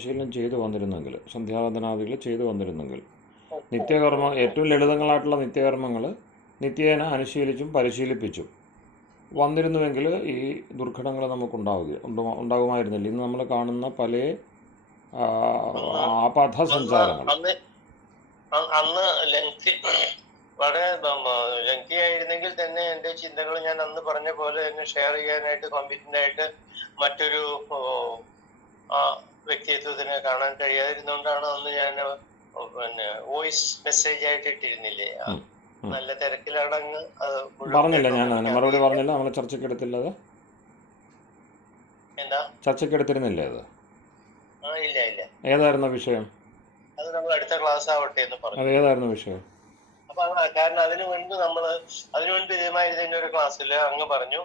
പരിശീലനം ചെയ്തു വന്നിരുന്നെങ്കിൽ, സന്ധ്യാവന്ദനാദികൾ ചെയ്തു വന്നിരുന്നെങ്കിൽ, ഏറ്റവും ലളിതങ്ങളായിട്ടുള്ള നിത്യകർമ്മങ്ങൾ നിത്യേന അനുശീലിച്ചും പരിശീലിപ്പിച്ചും വന്നിരുന്നുവെങ്കിൽ ഈ ദുർഘടങ്ങൾ ഉണ്ടാകുമായിരുന്നില്ല. ഇന്ന് നമ്മൾ കാണുന്ന പല അപഥസഞ്ചാരങ്ങൾ. അന്ന് വളരെ ലെങ്തി ആയിരുന്നെങ്കിൽ തന്നെ എൻ്റെ ചിന്തകൾ ഞാൻ അന്ന് പറഞ്ഞ പോലെ തന്നെ ഷെയർ ചെയ്യാനായിട്ട് കോമ്പീറ്റൻ്റ് ആയിട്ട് മറ്റൊരു വ്യക്തിത്വത്തിനെ കാണാൻ കഴിയാതിരുന്നോണ്ടാണ് അന്ന് ഞാൻ വോയിസ് മെസ്സേജ് ആയിട്ട് ഇട്ടിരുന്നില്ലേ. നല്ല തിരക്കിലാണങ്ങ് പറഞ്ഞില്ല, ഞാൻ മറുപടി പറഞ്ഞില്ല. നമ്മൾ ചർച്ചയ്ക്കെടുത്തില്ല. എന്താ ചർച്ചയ്ക്കെടുത്തിരുന്നില്ലേ അത്? ഇല്ല ഇല്ല. ഏതായിരുന്നു വിഷയം? അത് നമ്മൾ അടുത്ത ക്ലാസ് ആവട്ടെ എന്ന് പറഞ്ഞു. അത് ഏതായിരുന്നു വിഷയം? അപ്പൊ കാരണം അതിനു മുൻപ് ഇതുമായിരുന്ന ഒരു ക്ലാസ്സിൽ അങ്ങ് പറഞ്ഞു,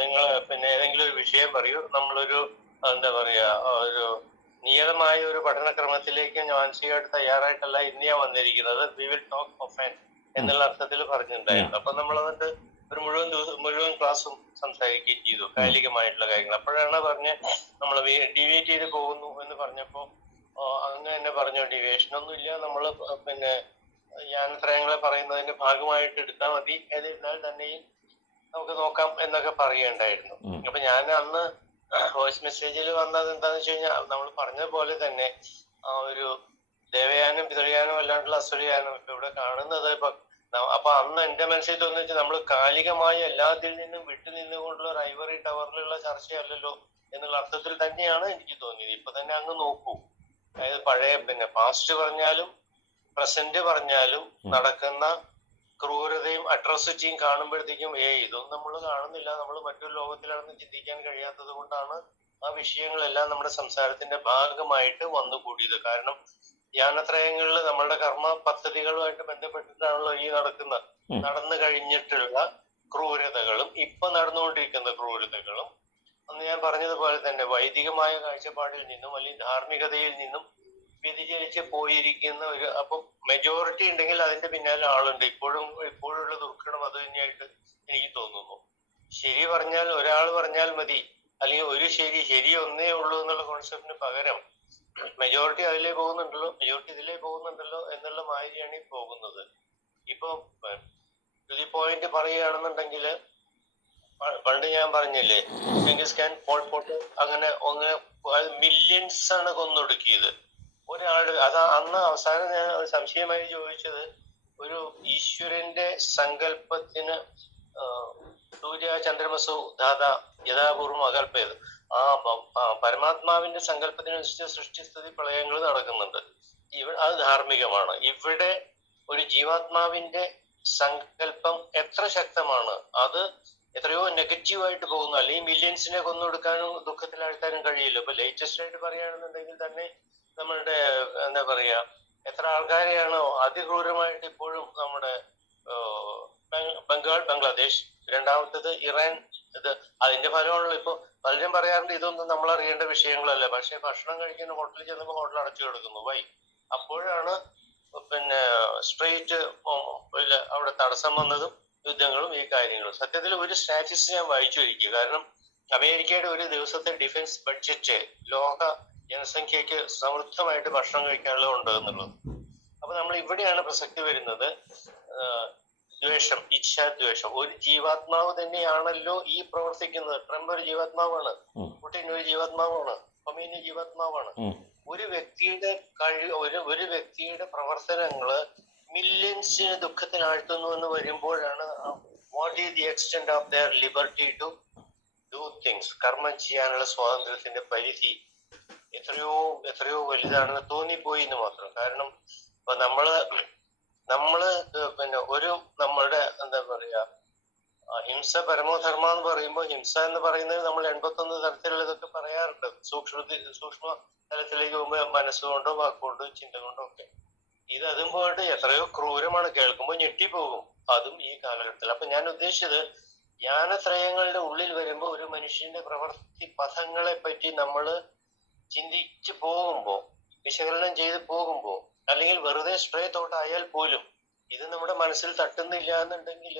നിങ്ങൾ പിന്നെ ഏതെങ്കിലും ഒരു വിഷയം പറയൂ, നമ്മളൊരു എന്താ പറയാ ഒരു നിയതമായ ഒരു പഠനക്രമത്തിലേക്ക് മാനസികമായിട്ട് തയ്യാറായിട്ടല്ല ഇന്ന് ഞാൻ വന്നിരിക്കുന്നത്. വി വിൽ ടോക്ക് ഓഫൻ എന്നുള്ള അർത്ഥത്തിൽ പറഞ്ഞിട്ടുണ്ടായിരുന്നു. അപ്പൊ നമ്മൾ എന്നിട്ട് ഒരു മുഴുവൻ ക്ലാസ്സും സംസാരിക്കുകയും ചെയ്തു കാലികമായിട്ടുള്ള കാര്യങ്ങൾ. അപ്പോഴാണ് പറഞ്ഞ് നമ്മൾ ഡിവേറ്റ് ചെയ്ത് പോകുന്നു എന്ന് പറഞ്ഞപ്പോ അങ്ങ് തന്നെ പറഞ്ഞു, ഡിവേഷൻ ഒന്നും ഇല്ല, നമ്മള് പിന്നെ യാനത്രയങ്ങളെ പറയുന്നതിന്റെ ഭാഗമായിട്ട് എടുത്താൽ മതി, എന്നിരുന്നാൽ തന്നെയും നമുക്ക് നോക്കാം എന്നൊക്കെ പറയുകയുണ്ടായിരുന്നു. അപ്പൊ ഞാൻ അന്ന് വോയിസ് മെസ്സേജിൽ വന്നത് എന്താന്ന് വെച്ച് കഴിഞ്ഞാൽ നമ്മൾ പറഞ്ഞതുപോലെ തന്നെ ഒരു ദേവയാനം പിതൃയാനം അല്ലാണ്ടുള്ള അസുരയാനം ഇപ്പൊ ഇവിടെ കാണുന്നത്. അപ്പൊ അന്ന് എന്റെ മനസ്സിൽ തോന്നുന്നു വെച്ചാൽ നമ്മൾ കാലികമായ എല്ലാത്തിൽ നിന്നും വിട്ടു നിന്നുകൊണ്ടുള്ള ഒരു ഐവറി ടവറിലുള്ള ചർച്ചയല്ലല്ലോ എന്നുള്ള അർത്ഥത്തിൽ തന്നെയാണ് എനിക്ക് തോന്നിയത്. ഇപ്പൊ തന്നെ അങ്ങ് നോക്കൂ, അതായത് പഴയ പിന്നെ പാസ്റ്റ് പറഞ്ഞാലും പ്രസന്റ് പറഞ്ഞാലും നടക്കുന്ന ക്രൂരതയും അട്രോസിറ്റിയും കാണുമ്പോഴത്തേക്കും ഇതൊന്നും നമ്മൾ കാണുന്നില്ല, നമ്മൾ മറ്റൊരു ലോകത്തിലാണെന്ന് ചിന്തിക്കാൻ കഴിയാത്തത് കൊണ്ടാണ് ആ വിഷയങ്ങളെല്ലാം നമ്മുടെ സംസാരത്തിന്റെ ഭാഗമായിട്ട് വന്നുകൂടിയത്. കാരണം ധ്യാനത്രയങ്ങളിൽ നമ്മളുടെ കർമ്മ പദ്ധതികളുമായിട്ട് ബന്ധപ്പെട്ടിട്ടാണല്ലോ ഈ നടന്നു കഴിഞ്ഞിട്ടുള്ള ക്രൂരതകളും ഇപ്പൊ നടന്നുകൊണ്ടിരിക്കുന്ന ക്രൂരതകളും. അന്ന് ഞാൻ പറഞ്ഞതുപോലെ തന്നെ വൈദികമായ കാഴ്ചപ്പാടിൽ നിന്നും അല്ലെങ്കിൽ ധാർമ്മികതയിൽ നിന്നും വ്യതിചലിച്ച് പോയിരിക്കുന്ന ഒരു അപ്പം മെജോറിറ്റി ഉണ്ടെങ്കിൽ അതിന്റെ പിന്നാലെ ആളുണ്ട്. ഇപ്പോഴുള്ള ദുർഘടം അത് തന്നെയായിട്ട് എനിക്ക് തോന്നുന്നു. ശരി പറഞ്ഞാൽ ഒരാൾ പറഞ്ഞാൽ മതി, അല്ലെങ്കിൽ ഒരു ശരി ഒന്നേ ഉള്ളൂ എന്നുള്ള കോൺസെപ്റ്റിന് പകരം മെജോറിറ്റി ഇതിലേ പോകുന്നുണ്ടല്ലോ എന്നുള്ള മാതിരിയാണ് ഈ പോകുന്നത്. ഇപ്പൊ ഈ പോയിന്റ് പറയുകയാണെന്നുണ്ടെങ്കിൽ പണ്ട് ഞാൻ പറഞ്ഞില്ലേ, ചെങ്കിസ് ഖാൻ, പോൾ പോട്ട് അങ്ങനെ മില്യൺസ് ആണ് കൊന്നൊടുക്കിയത്. ഒരാള് അന്ന് അവസാനം ഞാൻ സംശയമായി ചോദിച്ചത്, ഒരു ഈശ്വരന്റെ സങ്കല്പത്തിന് സൂര്യ ചന്ദ്രമസു ദാത യഥാപൂർവം അകൽപ്പയത്, ആ പരമാത്മാവിന്റെ സങ്കല്പത്തിനനുസരിച്ച് സൃഷ്ടിസ്ഥിതി പ്രളയങ്ങൾ നടക്കുന്നുണ്ട്. അത് ധാർമ്മികമാണ്. ഇവിടെ ഒരു ജീവാത്മാവിന്റെ സങ്കല്പം എത്ര ശക്തമാണ്, അത് എത്രയോ നെഗറ്റീവായിട്ട് പോകുന്നു. അല്ലെങ്കിൽ മില്യൻസിനെ കൊന്നൊടുക്കാനും ദുഃഖത്തിലാഴ്ത്താനും കഴിയില്ല. ഇപ്പൊ ലേറ്റസ്റ്റ് ആയിട്ട് പറയുകയാണെന്നുണ്ടെങ്കിൽ തന്നെ നമ്മളുടെ എന്താ പറയാ എത്ര ആൾക്കാരെയാണോ അതിക്രൂരമായിട്ട് ഇപ്പോഴും നമ്മുടെ ബംഗ്ലാദേശ്, രണ്ടാമത്തത് ഇറാൻ. അതിന്റെ ഫലമാണല്ലോ. ഇപ്പൊ പലരും പറയാറുണ്ട് ഇതൊന്നും നമ്മൾ അറിയേണ്ട വിഷയങ്ങളല്ല, പക്ഷെ ഭക്ഷണം കഴിക്കുന്ന ഹോട്ടലിൽ ചെന്നപ്പോൾ ഹോട്ടൽ അടച്ചു കിടക്കുന്നു. വൈ? അപ്പോഴാണ് പിന്നെ സ്ട്രേറ്റ് അവിടെ തടസ്സം വന്നതും യുദ്ധങ്ങളും ഈ കാര്യങ്ങളും. സത്യത്തിൽ ഒരു സ്റ്റാറ്റിസ് ഞാൻ വായിച്ചു വയ്ക്കുക. കാരണം അമേരിക്കയുടെ ഒരു ദിവസത്തെ ഡിഫൻസ് ബഡ്ജറ്റ് ലോക ജനസംഖ്യക്ക് സമൃദ്ധമായിട്ട് ഭക്ഷണം കഴിക്കാനുള്ള ഉണ്ട് എന്നുള്ളത്. അപ്പൊ നമ്മൾ ഇവിടെയാണ് പ്രസക്തി വരുന്നത്. ദ്വേഷം, ഇച്ഛാദ്വേഷം. ഒരു ജീവാത്മാവ് തന്നെയാണല്ലോ ഈ പ്രവർത്തിക്കുന്നത്. ട്രംപ് ഒരു ജീവാത്മാവാണ്, പുടിൻ ഒരു ജീവാത്മാവാണ്, കൊമീനി ജീവാത്മാവാണ്. ഒരു വ്യക്തിയുടെ ഒരു വ്യക്തിയുടെ പ്രവർത്തനങ്ങള് മില്യൻസിന് ദുഃഖത്തിനാഴ്ത്തുന്നു എന്ന് വരുമ്പോഴാണ് what is the extent of their liberty to do things. കർമ്മം ചെയ്യാനുള്ള സ്വാതന്ത്ര്യത്തിന്റെ പരിധി എത്രയോ വലുതാണെന്ന് തോന്നിപ്പോയി എന്ന് മാത്രം. കാരണം ഇപ്പൊ നമ്മള് പിന്നെ നമ്മളുടെ എന്താ പറയാ ഹിംസ പരമോധർമ്മ എന്ന് പറയുമ്പോൾ, ഹിംസ എന്ന് പറയുന്നത് നമ്മൾ 81 തരത്തിലുള്ളതൊക്കെ പറയാറുണ്ട്. സൂക്ഷ്മ തലത്തിലേക്ക് പോകുമ്പോ മനസ്സുകൊണ്ടോ വാക്കുകൊണ്ടോ ചിന്ത കൊണ്ടോ ഒക്കെ. അതും പോയിട്ട് എത്രയോ ക്രൂരമാണ്, കേൾക്കുമ്പോൾ ഞെട്ടിപ്പോകും. അതും ഈ കാലഘട്ടത്തിൽ. അപ്പൊ ഞാൻ ഉദ്ദേശിച്ചത്, ജ്ഞാനത്രയങ്ങളുടെ ഉള്ളിൽ വരുമ്പോൾ ഒരു മനുഷ്യന്റെ പ്രവൃത്തി പഥങ്ങളെ പറ്റി നമ്മൾ ചിന്തിച്ചു പോകുമ്പോ, വിശകലനം ചെയ്ത് പോകുമ്പോ, അല്ലെങ്കിൽ വെറുതെ സ്ട്രേ തോട്ടായാൽ പോലും ഇത് നമ്മുടെ മനസ്സിൽ തട്ടുന്നില്ല എന്നുണ്ടെങ്കിൽ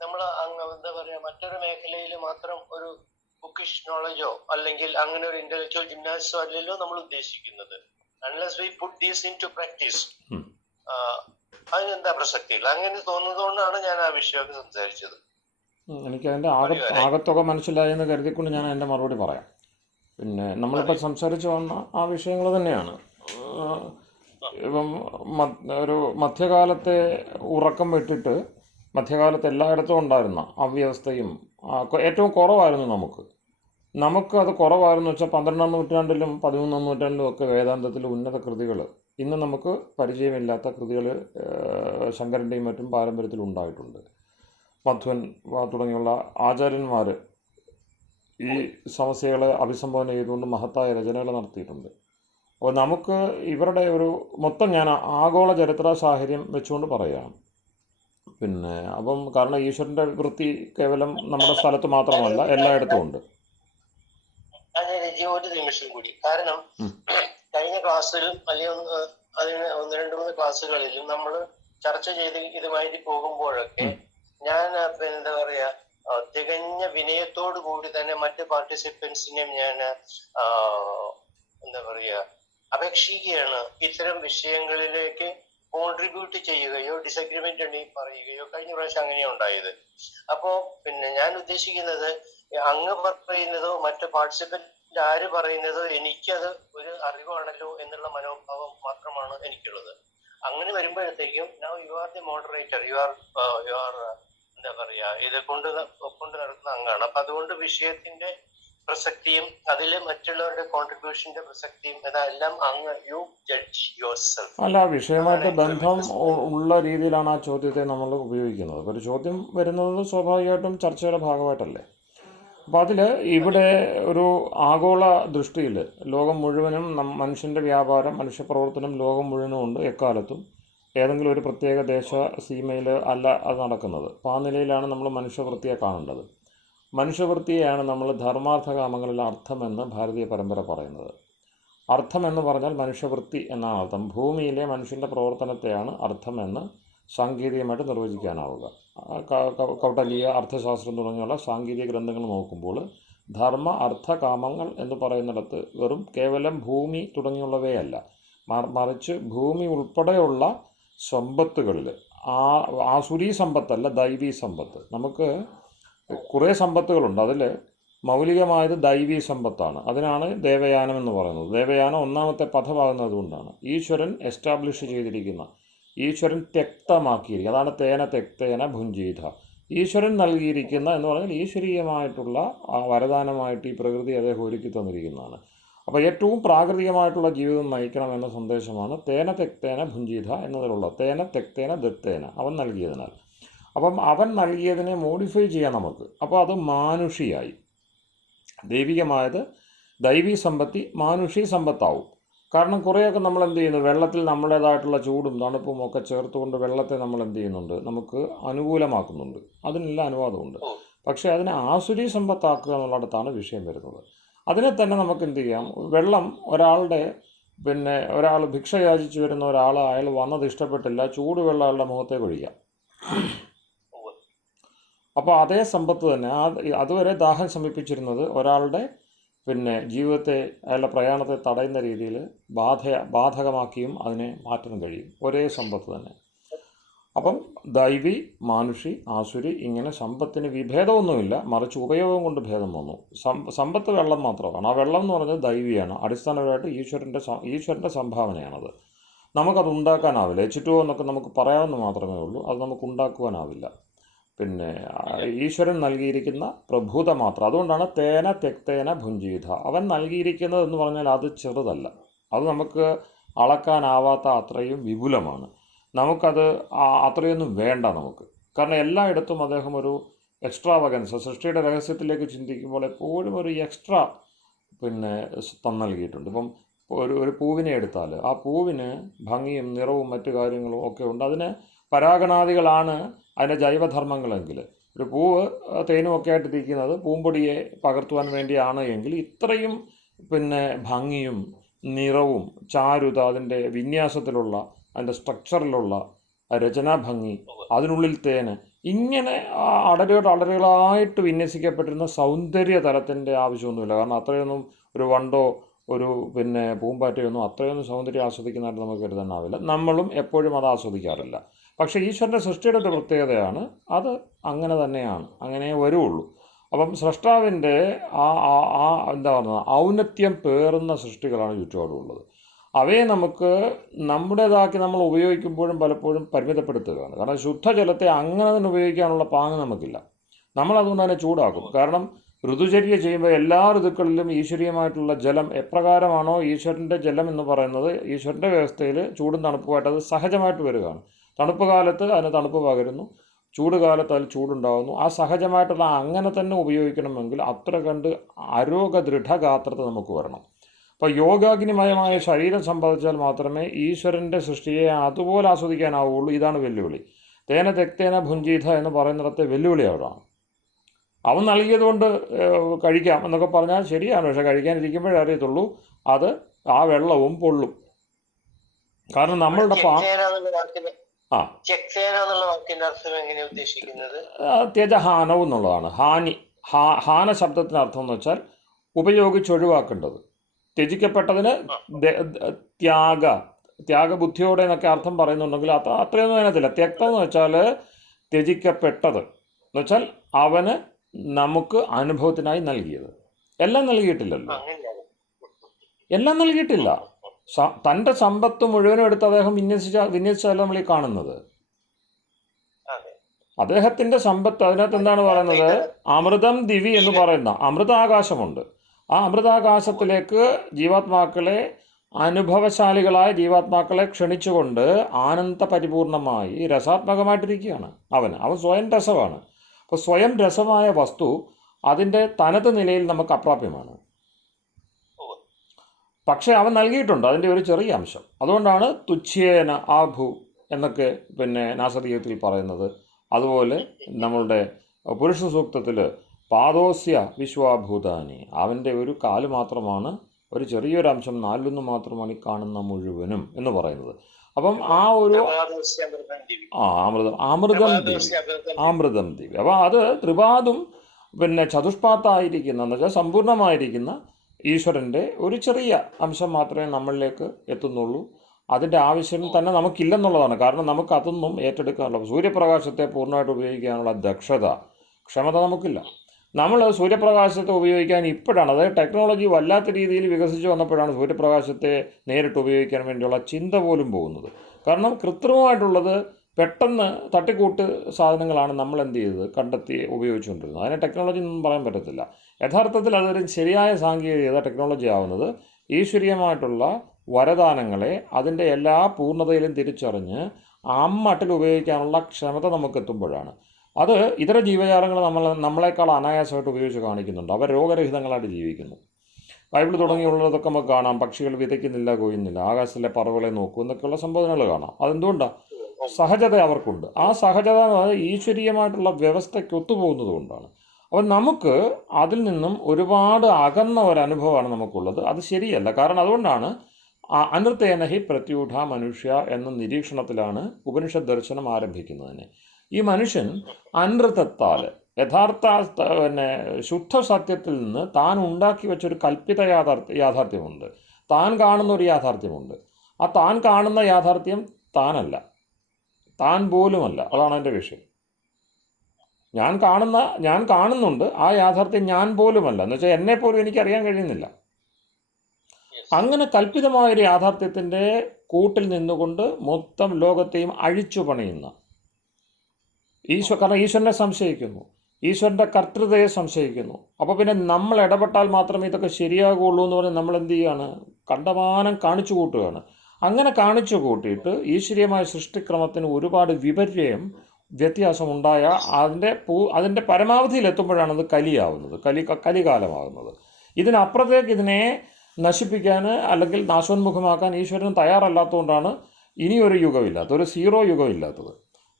നമ്മൾ എന്താ പറയാ മറ്റൊരു മേഖലയിൽ മാത്രം ഒരു ബുക്കിഷ് നോളജോ അല്ലെങ്കിൽ അങ്ങനെ ഒരു ഇന്റലക്ച്വൽ ജിംനാസ്റ്റോ അല്ലല്ലോ നമ്മൾ ഉദ്ദേശിക്കുന്നത്. Unless we put these into practice, അതിനെന്താ പ്രസക്തിയില്ല. അങ്ങനെ തോന്നുന്നതുകൊണ്ടാണ് ഞാൻ ആ വിഷയമൊക്കെ സംസാരിച്ചത്. എനിക്ക് അതിൻ്റെ ആകത്തുക മനസ്സിലായി എന്ന് കരുതിക്കൊണ്ട് ഞാൻ അതിൻ്റെ മറുപടി പറയാം. പിന്നെ നമ്മളിപ്പോൾ സംസാരിച്ച് വന്ന ആ വിഷയങ്ങൾ തന്നെയാണ്. ഇപ്പം ഒരു മധ്യകാലത്തെ ഉറക്കം വിട്ടിട്ട് മധ്യകാലത്ത് എല്ലായിടത്തും ഉണ്ടായിരുന്ന അവ്യവസ്ഥയും ഏറ്റവും കുറവായിരുന്നു നമുക്കത് കുറവായിരുന്നു വെച്ചാൽ 12-ാം നൂറ്റാണ്ടിലും 13-ാം നൂറ്റാണ്ടിലും ഒക്കെ വേദാന്തത്തിൽ ഉന്നത കൃതികൾ ഇന്ന് നമുക്ക് പരിചയമില്ലാത്ത കൃതികൾ ശങ്കരൻ്റെയും മറ്റും പാരമ്പര്യത്തിൽ ഉണ്ടായിട്ടുണ്ട്. മധ്വൻ തുടങ്ങിയുള്ള ആചാര്യന്മാർ ഈ സമസ്യകളെ അഭിസംബോധന ചെയ്തുകൊണ്ട് മഹത്തായ രചനകൾ നടത്തിയിട്ടുണ്ട്. അപ്പോൾ നമുക്ക് ഇവരുടെ ഒരു മൊത്തം ഞാൻ ആഗോള ചരിത്ര സാഹചര്യം വെച്ചുകൊണ്ട് പറയുകയാണ്. പിന്നെ അപ്പം കാരണം ഈശ്വരൻ്റെ വൃത്തി കേവലം നമ്മുടെ സ്ഥലത്ത് മാത്രമല്ല, എല്ലായിടത്തും ഉണ്ട്. അതെ, ഒരു നിമിഷം കൂടി. കാരണം കഴിഞ്ഞ ക്ലാസ്സിലും അല്ലെങ്കിൽ അതിന് 1-2-3 ക്ലാസ്സുകളിലും നമ്മൾ ചർച്ച ചെയ്ത് ഇതുമായിട്ട് പോകുമ്പോഴൊക്കെ ഞാൻ എന്താ പറയാ തികഞ്ഞ വിനയത്തോടു കൂടി തന്നെ മറ്റ് പാർട്ടിസിപ്പൻസിനെയും ഞാൻ എന്താ പറയാ അപേക്ഷിക്കുകയാണ് ഇത്തരം വിഷയങ്ങളിലേക്ക് കോൺട്രിബ്യൂട്ട് ചെയ്യുകയോ ഡിസഗ്രിമെന്റ് ഉണ്ടെങ്കിൽ പറയുകയോ. കഴിഞ്ഞ പ്രാവശ്യം അങ്ങനെയാണ് ഉണ്ടായത്. അപ്പോ പിന്നെ ഞാൻ ഉദ്ദേശിക്കുന്നത് അങ്ങ് പറയുന്നതോ മറ്റ് പാർട്ടിസിപ്പന്റ് ആര് പറയുന്നതോ എനിക്കത് ഒരു അറിവാണല്ലോ എന്നുള്ള മനോഭാവം മാത്രമാണ് എനിക്കുള്ളത്. അങ്ങനെ വരുമ്പോഴത്തേക്കും now you are the moderator, you are എന്താ പറയാ ഇത് കൊണ്ട് നടക്കുന്ന അംഗമാണ്. അപ്പൊ അതുകൊണ്ട് വിഷയത്തിന്റെ പ്രസക്തിയും അതിൽ മറ്റുള്ളവരുടെ കോൺട്രിബ്യൂഷന്റെ പ്രസക്തിയും ഇതെല്ലാം അങ്ങ് യു ജഡ്ജ് യുവർ സെൽഫ്. അല്ല, വിഷയമായിട്ട് ബന്ധം ഉള്ള രീതിയിലാണ് ആ ചോദ്യത്തെ നമ്മൾ ഉപയോഗിക്കുന്നത്. ഒരു ചോദ്യം വരുന്നത് സ്വാഭാവികമായിട്ടും ചർച്ചയുടെ ഭാഗമായിട്ടല്ലേ. അപ്പോൾ അതിൽ ഇവിടെ ഒരു ആഗോള ദൃഷ്ടിയിൽ ലോകം മുഴുവനും മനുഷ്യൻ്റെ വ്യാപാരം, മനുഷ്യപ്രവർത്തനം ലോകം മുഴുവനും ഉണ്ട് എക്കാലത്തും. ഏതെങ്കിലും ഒരു പ്രത്യേക ദേശ സീമയിൽ അല്ല അത് നടക്കുന്നത്. അപ്പോൾ ആ നിലയിലാണ് നമ്മൾ മനുഷ്യവൃത്തിയെ കാണേണ്ടത്. മനുഷ്യവൃത്തിയെയാണ് നമ്മൾ ധർമാർത്ഥ കാമങ്ങളിലെ അർത്ഥമെന്ന് ഭാരതീയ പരമ്പര പറയുന്നത്. അർത്ഥമെന്ന് പറഞ്ഞാൽ മനുഷ്യവൃത്തി എന്നാണ് അർത്ഥം. ഭൂമിയിലെ മനുഷ്യൻ്റെ പ്രവർത്തനത്തെയാണ് അർത്ഥമെന്ന് സാങ്കേതികമായിട്ട് നിർവചിക്കാനാവുക. കൗട്ടലീയ, അർത്ഥശാസ്ത്രം തുടങ്ങിയുള്ള സാങ്കേതിക ഗ്രന്ഥങ്ങൾ നോക്കുമ്പോൾ ധർമ്മ അർത്ഥ കാമങ്ങൾ എന്ന് പറയുന്നിടത്ത് വെറും കേവലം ഭൂമി തുടങ്ങിയുള്ളവയല്ല, മറിച്ച് ഭൂമി ഉൾപ്പെടെയുള്ള സമ്പത്തുകളിൽ ആസുരീ സമ്പത്തല്ല, ദൈവീ സമ്പത്ത്. നമുക്ക് കുറേ സമ്പത്തുകളുണ്ട്. അതിൽ മൗലികമായത് ദൈവീ സമ്പത്താണ്. അതിനാണ് ദേവയാനം എന്ന് പറയുന്നത്. ദേവയാനം ഒന്നാമത്തെ പദമാകുന്നത് കൊണ്ടാണ് ഈശ്വരൻ എസ്റ്റാബ്ലിഷ് ചെയ്തിരിക്കുന്ന, ഈശ്വരൻ തെക്തമാക്കിയിരിക്കുക. അതാണ് തേന തെക്തേന ഭുഞ്ചീത. ഈശ്വരൻ നൽകിയിരിക്കുന്ന എന്ന് പറഞ്ഞാൽ ഈശ്വരീയമായിട്ടുള്ള വരദാനമായിട്ട് ഈ പ്രകൃതി അദ്ദേഹം ഒരുക്കി തന്നിരിക്കുന്നതാണ്. അപ്പോൾ ഏറ്റവും പ്രാകൃതികമായിട്ടുള്ള ജീവിതം നയിക്കണം എന്ന സന്ദേശമാണ് തേന തെക്തേന ഭുഞ്ചീത എന്നതിലുള്ള തേന തെക്തേന ദത്തേന, അവൻ നൽകിയതിനാൽ. അപ്പം അവൻ നൽകിയതിനെ മോഡിഫൈ ചെയ്യാം നമുക്ക്. അപ്പോൾ അത് മാനുഷിയായി. ദൈവികമായത് ദൈവീ സമ്പത്തി മാനുഷി സമ്പത്താവും. കാരണം കുറേയൊക്കെ നമ്മൾ എന്ത് ചെയ്യുന്നു, വെള്ളത്തിൽ നമ്മുടേതായിട്ടുള്ള ചൂടും തണുപ്പും ഒക്കെ ചേർത്തുകൊണ്ട് വെള്ളത്തെ നമ്മൾ എന്ത് ചെയ്യുന്നുണ്ട്, നമുക്ക് അനുകൂലമാക്കുന്നുണ്ട്. അതിനെല്ലാം അനുവാദമുണ്ട്. പക്ഷേ അതിനെ ആസുരി സമ്പത്താക്കുക എന്നുള്ളിടത്താണ് വിഷയം വരുന്നത്. അതിനെ തന്നെ നമുക്ക് എന്ത് ചെയ്യാം, വെള്ളം ഒരാൾ ഭിക്ഷ യാചിച്ച് വരുന്ന ഒരാൾ, അയാൾ വന്നത് ഇഷ്ടപ്പെട്ടില്ല, ചൂടുവെള്ളം അയാളുടെ മുഖത്തേക്ക് ഒഴിക്കാം. അപ്പോൾ അതേ സമ്പത്ത് തന്നെ അതുവരെ ദാഹം ശമിപ്പിച്ചിരുന്നത് ഒരാളുടെ ജീവിതത്തെ, അയാളുടെ പ്രയാണത്തെ തടയുന്ന രീതിയിൽ ബാധകമാക്കിയും അതിനെ മാറ്റാൻ കഴിയും. ഒരേ സമ്പത്ത് തന്നെ. അപ്പം ദൈവി, മാനുഷി, ആസുരി ഇങ്ങനെ സമ്പത്തിന് വിഭേദമൊന്നുമില്ല, മറിച്ച് ഉപയോഗം കൊണ്ട് ഭേദം വന്നു. സമ്പത്ത് വെള്ളം മാത്രമാണ്. ആ വെള്ളം എന്ന് പറഞ്ഞാൽ ദൈവിയാണ്. അടിസ്ഥാനപരമായിട്ട് ഈശ്വരൻ്റെ സംഭാവനയാണത്. നമുക്കത് ഉണ്ടാക്കാനാവില്ല. H2O എന്നൊക്കെ നമുക്ക് പറയാവുന്ന മാത്രമേ ഉള്ളൂ, അത് നമുക്ക് ഉണ്ടാക്കുവാനാവില്ല. ഈശ്വരൻ നൽകിയിരിക്കുന്ന പ്രഭൂത മാത്രം. അതുകൊണ്ടാണ് തേന തെക്തേന ഭുഞ്ചീത. അവൻ നൽകിയിരിക്കുന്നത് എന്ന് പറഞ്ഞാൽ അത് ചെറുതല്ല, അത് നമുക്ക് അളക്കാനാവാത്ത അത്രയും വിപുലമാണ്. നമുക്കത് അത്രയൊന്നും വേണ്ട നമുക്ക്. കാരണം എല്ലായിടത്തും അദ്ദേഹം ഒരു എക്സ്ട്രാവഗൻസ്, സൃഷ്ടിയുടെ രഹസ്യത്തിലേക്ക് ചിന്തിക്കുമ്പോൾ എപ്പോഴും ഒരു എക്സ്ട്രാ നൽകിയിട്ടുണ്ട്. ഇപ്പം ഒരു പൂവിനെ എടുത്താൽ ആ പൂവിന് ഭംഗിയും നിറവും മറ്റു കാര്യങ്ങളും ഒക്കെ ഉണ്ട്. അതിന് പരാഗണാദികളാണ് അതിൻ്റെ ജൈവധർമ്മങ്ങളെങ്കിൽ, ഒരു പൂവ് തേനും ഒക്കെ ആയിട്ട് ഇരിക്കുന്നത് പൂമ്പൊടിയെ പകർത്തുവാൻ വേണ്ടിയാണ് എങ്കിൽ ഇത്രയും ഭംഗിയും നിറവും ചാരുത, അതിൻ്റെ വിന്യാസത്തിലുള്ള, അതിൻ്റെ സ്ട്രക്ചറിലുള്ള രചനാഭംഗി, അതിനുള്ളിൽ തേന്, ഇങ്ങനെ അടരുകളായിട്ട് വിന്യസിക്കപ്പെട്ടിരുന്ന സൗന്ദര്യ തലത്തിൻ്റെ ആവശ്യമൊന്നുമില്ല. കാരണം അത്രയൊന്നും ഒരു വണ്ടോ ഒരു പിന്നെ പൂമ്പാറ്റയൊന്നും അത്രയൊന്നും സൗന്ദര്യം ആസ്വദിക്കുന്നതായിട്ട് നമുക്ക് കരുതാനാവില്ല. നമ്മളും എപ്പോഴും അത് ആസ്വദിക്കാറില്ല. പക്ഷേ ഈശ്വരൻ്റെ സൃഷ്ടിയുടെ ഒരു പ്രത്യേകതയാണ് അത്. അങ്ങനെ തന്നെയാണ്, അങ്ങനെ വരുള്ളൂ. അപ്പം സ്രഷ്ടാവിൻ്റെ ആ ആ ആ എന്താ പറയുക ഔന്നത്യം പേറുന്ന സൃഷ്ടികളാണ് ചുറ്റുപാടുമുള്ളത്. അവയെ നമുക്ക് നമ്മുടേതാക്കി നമ്മൾ ഉപയോഗിക്കുമ്പോഴും പലപ്പോഴും പരിമിതപ്പെടുത്തുകയാണ്. കാരണം ശുദ്ധജലത്തെ അങ്ങനെ തന്നെ ഉപയോഗിക്കാനുള്ള പാങ്ങ് നമുക്കില്ല. നമ്മളതുകൊണ്ട് തന്നെ ചൂടാക്കും. കാരണം ഋതുചര്യ ചെയ്യുമ്പോൾ എല്ലാ ഋതുക്കളിലും ഈശ്വരീയമായിട്ടുള്ള ജലം എപ്രകാരമാണോ ഈശ്വരൻ്റെ ജലം എന്ന് പറയുന്നത്, ഈശ്വരൻ്റെ വ്യവസ്ഥയിൽ ചൂടും തണുപ്പുമായിട്ട് അത് സഹജമായിട്ട് വരികയാണ്. തണുപ്പ് കാലത്ത് അതിന് തണുപ്പ് പകരുന്നു, ചൂട് കാലത്ത് അതിൽ ചൂടുണ്ടാകുന്നു. ആ സഹജമായിട്ടുള്ള അങ്ങനെ തന്നെ ഉപയോഗിക്കണമെങ്കിൽ അത്ര കണ്ട് ദൃഢഗാത്രത നമുക്ക് വരണം. അപ്പോൾ യോഗാഗ്നിമയമായ ശരീരം സമ്പാദിച്ചാൽ മാത്രമേ ഈശ്വരൻ്റെ സൃഷ്ടിയെ അതുപോലെ ആസ്വദിക്കാനാവുള്ളൂ. ഇതാണ് വെല്ലുവിളി. തേന തെക്തേന ഭുഞ്ചീത എന്ന് പറയുന്നിടത്തെ വെല്ലുവിളി അവിടാണ്. അവൻ നൽകിയതുകൊണ്ട് കഴിക്കാം എന്നൊക്കെ പറഞ്ഞാൽ ശരിയാണ്. പക്ഷെ കഴിക്കാനിരിക്കുമ്പോഴേ അറിയത്തുള്ളൂ അത് ആ വെള്ളവും പൊള്ളും. കാരണം നമ്മളുടെ ത്യജഹാനവും എന്നുള്ളതാണ്. ഹാന ശബ്ദത്തിന് അർത്ഥം എന്ന് വെച്ചാൽ ഉപയോഗിച്ചൊഴിവാക്കേണ്ടത്. ത്യജിക്കപ്പെട്ടതിന് ത്യാഗബുദ്ധിയോടെ എന്നൊക്കെ അർത്ഥം പറയുന്നുണ്ടെങ്കിൽ അത്രയൊന്നും അതിനകത്തില്ല. ത്യക്തം എന്ന് വെച്ചാൽ ത്യജിക്കപ്പെട്ടത് എന്ന് വെച്ചാൽ അവന് നമുക്ക് അനുഭവത്തിനായി നൽകിയത്. എല്ലാം നൽകിയിട്ടില്ലല്ലോ, എല്ലാം നൽകിയിട്ടില്ല. തൻ്റെ സമ്പത്ത് മുഴുവനും എടുത്ത് അദ്ദേഹം വിന്യസിച്ചല്ല നമ്മൾ ഈ കാണുന്നത്. അദ്ദേഹത്തിൻ്റെ സമ്പത്ത് അതിനകത്ത് എന്താണ് പറയുന്നത്? അമൃതം ദിവി എന്ന് പറയുന്ന അമൃതാകാശമുണ്ട്. ആ അമൃതാകാശത്തിലേക്ക് ജീവാത്മാക്കളെ, അനുഭവശാലികളായ ജീവാത്മാക്കളെ ക്ഷണിച്ചുകൊണ്ട് ആനന്ദ പരിപൂർണമായി രസാത്മകമായിട്ടിരിക്കുകയാണ് അവൻ സ്വയം രസമാണ്. അപ്പോൾ സ്വയം രസമായ വസ്തു അതിൻ്റെ തനത് നിലയിൽ നമുക്ക് അപ്രാപ്യമാണ്. പക്ഷേ അവൻ നൽകിയിട്ടുണ്ട് അതിൻ്റെ ഒരു ചെറിയ അംശം. അതുകൊണ്ടാണ് തുച്ഛേന ആഭു എന്നൊക്കെ നാസരീയത്തിൽ പറയുന്നത്. അതുപോലെ നമ്മളുടെ പുരുഷ സൂക്തത്തിൽ പാദോസ്യ വിശ്വാഭൂതാനി, അവൻ്റെ ഒരു കാല് മാത്രമാണ്, ഒരു ചെറിയൊരു അംശം, 4 മാത്രമാണ് ഈ കാണുന്ന മുഴുവനും എന്ന് പറയുന്നത്. അപ്പം ആ ഒരു അമൃതം ദിവ്യ. അപ്പം അത് ത്രിപാദും ചതുഷ്പാത്തായിരിക്കുന്ന എന്ന് വെച്ചാൽ സമ്പൂർണ്ണമായിരിക്കുന്ന ഈശ്വരൻ്റെ ഒരു ചെറിയ അംശം മാത്രമേ നമ്മളിലേക്ക് എത്തുന്നുള്ളൂ. അതിൻ്റെ ആവശ്യം തന്നെ നമുക്കില്ലെന്നുള്ളതാണ്. കാരണം നമുക്ക് അതൊന്നും ഏറ്റെടുക്കാനുള്ള, സൂര്യപ്രകാശത്തെ പൂർണ്ണമായിട്ട് ഉപയോഗിക്കാനുള്ള ക്ഷമത നമുക്കില്ല. നമ്മൾ സൂര്യപ്രകാശത്തെ ഉപയോഗിക്കാൻ ഇപ്പോഴാണ്, അതായത് ടെക്നോളജി വല്ലാത്ത രീതിയിൽ വികസിച്ച് വന്നപ്പോഴാണ് സൂര്യപ്രകാശത്തെ നേരിട്ട് ഉപയോഗിക്കാൻ വേണ്ടിയുള്ള ചിന്ത പോലും പോകുന്നത്. കാരണം കൃത്രിമമായിട്ടുള്ളത് പെട്ടെന്ന് തട്ടിക്കൂട്ട് സാധനങ്ങളാണ് നമ്മൾ എന്ത് ചെയ്തത് കണ്ടെത്തി ഉപയോഗിച്ചുകൊണ്ടിരുന്നത്. അതിനെ ടെക്നോളജി ഒന്നും പറയാൻ പറ്റത്തില്ല. യഥാർത്ഥത്തിൽ അതൊരു ശരിയായ സാങ്കേതികത ടെക്നോളജി ആവുന്നത് ഈശ്വരീയമായിട്ടുള്ള വരദാനങ്ങളെ അതിൻ്റെ എല്ലാ പൂർണ്ണതയിലും തിരിച്ചറിഞ്ഞ് അമ്മട്ടിൽ ഉപയോഗിക്കാനുള്ള ക്ഷമത നമുക്കെത്തുമ്പോഴാണ്. അത് ഇതര ജീവജാലങ്ങൾ നമ്മളെക്കാൾ അനായാസമായിട്ട് ഉപയോഗിച്ച് കാണിക്കുന്നുണ്ട്. അവർ രോഗരഹിതങ്ങളായിട്ട് ജീവിക്കുന്നു. ബൈബിൾ തുടങ്ങിയുള്ളതൊക്കെ നമുക്ക് കാണാം. പക്ഷികൾ വിതയ്ക്കുന്നില്ല, കൊയ്യുന്നില്ല, ആകാശത്തിലെ പറവുകളെ നോക്കൂ എന്നൊക്കെയുള്ള സംബോധനകൾ കാണാം. അതെന്തുകൊണ്ടാണ്? സഹജത അവർക്കുണ്ട്. ആ സഹജത എന്ന് പറയുന്നത് ഈശ്വരീയമായിട്ടുള്ള വ്യവസ്ഥയ്ക്ക് ഒത്തുപോകുന്നത് കൊണ്ടാണ്. അപ്പം നമുക്ക് അതിൽ നിന്നും ഒരുപാട് അകന്ന ഒരനുഭവമാണ് നമുക്കുള്ളത്. അത് ശരിയല്ല. കാരണം അതുകൊണ്ടാണ് അനൃതേന ഹി പ്രത്യൂഢ മനുഷ്യ എന്ന നിരീക്ഷണത്തിലാണ് ഉപനിഷത്ത് ദർശനം ആരംഭിക്കുന്നതിന്. ഈ മനുഷ്യൻ അനൃതത്താൽ യഥാർത്ഥ ശുദ്ധ സത്യത്തിൽ നിന്ന് താൻ ഉണ്ടാക്കി വെച്ചൊരു കൽപ്പിത യാഥാർത്ഥ്യമുണ്ട്. താൻ കാണുന്ന ഒരു യാഥാർത്ഥ്യമുണ്ട്. ആ താൻ കാണുന്ന യാഥാർത്ഥ്യം താനല്ല, താൻ പോലുമല്ല. അതാണ് എൻ്റെ വിഷയം. ഞാൻ കാണുന്നുണ്ട്, ആ യാഥാർത്ഥ്യം ഞാൻ പോലുമല്ല. എന്ന് വെച്ചാൽ എന്നെപ്പോലും എനിക്കറിയാൻ കഴിയുന്നില്ല. അങ്ങനെ കൽപ്പിതമായൊരു യാഥാർത്ഥ്യത്തിൻ്റെ കൂട്ടിൽ നിന്നുകൊണ്ട് മൊത്തം ലോകത്തെയും അഴിച്ചു പണിയുന്ന കാരണം ഈശ്വരനെ സംശയിക്കുന്നു, ഈശ്വരൻ്റെ കർത്തൃതയെ സംശയിക്കുന്നു. അപ്പോൾ പിന്നെ നമ്മൾ ഇടപെട്ടാൽ മാത്രമേ ഇതൊക്കെ ശരിയാകുള്ളൂ എന്ന് പറഞ്ഞ് നമ്മൾ എന്ത് ചെയ്യുകയാണ്? കണ്ടമാനം കാണിച്ചു കൂട്ടുകയാണ്. അങ്ങനെ കാണിച്ചു കൂട്ടിയിട്ട് ഈശ്വരീയമായ സൃഷ്ടിക്രമത്തിന് ഒരുപാട് വ്യത്യാസമുണ്ടായ അതിൻ്റെ പരമാവധിയിലെത്തുമ്പോഴാണ് അത് കലിയാവുന്നത്, കലികാലമാകുന്നത്. ഇതിനപ്പുറത്തേക്ക് ഇതിനെ നശിപ്പിക്കാൻ അല്ലെങ്കിൽ നാശോന്മുഖമാക്കാൻ ഈശ്വരൻ തയ്യാറല്ലാത്തതുകൊണ്ടാണ് ഇനിയൊരു യുഗമില്ലാത്തത്, ഒരു 0 യുഗമില്ലാത്തത്.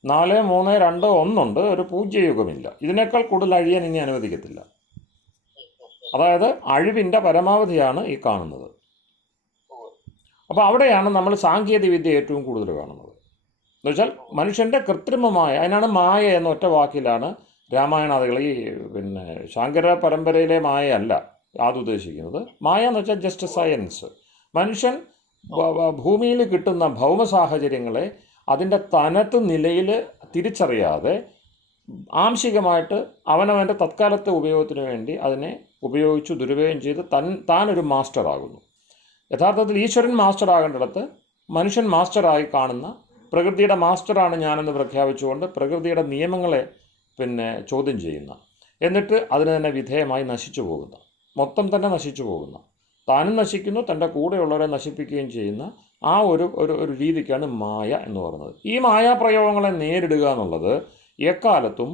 4, 3, 2, 1 ഒരു പൂജ്യയുഗമില്ല. ഇതിനേക്കാൾ കൂടുതൽ അഴിയാൻ ഇനി അനുവദിക്കത്തില്ല. അതായത് അഴിവിൻ്റെ പരമാവധിയാണ് ഈ കാണുന്നത്. അപ്പോൾ അവിടെയാണ് നമ്മൾ സാങ്കേതിക വിദ്യ ഏറ്റവും കൂടുതൽ കാണുന്നത്. എന്നുവെച്ചാൽ മനുഷ്യൻ്റെ കൃത്രിമമായ, അതിനാണ് മായ എന്ന ഒറ്റ വാക്കിലാണ് രാമായണാദികൾ ഈ ശാങ്കര പരമ്പരയിലെ മായയല്ല അത് ഉദ്ദേശിക്കുന്നത്. മായ എന്ന് വെച്ചാൽ ജസ്റ്റ് സയൻസ്. മനുഷ്യൻ ഭൂമിയിൽ കിട്ടുന്ന ഭൗമ സാഹചര്യങ്ങളെ അതിൻ്റെ തനത്ത് നിലയിൽ തിരിച്ചറിയാതെ ആംശികമായിട്ട് അവനവൻ്റെ തത്കാലത്തെ ഉപയോഗത്തിന് വേണ്ടി അതിനെ ഉപയോഗിച്ച് ദുരുപയോഗം ചെയ്ത് താനൊരു മാസ്റ്ററാകുന്നു. യഥാർത്ഥത്തിൽ ഈശ്വരൻ മാസ്റ്റർ ആകേണ്ടിടത്ത് മനുഷ്യൻ മാസ്റ്ററായി കാണുന്ന, പ്രകൃതിയുടെ മാസ്റ്ററാണ് ഞാനെന്ന് പ്രഖ്യാപിച്ചുകൊണ്ട് പ്രകൃതിയുടെ നിയമങ്ങളെ ചോദ്യം ചെയ്യുന്ന, എന്നിട്ട് അതിന് തന്നെ വിധേയമായി നശിച്ചു പോകുന്ന, മൊത്തം തന്നെ നശിച്ചു പോകുന്ന, താനും നശിക്കുന്നു, തൻ്റെ കൂടെയുള്ളവരെ നശിപ്പിക്കുകയും ചെയ്യുന്ന ആ ഒരു രീതിക്കാണ് മായ എന്ന് പറയുന്നത്. ഈ മായാപ്രയോഗങ്ങളെ നേരിടുക എന്നുള്ളത് എക്കാലത്തും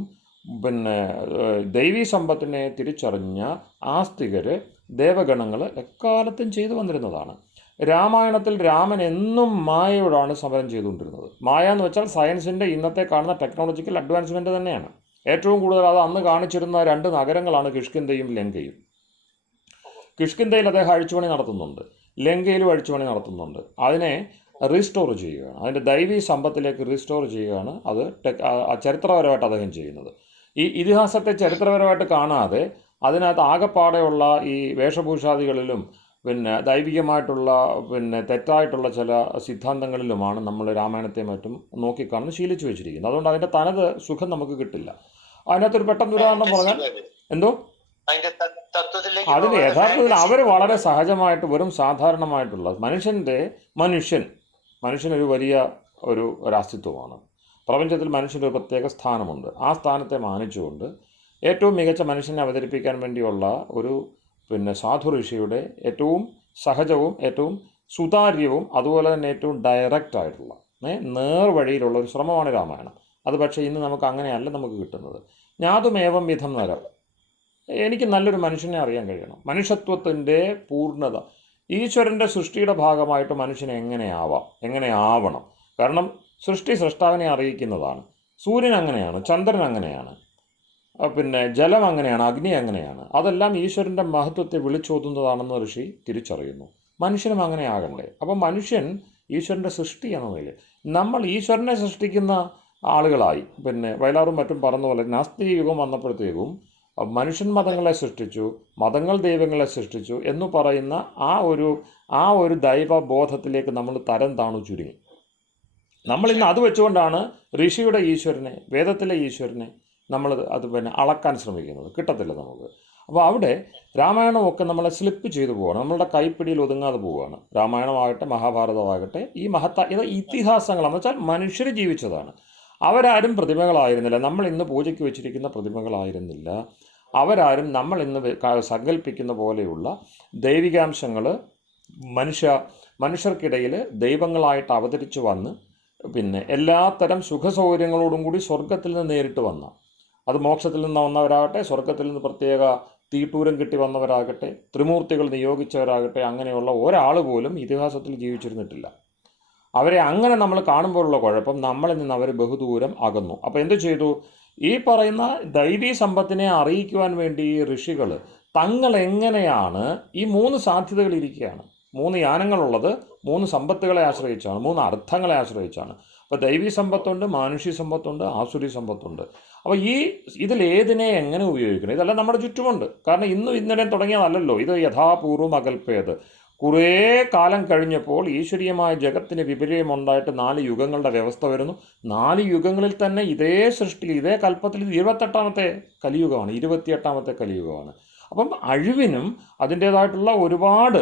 ദൈവീ സമ്പത്തിനെ തിരിച്ചറിഞ്ഞ ആസ്തികർ, ദേവഗണങ്ങൾ എക്കാലത്തും ചെയ്തു വന്നിരുന്നതാണ്. രാമായണത്തിൽ രാമൻ എന്നും മായയോടാണ് സമരം ചെയ്തുകൊണ്ടിരുന്നത്. മായ എന്ന് വെച്ചാൽ സയൻസിൻ്റെ ഇന്നത്തെ കാണുന്ന ടെക്നോളജിക്കൽ അഡ്വാൻസ്മെൻറ്റ് തന്നെയാണ്. ഏറ്റവും കൂടുതൽ അത് അന്ന് കാണിച്ചിരുന്ന 2 നഗരങ്ങളാണ് കിഷ്കിന്ധയും ലങ്കയും. കിഷ്കിന്ധയിൽ അദ്ദേഹം അഴിച്ചുപണി നടത്തുന്നുണ്ട്, ലങ്കയിലും അഴിച്ചുപണി നടത്തുന്നുണ്ട്. അതിനെ റീസ്റ്റോർ ചെയ്യുകയാണ്, അതിൻ്റെ ദൈവീ സമ്പത്തിലേക്ക് റീസ്റ്റോർ ചെയ്യുകയാണ്. അത് ചരിത്രപരമായിട്ട് അദ്ദേഹം ചെയ്യുന്നത്. ഈ ഇതിഹാസത്തെ ചരിത്രപരമായിട്ട് കാണാതെ അതിനകത്ത് ആകെപ്പാടെയുള്ള ഈ വേഷഭൂഷാദികളിലും ദൈവികമായിട്ടുള്ള തെറ്റായിട്ടുള്ള ചില സിദ്ധാന്തങ്ങളിലുമാണ് നമ്മൾ രാമായണത്തെ മറ്റും നോക്കിക്കാണുന്ന ശീലിച്ചു വെച്ചിരിക്കുന്നത്. അതുകൊണ്ട് അതിൻ്റെ തനത് സുഖം നമുക്ക് കിട്ടില്ല. അതിനകത്തൊരു പെട്ടെന്ന് ഉദാഹരണം പറഞ്ഞാൽ എന്തോ അതിന് യഥാർത്ഥത്തിൽ അവർ വളരെ സഹജമായിട്ട് വെറും സാധാരണമായിട്ടുള്ള മനുഷ്യനൊരു വലിയ ഒരസ്തിത്വമാണ്. പ്രപഞ്ചത്തിൽ മനുഷ്യൻ്റെ ഒരു പ്രത്യേക സ്ഥാനമുണ്ട്. ആ സ്ഥാനത്തെ മാനിച്ചുകൊണ്ട് ഏറ്റവും മികച്ച മനുഷ്യനെ അവതരിപ്പിക്കാൻ വേണ്ടിയുള്ള ഒരു സാധു ഋഷിയുടെ ഏറ്റവും സഹജവും ഏറ്റവും സുതാര്യവും അതുപോലെ തന്നെ ഏറ്റവും ഡയറക്റ്റ് ആയിട്ടുള്ള നേർവഴിയിലുള്ള ഒരു ശ്രമമാണ് രാമായണം. അത് പക്ഷേ ഇന്ന് നമുക്ക് അങ്ങനെയല്ല നമുക്ക് കിട്ടുന്നത്. ജ്ഞാതുമേവം വിധം നരം, എനിക്ക് നല്ലൊരു മനുഷ്യനെ അറിയാൻ കഴിയണം. മനുഷ്യത്വത്തിൻ്റെ പൂർണ്ണത, ഈശ്വരൻ്റെ സൃഷ്ടിയുടെ ഭാഗമായിട്ട് മനുഷ്യനെ എങ്ങനെ ആവണം. കാരണം സൃഷ്ടി സൃഷ്ടാവിനെ അറിയിക്കുന്നതാണ്. സൂര്യൻ അങ്ങനെയാണ്, ചന്ദ്രൻ അങ്ങനെയാണ്, ജലം അങ്ങനെയാണ്, അഗ്നി അങ്ങനെയാണ്. അതെല്ലാം ഈശ്വരൻ്റെ മഹത്വത്തെ വിളിച്ചോതുന്നതാണെന്ന് ഋഷി തിരിച്ചറിയുന്നു. മനുഷ്യനും അങ്ങനെ ആകണ്ടേ? അപ്പം മനുഷ്യൻ ഈശ്വരൻ്റെ സൃഷ്ടി എന്ന നിലയിൽ നമ്മൾ ഈശ്വരനെ സൃഷ്ടിക്കുന്ന ആളുകളായി. വയലാറും മറ്റും പറഞ്ഞ പോലെ നാസ്തിക യുഗം വന്നപ്പോഴത്തേക്കും മനുഷ്യൻ മതങ്ങളെ സൃഷ്ടിച്ചു, മതങ്ങൾ ദൈവങ്ങളെ സൃഷ്ടിച്ചു എന്ന് പറയുന്ന ആ ഒരു ദൈവബോധത്തിലേക്ക് നമ്മൾ തരം താണു ചുരുങ്ങി. നമ്മളിന്ന് അത് വെച്ചുകൊണ്ടാണ് ഋഷിയുടെ ഈശ്വരനെ, വേദത്തിലെ ഈശ്വരനെ നമ്മൾ അളക്കാൻ ശ്രമിക്കുന്നത്. കിട്ടത്തില്ല നമുക്ക്. അപ്പോൾ അവിടെ രാമായണമൊക്കെ നമ്മളെ സ്ലിപ്പ് ചെയ്തു പോവുകയാണ്, നമ്മളുടെ കൈപ്പിടിയിൽ ഒതുങ്ങാതെ പോവുകയാണ്. രാമായണമാകട്ടെ മഹാഭാരതമാകട്ടെ ഈ ഇത് ഇതിഹാസങ്ങളെന്ന് വെച്ചാൽ മനുഷ്യർ ജീവിച്ചതാണ്. അവരാരും പ്രതിമകളായിരുന്നില്ല, നമ്മൾ ഇന്ന് പൂജയ്ക്ക് വെച്ചിരിക്കുന്ന പ്രതിമകളായിരുന്നില്ല. അവരാരും നമ്മൾ ഇന്ന് സങ്കല്പിക്കുന്ന പോലെയുള്ള ദൈവികാംശങ്ങൾ മനുഷ്യർക്കിടയിൽ ദൈവങ്ങളായിട്ട് അവതരിച്ചു വന്ന് എല്ലാത്തരം സുഖസൗകര്യങ്ങളോടും കൂടി സ്വർഗത്തിൽ നിന്ന് നേരിട്ട് വന്ന, അത് മോക്ഷത്തിൽ നിന്ന് വന്നവരാകട്ടെ, സ്വർഗത്തിൽ നിന്ന് പ്രത്യേക തീട്ടൂരം കിട്ടി വന്നവരാകട്ടെ, ത്രിമൂർത്തികൾ നിയോഗിച്ചവരാകട്ടെ, അങ്ങനെയുള്ള ഒരാൾ പോലും ഇതിഹാസത്തിൽ ജീവിച്ചിരുന്നിട്ടില്ല. അവരെ അങ്ങനെ നമ്മൾ കാണുമ്പോഴുള്ള കുഴപ്പം നമ്മളിൽ നിന്ന് അവർ ബഹുദൂരം അകന്നു. അപ്പോൾ എന്തു ചെയ്തു? ഈ പറയുന്ന ദൈവീ സമ്പത്തിനെ അറിയിക്കുവാൻ വേണ്ടി ഈ ഋഷികൾ തങ്ങൾ എങ്ങനെയാണ് ഈ 3 സാധ്യതകൾ ഇരിക്കുകയാണ്. 3 യാനങ്ങളുള്ളത് 3 സമ്പത്തുകളെ ആശ്രയിച്ചാണ്, 3 അർത്ഥങ്ങളെ ആശ്രയിച്ചാണ്. അപ്പോൾ ദൈവീ സമ്പത്തുണ്ട്, മാനുഷിക സമ്പത്തുണ്ട്, ആസുരി സമ്പത്തുണ്ട്. അപ്പോൾ ഇതിലേതിനെ എങ്ങനെ ഉപയോഗിക്കണം? ഇതെല്ലാം നമ്മുടെ ചുറ്റുമുണ്ട്. കാരണം ഇന്നലെ തുടങ്ങിയതല്ലല്ലോ ഇത്. യഥാപൂർവം അകൽപ്പേത് കുറേ കാലം കഴിഞ്ഞപ്പോൾ ഈശ്വരീയമായ ജഗത്തിന് വിപര്യമുണ്ടായിട്ട് 4 യുഗങ്ങളുടെ വ്യവസ്ഥ വരുന്നു. 4 യുഗങ്ങളിൽ തന്നെ ഇതേ സൃഷ്ടി, ഇതേ കൽപ്പത്തിൽ 28ാമത്തെ കലിയുഗമാണ്, 28ാമത്തെ കലിയുഗമാണ്. അപ്പം അഴിവിനും അതിൻ്റേതായിട്ടുള്ള ഒരുപാട്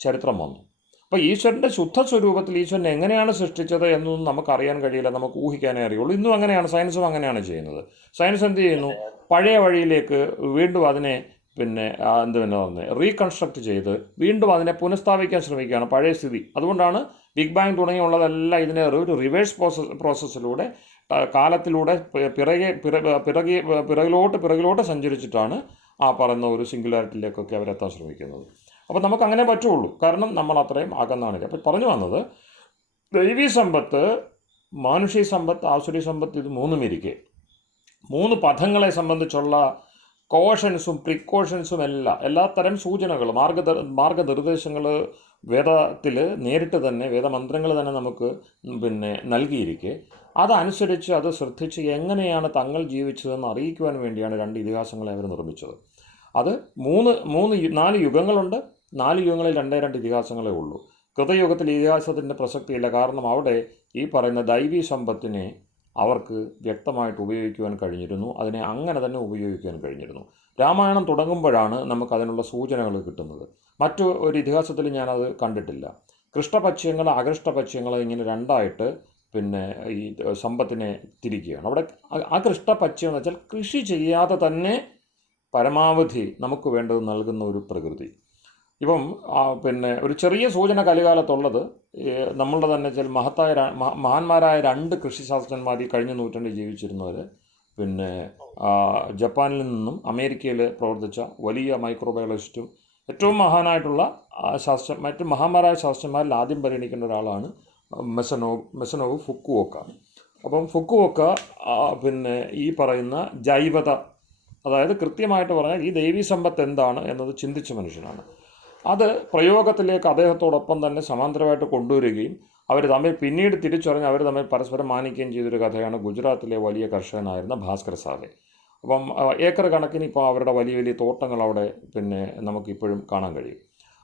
ചരിത്രം വന്നു. അപ്പോൾ ഈശ്വരൻ്റെ ശുദ്ധ സ്വരൂപത്തിൽ ഈശ്വരൻ എങ്ങനെയാണ് സൃഷ്ടിച്ചത് എന്നൊന്നും നമുക്കറിയാൻ കഴിയില്ല, നമുക്ക് ഊഹിക്കാനേ അറിയുള്ളൂ. ഇന്നും അങ്ങനെയാണ്, സയൻസും അങ്ങനെയാണ് ചെയ്യുന്നത്. സയൻസ് എന്ത് ചെയ്യുന്നു? പഴയ വഴിയിലേക്ക് വീണ്ടും അതിനെ റീകൺസ്ട്രക്റ്റ് ചെയ്ത് വീണ്ടും അതിനെ പുനഃസ്ഥാപിക്കാൻ ശ്രമിക്കുകയാണ്, പഴയ സ്ഥിതി. അതുകൊണ്ടാണ് ബിഗ് ബാങ് തുടങ്ങിയുള്ളതെല്ലാം ഇതിനെ ഒരു റിവേഴ്സ് പ്രോസസ്സിലൂടെ കാലത്തിലൂടെ പിറകിലോട്ട് സഞ്ചരിച്ചിട്ടാണ് ആ പറയുന്ന ഒരു സിംഗുലാരിറ്റിയിലേക്കൊക്കെ അവരെത്താൻ ശ്രമിക്കുന്നത്. അപ്പോൾ നമുക്കങ്ങനെ പറ്റുള്ളൂ, കാരണം നമ്മൾ അത്രയും അകന്നാണ്. അപ്പോൾ പറഞ്ഞു വന്നത്, ദൈവീ സമ്പത്ത്, മാനുഷിക സമ്പത്ത്, ആസുരി സമ്പത്ത്, ഇത് 3 ഇരിക്കെ 3 പദങ്ങളെ സംബന്ധിച്ചുള്ള കോഷൻസും പ്രിക്കോഷൻസും എല്ലാ തരം സൂചനകൾ മാർഗനിർദ്ദേശങ്ങൾ വേദത്തിൽ നേരിട്ട് തന്നെ വേദമന്ത്രങ്ങൾ തന്നെ നമുക്ക് നൽകിയിരിക്കെ അതനുസരിച്ച് അത് ശ്രദ്ധിച്ച് എങ്ങനെയാണ് തങ്ങൾ ജീവിച്ചതെന്ന് അറിയിക്കുവാൻ വേണ്ടിയാണ് 2 ഇതിഹാസങ്ങളെ അവർ നിർമ്മിച്ചത്. അത് 4 യുഗങ്ങളുണ്ട്. 4 യുഗങ്ങളിൽ 2 ഇതിഹാസങ്ങളേ ഉള്ളൂ. കൃതയുഗത്തിൽ ഇതിഹാസത്തിൻ്റെ പ്രസക്തിയില്ല. കാരണം അവിടെ ഈ പറയുന്ന ദൈവീ സമ്പത്തിനെ അവർക്ക് വ്യക്തമായിട്ട് ഉപയോഗിക്കുവാൻ കഴിഞ്ഞിരുന്നു. അതിനെ അങ്ങനെ തന്നെ ഉപയോഗിക്കാൻ കഴിഞ്ഞിരുന്നു. രാമായണം തുടങ്ങുമ്പോഴാണ് നമുക്കതിനുള്ള സൂചനകൾ കിട്ടുന്നത്. മറ്റു ഒരു ഇതിഹാസത്തിൽ ഞാനത് കണ്ടിട്ടില്ല. കൃഷ്ണപക്ഷ്യങ്ങൾ അകൃഷ്ടപക്ഷ്യങ്ങൾ ഇങ്ങനെ 2ആയിട്ട് ഈ സമ്പത്തിനെ തിരിക്കുകയാണ്. അവിടെ അകൃഷ്ടപക്ഷ്യം എന്ന് വെച്ചാൽ കൃഷി ചെയ്യാതെ തന്നെ പരമാവധി നമുക്ക് വേണ്ടത് നൽകുന്ന ഒരു പ്രകൃതി. ഇപ്പം ഒരു ചെറിയ സൂചന കലികാലത്തുള്ളത് നമ്മളുടെ തന്നെ ചില മഹാന്മാരായ 2 കൃഷിശാസ്ത്രജ്ഞന്മാർ ഈ കഴിഞ്ഞ നൂറ്റാണ്ടിൽ ജീവിച്ചിരുന്നവർ ജപ്പാനിൽ നിന്നും അമേരിക്കയിൽ പ്രവർത്തിച്ച വലിയ മൈക്രോബയോളജിസ്റ്റും ഏറ്റവും മഹാനായിട്ടുള്ള മറ്റ് മഹാന്മാരായ ശാസ്ത്രജ്ഞന്മാരിൽ ആദ്യം പരിഗണിക്കേണ്ട ഒരാളാണ് മെസനോവ് ഫുക്കുവോക്ക. അപ്പം ഫുക്കുവോക്ക ഈ പറയുന്ന ജൈവത, അതായത് കൃത്യമായിട്ട് പറഞ്ഞാൽ ഈ ദൈവീ സമ്പത്ത് എന്താണ് എന്നത് ചിന്തിച്ച മനുഷ്യനാണ്. അത് പ്രയോഗത്തിലേക്ക് അദ്ദേഹത്തോടൊപ്പം തന്നെ സമാന്തരമായിട്ട് കൊണ്ടുവരികയും അവർ തമ്മിൽ പിന്നീട് തിരിച്ചറിഞ്ഞ് അവർ തമ്മിൽ പരസ്പരം മാനിക്കുകയും ചെയ്തൊരു കഥയാണ് ഗുജറാത്തിലെ വലിയ കർഷകനായിരുന്ന ഭാസ്കർ സാലെ. അപ്പം ഏക്കർ കണക്കിന് ഇപ്പോൾ അവരുടെ വലിയ വലിയ തോട്ടങ്ങൾ അവിടെ നമുക്കിപ്പോഴും കാണാൻ കഴിയും.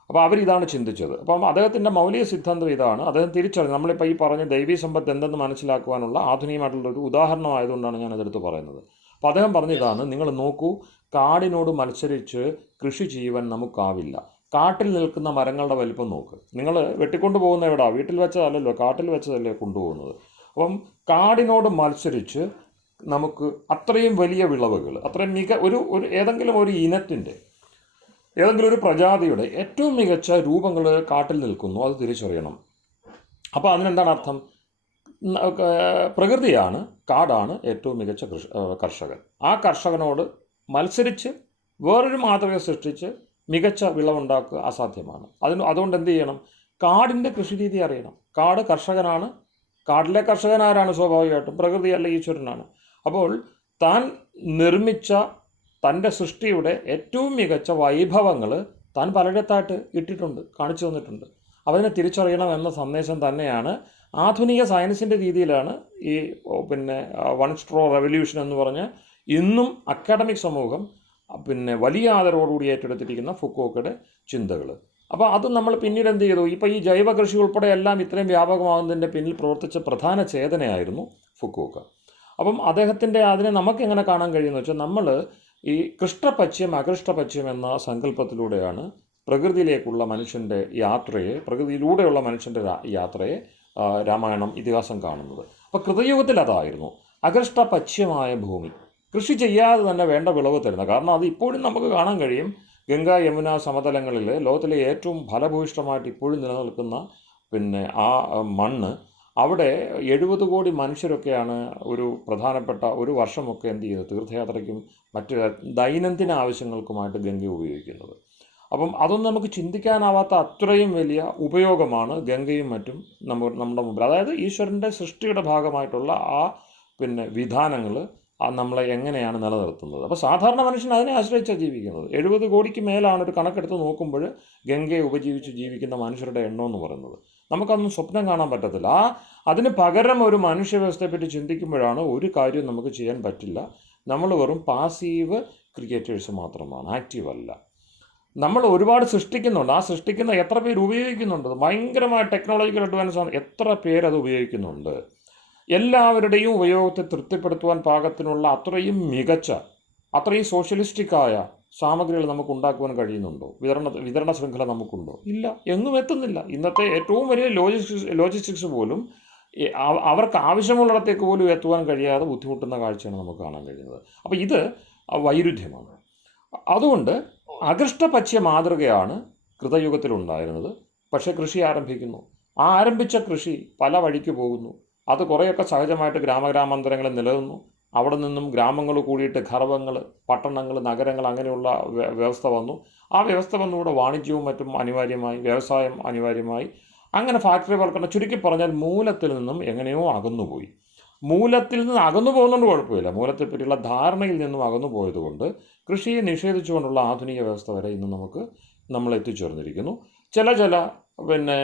അപ്പോൾ അവരിതാണ് ചിന്തിച്ചത്. അപ്പം അദ്ദേഹത്തിൻ്റെ മൗലിക സിദ്ധാന്തം ഇതാണ്. അദ്ദേഹം തിരിച്ചറിഞ്ഞു നമ്മളിപ്പോൾ ഈ പറഞ്ഞ ദൈവീ സമ്പത്ത് എന്തെന്ന് മനസ്സിലാക്കുവാനുള്ള ആധുനികമായിട്ടുള്ളൊരു ഉദാഹരണമായതുകൊണ്ടാണ് ഞാനതെടുത്ത് പറയുന്നത്. അപ്പോൾ അദ്ദേഹം പറഞ്ഞതാണ്, നിങ്ങൾ നോക്കൂ, കാടിനോട് മത്സരിച്ച് കൃഷി ചെയ്യുവാൻ നമുക്കാവില്ല. കാട്ടിൽ നിൽക്കുന്ന മരങ്ങളുടെ വലിപ്പം നോക്ക്. നിങ്ങൾ വെട്ടിക്കൊണ്ടു പോകുന്ന എവിടാ? വീട്ടിൽ വെച്ചതല്ലല്ലോ, കാട്ടിൽ വെച്ചതല്ലേ കൊണ്ടുപോകുന്നത്. അപ്പം കാടിനോട് മത്സരിച്ച് നമുക്ക് അത്രയും വലിയ വിളവുകൾ, അത്രയും ഒരു ഏതെങ്കിലും ഒരു ഇനത്തിൻ്റെ, ഏതെങ്കിലും ഒരു പ്രജാതിയുടെ ഏറ്റവും മികച്ച രൂപങ്ങൾ കാട്ടിൽ നിൽക്കുന്നു. അത് തിരിച്ചറിയണം. അപ്പോൾ അതിനെന്താണ് അർത്ഥം? പ്രകൃതിയാണ്, കാടാണ് ഏറ്റവും മികച്ച കർഷകൻ. ആ കർഷകനോട് മത്സരിച്ച് വേറൊരു മാതൃക സൃഷ്ടിച്ച് മികച്ച വിളവുണ്ടാക്കുക അസാധ്യമാണ്. അതുകൊണ്ട് എന്ത് ചെയ്യണം? കാടിൻ്റെ കൃഷിരീതി അറിയണം. കാട് കർഷകനാണ്. കാട്ടിലെ കർഷകൻ ആരാണ്? സ്വാഭാവികമായിട്ടും പ്രകൃതിയല്ല, ഈശ്വരനാണ്. അപ്പോൾ താൻ നിർമ്മിച്ച തൻ്റെ സൃഷ്ടിയുടെ ഏറ്റവും മികച്ച വൈഭവങ്ങൾ താൻ പലയിടത്തായിട്ട് ഇട്ടിട്ടുണ്ട്, കാണിച്ചു തന്നിട്ടുണ്ട്. അതിനെ തിരിച്ചറിയണം എന്ന സന്ദേശം തന്നെയാണ് ആധുനിക സയൻസിൻ്റെ രീതിയിലാണ് ഈ വൺ സ്ട്രോ റെവല്യൂഷൻ എന്ന് പറഞ്ഞ് ഇന്നും അക്കാഡമിക് സമൂഹം വലിയ ആദരവോടുകൂടി ഏറ്റെടുത്തിരിക്കുന്ന ഫുക്കോക്കയുടെ ചിന്തകൾ. അപ്പോൾ അത് നമ്മൾ പിന്നീട് എന്ത് ചെയ്തു? ഇപ്പോൾ ഈ ജൈവ കൃഷി ഉൾപ്പെടെ എല്ലാം ഇത്രയും വ്യാപകമാകുന്നതിൻ്റെ പിന്നിൽ പ്രവർത്തിച്ച പ്രധാന ചേതനയായിരുന്നു ഫുക്കോക്ക. അപ്പം അദ്ദേഹത്തിൻ്റെ അതിനെ നമുക്കെങ്ങനെ കാണാൻ കഴിയുമെന്ന് വെച്ചാൽ, നമ്മൾ ഈ കൃഷ്ണപക്ഷ്യം അകൃഷ്ടപക്ഷ്യം എന്ന സങ്കല്പത്തിലൂടെയാണ് പ്രകൃതിയിലേക്കുള്ള മനുഷ്യൻ്റെ യാത്രയെ, പ്രകൃതിയിലൂടെയുള്ള മനുഷ്യൻ്റെ യാത്രയെ രാമായണം ഇതിഹാസം കാണുന്നത്. അപ്പോൾ കൃതയുഗത്തിൽ അതായിരുന്നു അകൃഷ്ടപക്ഷ്യമായ ഭൂമി, കൃഷി ചെയ്യാതെ തന്നെ വേണ്ട വിളവ് തരുന്നത്. കാരണം അത് ഇപ്പോഴും നമുക്ക് കാണാൻ കഴിയും. ഗംഗ യമുന സമതലങ്ങളിൽ ലോകത്തിലെ ഏറ്റവും ഫലഭൂയിഷ്ടമായിട്ട് ഇപ്പോഴും നിലനിൽക്കുന്ന ആ മണ്ണ്, അവിടെ 70 കോടി മനുഷ്യരൊക്കെയാണ് ഒരു പ്രധാനപ്പെട്ട ഒരു വർഷമൊക്കെ എന്ത് ചെയ്യുന്നത്? തീർത്ഥയാത്രയ്ക്കും മറ്റ് ദൈനംദിന ആവശ്യങ്ങൾക്കുമായിട്ട് ഗംഗ ഉപയോഗിക്കുന്നത്. അപ്പം അതൊന്നും നമുക്ക് ചിന്തിക്കാനാവാത്ത അത്രയും വലിയ ഉപയോഗമാണ് ഗംഗയും മറ്റും നമ്മുടെ മുമ്പിൽ. അതായത് ഈശ്വരൻ്റെ സൃഷ്ടിയുടെ ഭാഗമായിട്ടുള്ള ആ വിധാനങ്ങൾ നമ്മളെ എങ്ങനെയാണ് നിലനിർത്തുന്നത്. അപ്പോൾ സാധാരണ മനുഷ്യൻ അതിനെ ആശ്രയിച്ചാണ് ജീവിക്കുന്നത്. 70 കോടിക്ക് മേലാണ് ഒരു കണക്കെടുത്ത് നോക്കുമ്പോൾ ഗംഗയെ ഉപജീവിച്ച് ജീവിക്കുന്ന മനുഷ്യരുടെ എണ്ണം എന്ന് പറയുന്നത്. നമുക്കൊന്നും സ്വപ്നം കാണാൻ പറ്റത്തില്ല. അതിന് പകരം ഒരു മനുഷ്യവ്യവസ്ഥയെപ്പറ്റി ചിന്തിക്കുമ്പോഴാണ് ഒരു കാര്യവും നമുക്ക് ചെയ്യാൻ പറ്റില്ല. നമ്മൾ വെറും പാസീവ് ക്രിയേറ്റേഴ്സ് മാത്രമാണ്, ആക്റ്റീവ് അല്ല. നമ്മൾ ഒരുപാട് സൃഷ്ടിക്കുന്നുണ്ട്. ആ സൃഷ്ടിക്കുന്ന എത്ര പേര് ഉപയോഗിക്കുന്നുണ്ട്? ഭയങ്കരമായ ടെക്നോളജിക്കൽ അഡ്വാൻസ് ആണ്. എത്ര പേരത് ഉപയോഗിക്കുന്നുണ്ട്? എല്ലാവരുടെയും ഉപയോഗത്തെ തൃപ്തിപ്പെടുത്തുവാൻ പാകത്തിനുള്ള അത്രയും മികച്ച, അത്രയും സോഷ്യലിസ്റ്റിക്കായ സാമഗ്രികൾ നമുക്ക് ഉണ്ടാക്കുവാൻ കഴിയുന്നുണ്ടോ? വിതരണ ശൃംഖല നമുക്കുണ്ടോ? ഇല്ല, എങ്ങും എത്തുന്നില്ല. ഇന്നത്തെ ഏറ്റവും വലിയ ലോജിസ്റ്റിക്സ് പോലും അവർക്ക് ആവശ്യമുള്ളിടത്തേക്ക് പോലും എത്തുവാൻ കഴിയാതെ ബുദ്ധിമുട്ടുന്ന കാഴ്ചയാണ് നമുക്ക് കാണാൻ കഴിയുന്നത്. അപ്പോൾ ഇത് വൈരുദ്ധ്യമാണ്. അതുകൊണ്ട് അകൃഷ്ടപക്ഷ്യ മാതൃകയാണ് കൃതയുഗത്തിലുണ്ടായിരുന്നത്. പക്ഷേ കൃഷി ആരംഭിക്കുന്നു. ആ ആരംഭിച്ച കൃഷി പല വഴിക്ക് പോകുന്നു. അത് കുറേയൊക്കെ സഹജമായിട്ട് ഗ്രാമാന്തരങ്ങളിൽ നിലനിന്നു. അവിടെ നിന്നും ഗ്രാമങ്ങൾ കൂടിയിട്ട് ഖർവങ്ങൾ, പട്ടണങ്ങൾ, നഗരങ്ങൾ, അങ്ങനെയുള്ള വ്യവസ്ഥ വന്നു. ആ വ്യവസ്ഥ വന്നുകൂടെ വാണിജ്യവും മറ്റും അനിവാര്യമായി, വ്യവസായം അനിവാര്യമായി. അങ്ങനെ ഫാക്ടറി വൽക്കരണം, ചുരുക്കി പറഞ്ഞാൽ മൂലത്തിൽ നിന്നും എങ്ങനെയോ അകന്നുപോയി. മൂലത്തിൽ നിന്ന് അകന്നു പോകുന്നതുകൊണ്ട് കുഴപ്പമില്ല. മൂലത്തെപ്പറ്റിയുള്ള ധാരണയിൽ നിന്നും അകന്നു പോയതുകൊണ്ട് കൃഷിയെ നിഷേധിച്ചുകൊണ്ടുള്ള ആധുനിക വ്യവസ്ഥ വരെ ഇന്ന് നമ്മൾ എത്തിച്ചേർന്നിരിക്കുന്നു. ചില പിന്നെ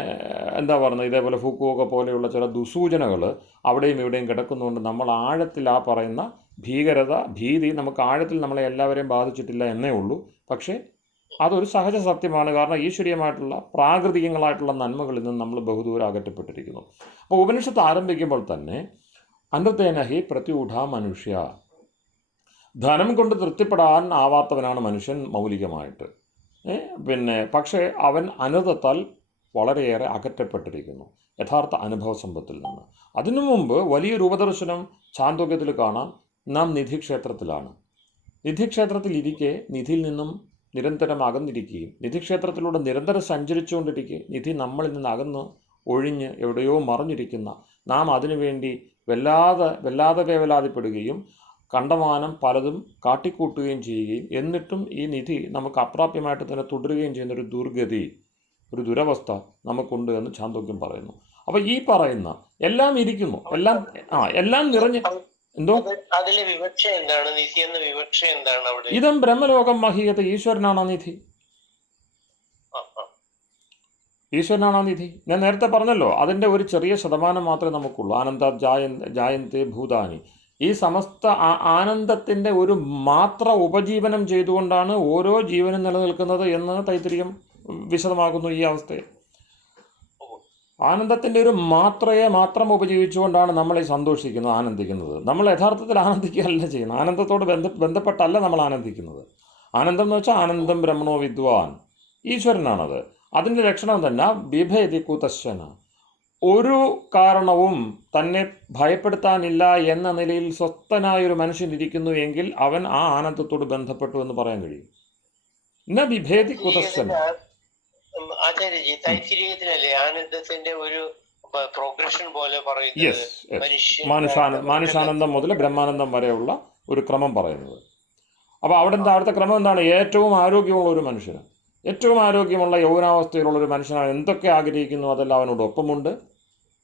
എന്താ പറയുന്നത്, ഇതേപോലെ ഫുക്കുവൊക്കെ പോലെയുള്ള ചില ദുസൂചനകൾ അവിടെയും ഇവിടെയും കിടക്കുന്നതുകൊണ്ട് നമ്മൾ ആഴത്തിൽ ആ പറയുന്ന ഭീതി നമുക്ക് ആഴത്തിൽ നമ്മളെ എല്ലാവരെയും ബാധിച്ചിട്ടില്ല എന്നേ ഉള്ളൂ. പക്ഷേ അതൊരു സഹജ സത്യമാണ്. കാരണം ഈശ്വരീയമായിട്ടുള്ള പ്രാകൃതികങ്ങളായിട്ടുള്ള നന്മകളിൽ നിന്ന് നമ്മൾ ബഹുദൂരം അകറ്റപ്പെട്ടിരിക്കുന്നു. അപ്പോൾ ഉപനിഷത്ത് ആരംഭിക്കുമ്പോൾ തന്നെ അനൃതേന ഹി പ്രത്യൂഢ മനുഷ്യ, ധനം കൊണ്ട് തൃപ്തിപ്പെടാൻ ആവാത്തവനാണ് മനുഷ്യൻ മൗലികമായിട്ട്. പക്ഷേ അവൻ അനൃതത്താൽ വളരെയേറെ അകറ്റപ്പെട്ടിരിക്കുന്നു യഥാർത്ഥ അനുഭവ സമ്പത്തിൽ നിന്ന്. അതിനു മുമ്പ് വലിയൊരു ഉപദർശനം ചാന്തോക്യത്തിൽ കാണാം. നാം നിധിക്ഷേത്രത്തിലാണ്. നിധിക്ഷേത്രത്തിലിരിക്കെ നിധിയിൽ നിന്നും നിരന്തരം അകന്നിരിക്കുകയും നിധിക്ഷേത്രത്തിലൂടെ നിരന്തരം സഞ്ചരിച്ചുകൊണ്ടിരിക്കെ നിധി നമ്മളിൽ നിന്ന് അകന്ന് ഒഴിഞ്ഞ് എവിടെയോ മറിഞ്ഞിരിക്കുന്ന നാം അതിനുവേണ്ടി വല്ലാതെ വേവലാതിപ്പെടുകയും കണ്ടമാനം പലതും കാട്ടിക്കൂട്ടുകയും ചെയ്യുകയും എന്നിട്ടും ഈ നിധി നമുക്ക് അപ്രാപ്യമായിട്ട് തന്നെ തുടരുകയും ചെയ്യുന്ന ഒരു ദുരവസ്ഥ നമുക്കുണ്ട് എന്ന് ചാന്തോക്യം പറയുന്നു. അപ്പോൾ ഈ പറയുന്ന എല്ലാം ഇരിക്കുന്നു, എല്ലാം നിറഞ്ഞ് എന്തോ അതിലെ വിവക്ഷ എന്താണ്? നിധി എന്ന വിവക്ഷ എന്താണ് അവിടെ? ഇതം ബ്രഹ്മലോകം മഹീയത, ഈശ്വരനാണ് നിധി. ഈശ്വരനാണ് നിധി. ഞാൻ നേരത്തെ പറഞ്ഞല്ലോ, അതിൻ്റെ ഒരു ചെറിയ ശതമാനം മാത്രമേ നമുക്കുള്ളൂ. ആനന്ദ ജായന്തേ ഭൂതാനി. ഈ സമസ്ത ആനന്ദത്തിൻ്റെ ഒരു മാത്ര ഉപജീവനം ചെയ്തുകൊണ്ടാണ് ഓരോ ജീവനും നിലനിൽക്കുന്നത് എന്ന് തൈത്തിരീയം വിശദമാക്കുന്നു ഈ അവസ്ഥയെ. ആനന്ദത്തിൻ്റെ ഒരു മാത്രം ഉപജീവിച്ചുകൊണ്ടാണ് നമ്മൾ ഈ സന്തോഷിക്കുന്നത്, ആനന്ദിക്കുന്നത്. നമ്മൾ യഥാർത്ഥത്തിൽ ആനന്ദിക്കുകയല്ല ചെയ്യുന്നത്. ആനന്ദത്തോട് ബന്ധപ്പെട്ടല്ല നമ്മൾ ആനന്ദിക്കുന്നത്. ആനന്ദം എന്ന് വെച്ചാൽ ആനന്ദം ബ്രഹ്മണോ വിദ്വാൻ, ഈശ്വരനാണത്. അതിൻ്റെ ലക്ഷണം തന്നെ ബിഭേതി കുതശ്ചന, ഒരു കാരണവും തന്നെ ഭയപ്പെടുത്താനില്ല എന്ന നിലയിൽ സ്വസ്ഥനായൊരു മനുഷ്യൻ ഇരിക്കുന്നു എങ്കിൽ അവൻ ആ ആനന്ദത്തോട് ബന്ധപ്പെട്ടു എന്ന് പറയാൻ കഴിയും. ന ബിഭേതി കുതശ്ചന. ആചാര്യജി, തൈത്തിരീയത്തിലല്ലേ ആനന്ദത്തിന്റെ ഒരു പ്രോഗ്രഷൻ പോലെ പറയുന്നത്? മാനുഷാനന്ദം മുതൽ ബ്രഹ്മാനന്ദം വരെയുള്ള ഒരു ക്രമം പറയുന്നത്. അപ്പോൾ അവിടുത്തെ ക്രമം എന്താണ്? ഏറ്റവും ആരോഗ്യമുള്ള ഒരു മനുഷ്യന്, ഏറ്റവും ആരോഗ്യമുള്ള യൗവനാവസ്ഥയിലുള്ളൊരു മനുഷ്യനാണ് എന്തൊക്കെ ആഗ്രഹിക്കുന്നു അതെല്ലാം അവനോട് ഒപ്പമുണ്ട്.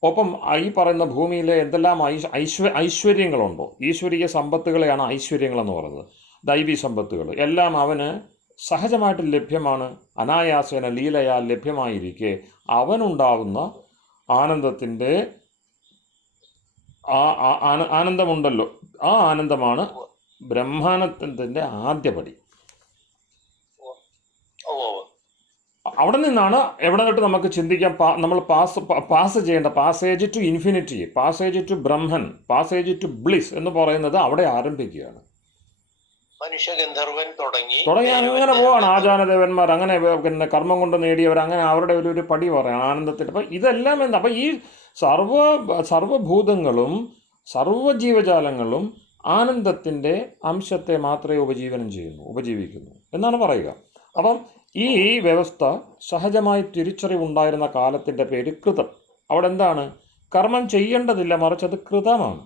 ഒപ്പം ഈ പറയുന്ന ഭൂമിയിലെ എന്തെല്ലാം ഐശ്വര്യങ്ങളുണ്ടോ, ഈശ്വരീയ സമ്പത്തുകളെയാണ് ഐശ്വര്യങ്ങളെന്ന് പറയുന്നത്, ദൈവീ സമ്പത്തുകൾ എല്ലാം അവന് സഹജമായിട്ട് ലഭ്യമാണ്. അനായാസേന ലീലയാൽ ലഭ്യമായിരിക്കെ അവനുണ്ടാകുന്ന ആനന്ദത്തിൻ്റെ ആനന്ദമുണ്ടല്ലോ, ആ ആനന്ദമാണ് ബ്രഹ്മാനന്ദത്തിൻ്റെ ആദ്യപടി. അവിടെ നിന്നാണ് എവിടെ തൊട്ട് നമുക്ക് ചിന്തിക്കാം, നമ്മൾ പാസ് ചെയ്യേണ്ട passage to infinity, passage to Brahman, passage to bliss എന്ന് പറയുന്നത് അവിടെ ആരംഭിക്കുകയാണ്. മനുഷ്യഗന്ധർവൻ തുടങ്ങി അങ്ങനെ പോവാണ്. ആചാരദേവന്മാർ അങ്ങനെ പിന്നെ കർമ്മം കൊണ്ട് നേടിയവർ അങ്ങനെ അവരുടെ ഒരു പടി പറയാണ് ആനന്ദത്തിൽ. അപ്പം ഇതെല്ലാം എന്താ? അപ്പം ഈ സർവഭൂതങ്ങളും സർവജീവജാലങ്ങളും ആനന്ദത്തിൻ്റെ അംശത്തെ മാത്രമേ ഉപജീവിക്കുന്നു എന്നാണ് പറയുക. അപ്പം ഈ വ്യവസ്ഥ സഹജമായി തിരിച്ചറിവുണ്ടായിരുന്ന കാലത്തിൻ്റെ പേര് കൃതം. അവിടെ എന്താണ്? കർമ്മം ചെയ്യേണ്ടതില്ല, മറിച്ച് അത് കൃതമാണ്.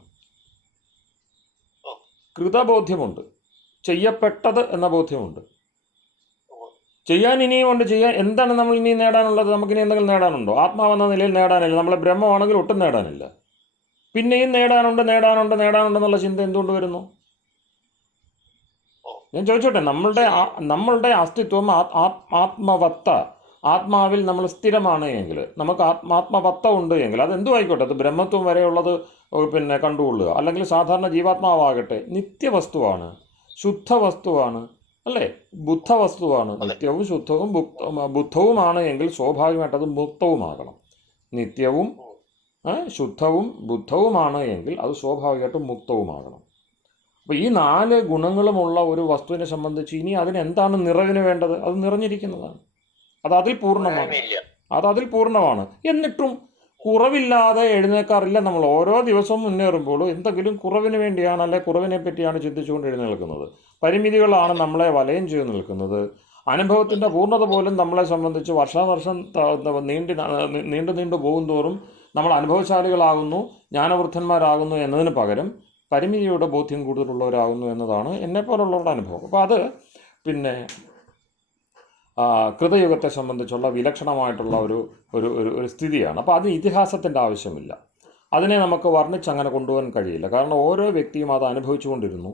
കൃതബോധ്യമുണ്ട്, ചെയ്യപ്പെട്ടത് എന്ന ബോധ്യമുണ്ട്. ചെയ്യാൻ ഇനിയുമുണ്ട്. എന്താണ് നമ്മൾ ഇനി നേടാനുള്ളത്? നമുക്കിനി എന്തെങ്കിലും നേടാനുണ്ടോ? ആത്മാവെന്ന നിലയിൽ നേടാനില്ല. നമ്മളെ ബ്രഹ്മമാണെങ്കിൽ ഒട്ടും നേടാനില്ല. പിന്നെയും നേടാനുണ്ടെന്നുള്ള ചിന്ത എന്തുകൊണ്ട് വരുന്നു? ഞാൻ ചോദിച്ചോട്ടെ, നമ്മളുടെ അസ്തിത്വം ആത്മാവിൽ നമ്മൾ സ്ഥിരമാണ് എങ്കിൽ, നമുക്ക് ആത്മവത്ത ഉണ്ട് എങ്കിൽ, അതെന്തും ആയിക്കോട്ടെ, അത് ബ്രഹ്മത്വം വരെയുള്ളത് പിന്നെ കണ്ടുകൊള്ളുക. അല്ലെങ്കിൽ സാധാരണ ജീവാത്മാവാകട്ടെ നിത്യവസ്തുവാണ്, ശുദ്ധവസ്തുവാണ്, അല്ലേ? ബുദ്ധവസ്തുവാണ്. നിത്യവും ശുദ്ധവും ബുദ്ധവുമാണ് എങ്കിൽ സ്വാഭാവികമായിട്ട് അത് മുക്തവുമാകണം. നിത്യവും ശുദ്ധവും ബുദ്ധവുമാണ് എങ്കിൽ അത് സ്വാഭാവികമായിട്ടും മുക്തവുമാകണം. അപ്പോൾ ഈ 4 ഗുണങ്ങളുമുള്ള ഒരു വസ്തുവിനെ സംബന്ധിച്ച് ഇനി അതിനെന്താണ് നിറവിന് വേണ്ടത്? അത് നിറഞ്ഞിരിക്കുന്നതാണ്. അതിൽ പൂർണ്ണമാണ്. എന്നിട്ടും കുറവില്ലാതെ എഴുന്നേൽക്കാറില്ല നമ്മൾ. ഓരോ ദിവസവും മുന്നേറുമ്പോഴും എന്തെങ്കിലും കുറവിന് വേണ്ടിയാണ്, അല്ലെ കുറവിനെ പറ്റിയാണ് ചിന്തിച്ചുകൊണ്ട് എഴുന്നേൽക്കുന്നത്. പരിമിതികളാണ് നമ്മളെ വലയം ചെയ്ത് നിൽക്കുന്നത്. അനുഭവത്തിൻ്റെ പൂർണ്ണത പോലും നമ്മളെ സംബന്ധിച്ച് വർഷാവർഷം നീണ്ടു പോകും തോറും നമ്മൾ അനുഭവശാലികളാകുന്നു, ജ്ഞാനവൃദ്ധന്മാരാകുന്നു എന്നതിന് പകരം പരിമിതിയുടെ ബോധ്യം കൂടുതലുള്ളവരാകുന്നു എന്നതാണ് എന്നെപ്പോലുള്ളവരുടെ അനുഭവം. അപ്പോൾ അത് പിന്നെ കൃതയുഗത്തെ സംബന്ധിച്ചുള്ള വിലക്ഷണമായിട്ടുള്ള ഒരു സ്ഥിതിയാണ്. അപ്പോൾ അതിന് ഇതിഹാസത്തിൻ്റെ ആവശ്യമില്ല. അതിനെ നമുക്ക് വർണ്ണിച്ചങ്ങനെ കൊണ്ടുപോകാൻ കഴിയില്ല. കാരണം ഓരോ വ്യക്തിയും അത് അനുഭവിച്ചുകൊണ്ടിരുന്നു.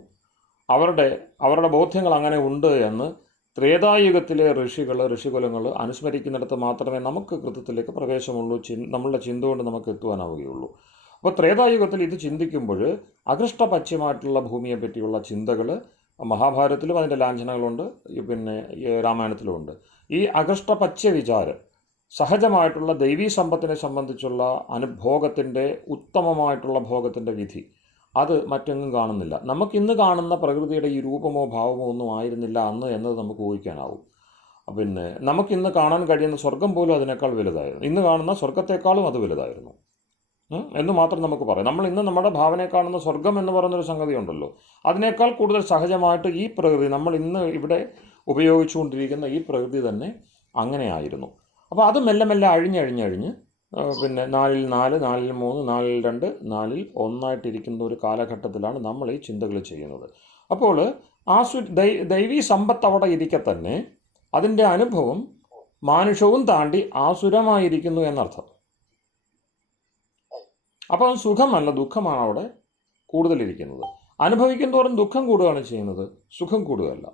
അവരുടെ ബോധ്യങ്ങൾ അങ്ങനെ ഉണ്ട് എന്ന് ത്രേതായുഗത്തിലെ ഋഷികുലങ്ങൾ അനുസ്മരിക്കുന്നിടത്ത് മാത്രമേ നമുക്ക് കൃത്യത്തിലേക്ക് പ്രവേശമുള്ളൂ. നമ്മളുടെ ചിന്ത കൊണ്ട് നമുക്ക് എത്തുവാനാവുകയുള്ളൂ. അപ്പോൾ ത്രേതായുഗത്തിൽ ഇത് ചിന്തിക്കുമ്പോൾ അകൃഷ്ടപശ്യമായിട്ടുള്ള ഭൂമിയെ പറ്റിയുള്ള ചിന്തകൾ മഹാഭാരതത്തിലും അതിൻ്റെ ലാഞ്ചനകളുണ്ട്, പിന്നെ രാമായണത്തിലുമുണ്ട്. ഈ അകൃഷ്ടപശ്യ വിചാരം, സഹജമായിട്ടുള്ള ദൈവീ സമ്പത്തിനെ സംബന്ധിച്ചുള്ള അനുഭോഗത്തിൻ്റെ ഉത്തമമായിട്ടുള്ള ഭോഗത്തിൻ്റെ വിധി, അത് മറ്റെങ്ങും കാണുന്നില്ല. നമുക്കിന്ന് കാണുന്ന പ്രകൃതിയുടെ ഈ രൂപമോ ഭാവമോ ഒന്നും ആയിരുന്നില്ല അന്ന് എന്നത് നമുക്ക് ഊഹിക്കാനാവും. പിന്നെ നമുക്കിന്ന് കാണാൻ കഴിയുന്ന സ്വർഗം പോലും അതിനേക്കാൾ വലുതായിരുന്നു. ഇന്ന് കാണുന്ന സ്വർഗത്തെക്കാളും അത് വലുതായിരുന്നു എന്ന് മാത്രം നമുക്ക് പറയാം. നമ്മൾ ഇന്ന് നമ്മുടെ ഭാവനയെ കാണുന്ന സ്വർഗം എന്ന് പറയുന്നൊരു സംഗതി ഉണ്ടല്ലോ, അതിനേക്കാൾ കൂടുതൽ സഹജമായിട്ട് ഈ പ്രകൃതി, നമ്മൾ ഇന്ന് ഇവിടെ ഉപയോഗിച്ചുകൊണ്ടിരിക്കുന്ന ഈ പ്രകൃതി തന്നെ അങ്ങനെയായിരുന്നു. അപ്പോൾ അത് മെല്ലെ മെല്ലെ അഴിഞ്ഞ് പിന്നെ 4-ൽ 4, 4-ൽ 3, 4-ൽ 2, 4-ൽ 1 ഒരു കാലഘട്ടത്തിലാണ് നമ്മൾ ഈ ചിന്തകൾ ചെയ്യുന്നത്. അപ്പോൾ ദൈവീ സമ്പത്ത് അവിടെ ഇരിക്കെ തന്നെ അതിൻ്റെ അനുഭവം മാനുഷവും താണ്ടി ആസുരമായിരിക്കുന്നു എന്നർത്ഥം. അപ്പോൾ സുഖമല്ല, ദുഃഖമാണ് അവിടെ കൂടുതലിരിക്കുന്നത്. അനുഭവിക്കും തോറും ദുഃഖം കൂടുകയാണ് ചെയ്യുന്നത്, സുഖം കൂടുകയല്ല.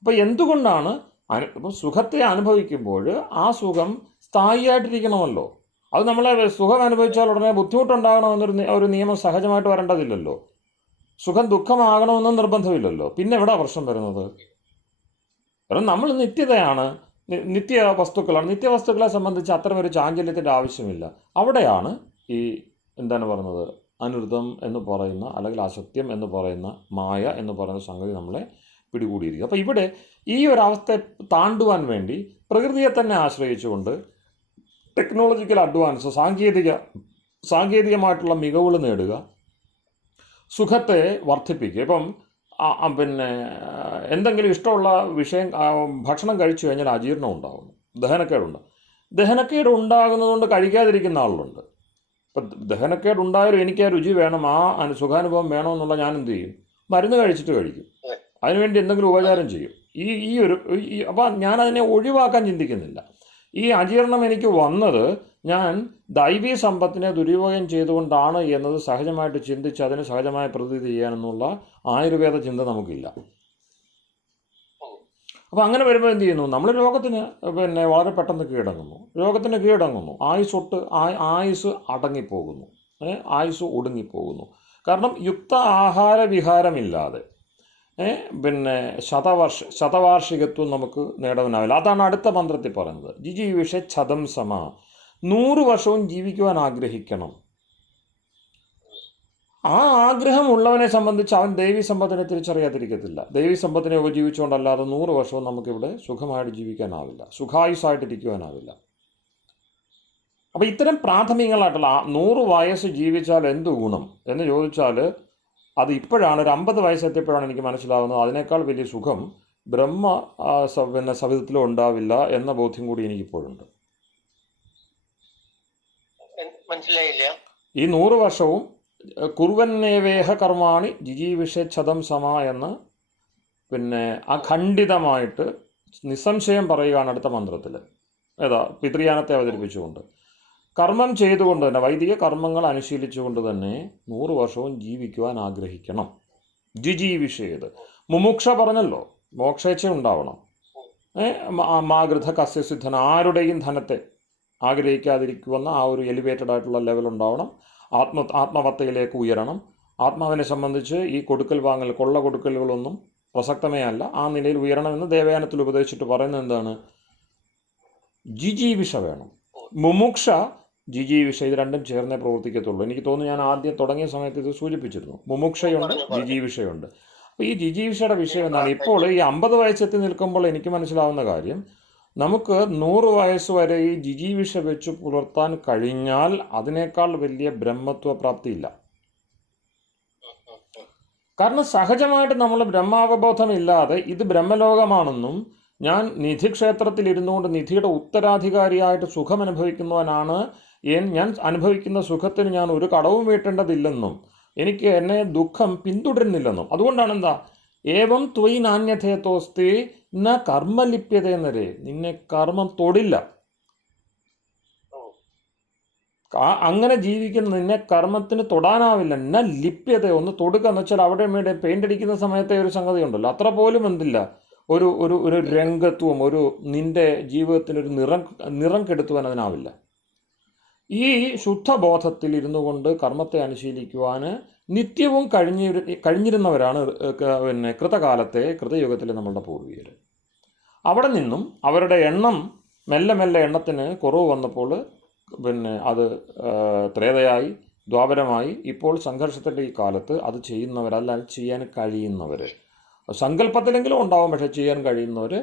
അപ്പോൾ എന്തുകൊണ്ടാണ് ഇപ്പോൾ സുഖത്തെ അനുഭവിക്കുമ്പോൾ ആ സുഖം സ്ഥായിയായിട്ടിരിക്കണമല്ലോ. അത് നമ്മളെ സുഖം അനുഭവിച്ചാൽ ഉടനെ ബുദ്ധിമുട്ടുണ്ടാകണമെന്നൊരു നിയമം സഹജമായിട്ട് വരേണ്ടതില്ലല്ലോ. സുഖം ദുഃഖമാകണമെന്നും നിർബന്ധമില്ലല്ലോ. പിന്നെ എവിടെ പ്രശ്നം വരുന്നത്? കാരണം നമ്മൾ നിത്യതയാണ്, നിത്യ വസ്തുക്കളെ സംബന്ധിച്ച് അത്തരമൊരു ചാഞ്ചല്യത്തിൻ്റെ ആവശ്യമില്ല. അവിടെയാണ് ഈ എന്താണ് പറയുന്നത്, അനൃതം എന്ന് പറയുന്ന, അല്ലെങ്കിൽ അസത്യം എന്ന് പറയുന്ന, മായ എന്ന് പറയുന്ന സംഗതി നമ്മളെ പിടികൂടിയിരിക്കും. അപ്പോൾ ഇവിടെ ഈ ഒരവസ്ഥയെ താണ്ടുവാൻ വേണ്ടി പ്രകൃതിയെ തന്നെ ആശ്രയിച്ചുകൊണ്ട് ടെക്നോളജിക്കൽ അഡ്വാൻസ്, സാങ്കേതികമായിട്ടുള്ള മികവുകൾ നേടുക, സുഖത്തെ വർദ്ധിപ്പിക്കുക. ഇപ്പം പിന്നെ എന്തെങ്കിലും ഇഷ്ടമുള്ള ഭക്ഷണം കഴിച്ചു കഴിഞ്ഞാൽ അജീർണം ഉണ്ടാകുന്നു, ദഹനക്കേട് ഉണ്ടാകുന്നതുകൊണ്ട് കഴിക്കാതിരിക്കുന്ന ആളുണ്ട്. ഇപ്പം ദഹനക്കേട് ഉണ്ടായാലും എനിക്ക് ആ രുചി വേണം, ആ സുഖാനുഭവം വേണമെന്നുള്ള ഞാൻ എന്ത് ചെയ്യും? മരുന്ന് കഴിക്കും, അതിനുവേണ്ടി എന്തെങ്കിലും ഉപചാരം ചെയ്യും. അപ്പോൾ ഞാനതിനെ ഒഴിവാക്കാൻ ചിന്തിക്കുന്നില്ല. ഈ അജീർണം എനിക്ക് വന്നത് ഞാൻ ദൈവീ സമ്പത്തിനെ ദുരുപയോഗം ചെയ്തുകൊണ്ടാണ് എന്നത് സഹജമായിട്ട് ചിന്തിച്ച് അതിന് സഹജമായ പ്രതിവിധി ചെയ്യാനെന്നുള്ള ആയുർവേദ ചിന്ത നമുക്കില്ല. അപ്പോൾ അങ്ങനെ വരുമ്പോൾ എന്ത് ചെയ്യുന്നു? നമ്മൾ രോഗത്തിന് വളരെ പെട്ടെന്ന് കീഴടങ്ങുന്നു. ആയുസ് അടങ്ങിപ്പോകുന്നു, ആയുസ് ഒടുങ്ങിപ്പോകുന്നു. കാരണം യുക്ത ആഹാര വിഹാരമില്ലാതെ ശതവാർഷികത്വം നമുക്ക് നേടാനാവില്ല. അതാണ് അടുത്ത മന്ത്രത്തിൽ പറയുന്നത്, ജിജീവിഷ ഛതം സമ, 100 വർഷവും ജീവിക്കുവാൻ ആഗ്രഹിക്കണം. ആ ആഗ്രഹമുള്ളവനെ സംബന്ധിച്ച് അവൻ ദൈവീ സമ്പത്തിനെ തിരിച്ചറിയാതിരിക്കത്തില്ല. ദൈവീ സമ്പത്തിനെ ഉപജീവിച്ചുകൊണ്ടല്ലാതെ 100 വർഷവും നമുക്കിവിടെ സുഖമായിട്ട് ജീവിക്കാനാവില്ല, സുഖായുസായിട്ടിരിക്കുവാനാവില്ല. അപ്പോൾ ഇത്തരം പ്രാഥമികങ്ങളായിട്ടുള്ള 100 വയസ്സ് ജീവിച്ചാൽ എന്ത് ഗുണം എന്ന് ചോദിച്ചാൽ, അത് ഇപ്പോഴാണ്, ഒരു 50 വയസ്സെത്തിയപ്പോഴാണ് എനിക്ക് മനസ്സിലാവുന്നത് അതിനേക്കാൾ വലിയ സുഖം സവിധത്തിലും ഉണ്ടാവില്ല എന്ന ബോധ്യം കൂടി എനിക്കിപ്പോഴുണ്ട്. മനസ്സിലായില്ല. ഈ 100 വർഷവും കുർവന്നേവേഹ കർമാണി ജിജീവിഷച്ഛതം സമ എന്ന് അഖണ്ഡിതമായിട്ട് നിസ്സംശയം പറയുകയാണ് അടുത്ത മന്ത്രത്തിൽ. പിതൃയാനത്തെ അവതരിപ്പിച്ചുകൊണ്ട് കർമ്മം ചെയ്തുകൊണ്ട് തന്നെ, വൈദിക കർമ്മങ്ങൾ അനുശീലിച്ചുകൊണ്ട് തന്നെ 100 വർഷവും ജീവിക്കുവാൻ ആഗ്രഹിക്കണം. ജിജീവിഷേത്, മുമുക്ഷ പറഞ്ഞല്ലോ, മോക്ഷേച്ഛ ഉണ്ടാവണം. മാഗൃധ കസ്യസിദ്ധന, ആരുടെയും ധനത്തെ ആഗ്രഹിക്കാതിരിക്കുമെന്ന ആ ഒരു എലിവേറ്റഡ് ആയിട്ടുള്ള ലെവൽ ഉണ്ടാവണം. ആത്മവത്തയിലേക്ക് ഉയരണം. ആത്മാവിനെ സംബന്ധിച്ച് ഈ കൊടുക്കൽ വാങ്ങൽ, കൊള്ള കൊടുക്കലുകളൊന്നും പ്രസക്തമേ അല്ല. ആ നിലയിൽ ഉയരണമെന്ന് ദേവയാനത്തിൽ ഉപദേശിച്ചിട്ട് പറയുന്നത് എന്താണ്? ജിജീവിഷ വേണം, മുമുക്ഷ, ജിജീവിഷ, ഇത് രണ്ടും ചേർന്നേ പ്രവർത്തിക്കത്തുള്ളൂ. എനിക്ക് തോന്നുന്നു ഞാൻ ആദ്യം തുടങ്ങിയ സമയത്ത് ഇത് സൂചിപ്പിച്ചിരുന്നു. മുമുക്ഷയുണ്ട്, ജിജീവിഷയുണ്ട്. അപ്പോൾ ഈ ജിജീവിഷയുടെ വിഷയം എന്താണ്? ഇപ്പോൾ ഈ 50 വയസ്സെത്തി നിൽക്കുമ്പോൾ എനിക്ക് മനസ്സിലാവുന്ന കാര്യം, നമുക്ക് 100 വയസ്സ് വരെ ഈ ജിജീവിഷ വെച്ച് പുലർത്താൻ കഴിഞ്ഞാൽ അതിനേക്കാൾ വലിയ ബ്രഹ്മത്വ പ്രാപ്തിയില്ല. കാരണം സഹജമായിട്ട് നമ്മൾ ബ്രഹ്മാവബോധമില്ലാതെ ഇത് ബ്രഹ്മലോകമാണെന്നും ഞാൻ നിധിക്ഷേത്രത്തിൽ ഇരുന്നുകൊണ്ട് നിധിയുടെ ഉത്തരാധികാരിയായിട്ട് സുഖം അനുഭവിക്കുന്നവനാണ്, ഞാൻ അനുഭവിക്കുന്ന സുഖത്തിന് ഞാൻ ഒരു കടവും വീട്ടേണ്ടതില്ലെന്നും എനിക്ക് എന്നെ ദുഃഖം പിന്തുടരുന്നില്ലെന്നും, അതുകൊണ്ടാണ് എന്താ ഏവം ത്വയി നാന്യഥേത്തോസ്തി ന കർമ്മലിപ്യതയെന്നരെ, നിന്നെ കർമ്മം തൊടില്ല. അങ്ങനെ ജീവിക്കുന്ന നിന്നെ കർമ്മത്തിന് തൊടാനാവില്ല. എന്നാ ലിപ്യത ഒന്ന് തൊടുക എന്ന് വെച്ചാൽ അവിടെ ഇവിടെ പെയിന്റ് അടിക്കുന്ന സമയത്തെ ഒരു സംഗതി ഉണ്ടല്ലോ, അത്ര പോലും എന്തില്ല, ഒരു ഒരു ഒരു രംഗത്വം, ഒരു നിന്റെ ജീവിതത്തിന് ഒരു നിറം കെടുത്തുവാൻ അതിനാവില്ല. ഈ ശുദ്ധബോധത്തിൽ ഇരുന്നു കൊണ്ട് കർമ്മത്തെ അനുശീലിക്കുവാൻ നിത്യവും കഴിഞ്ഞിരുന്നവരാണ് പിന്നെ കൃതയുഗത്തിലെ നമ്മളുടെ പൂർവികർ. അവിടെ നിന്നും അവരുടെ എണ്ണം മെല്ലെ മെല്ലെ എണ്ണത്തിന് കുറവ് വന്നപ്പോൾ പിന്നെ അത് ത്രേതയായി, ദ്വാപരമായി, ഇപ്പോൾ സംഘർഷത്തിൻ്റെ ഈ കാലത്ത് അത് ചെയ്യുന്നവരല്ല, അത് ചെയ്യാൻ കഴിയുന്നവർ, സങ്കല്പത്തിലെങ്കിലും ഉണ്ടാവും, പക്ഷേ ചെയ്യാൻ കഴിയുന്നവർ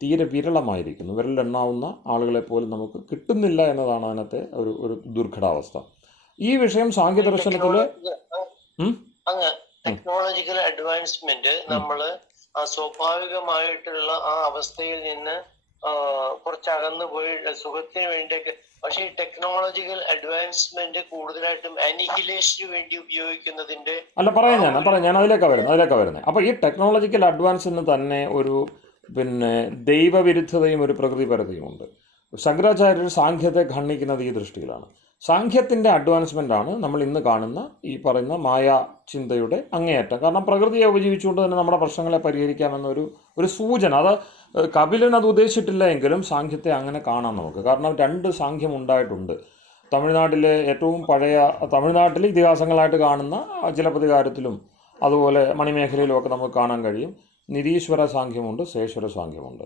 തീരെ വിരളമായിരിക്കുന്നു. വിരലെണ്ണാവുന്ന ആളുകളെ പോലും നമുക്ക് കിട്ടുന്നില്ല എന്നതാണ് അതിനകത്തെ ഒരു ദുർഘടാവസ്ഥ. ഈ വിഷയം സാങ്കേദർശനത്തിൽ ടെക്നോളജിക്കൽ അഡ്വാൻസ്മെന്റ് നമ്മൾ സ്വാഭാവികമായിട്ടുള്ള ആ അവസ്ഥയിൽ നിന്ന് കുറച്ചകന്നു പോയി സുഖത്തിന് വേണ്ടിയൊക്കെ. പക്ഷെ ഈ ടെക്നോളജിക്കൽ അഡ്വാൻസ്മെന്റ് കൂടുതലായിട്ടും അനിഹിലേഷന് വേണ്ടി ഉപയോഗിക്കുന്നതിന്റെ ഞാൻ അതിലേക്കാ വരുന്നത്. അപ്പോൾ ഈ ടെക്നോളജിക്കൽ അഡ്വാൻസിന് തന്നെ ഒരു ദൈവവിരുദ്ധതയും ഒരു പ്രകൃതിപരതയുമുണ്ട്. ശങ്കരാചാര്യർ സാഖ്യത്തെ ഖണ്ഡിക്കുന്നത് ഈ ദൃഷ്ടിയിലാണ്. സാഖ്യത്തിൻ്റെ അഡ്വാൻസ്മെൻ്റാണ് നമ്മൾ ഇന്ന് കാണുന്ന ഈ പറയുന്ന മായാ ചിന്തയുടെ അങ്ങേയറ്റം. കാരണം പ്രകൃതിയെ ഉപജീവിച്ചുകൊണ്ട് തന്നെ നമ്മുടെ പ്രശ്നങ്ങളെ പരിഹരിക്കാമെന്നൊരു സൂചന. അത് കപിലൻ അത് ഉദ്ദേശിച്ചിട്ടില്ല എങ്കിലും സാഖ്യത്തെ അങ്ങനെ കാണാം നമുക്ക്. കാരണം 2 സാഖ്യം ഉണ്ടായിട്ടുണ്ട്. തമിഴ്നാട്ടിലെ ഏറ്റവും പഴയ തമിഴ്നാട്ടിലെ ഇതിഹാസങ്ങളായിട്ട് കാണുന്ന ചിലപ്പതികാരത്തിലും അതുപോലെ മണിമേഖലയിലും ഒക്കെ നമുക്ക് കാണാൻ കഴിയും. നിരീശ്വര സാഖ്യമുണ്ട്, ശേശ്വര സാഖ്യമുണ്ട്.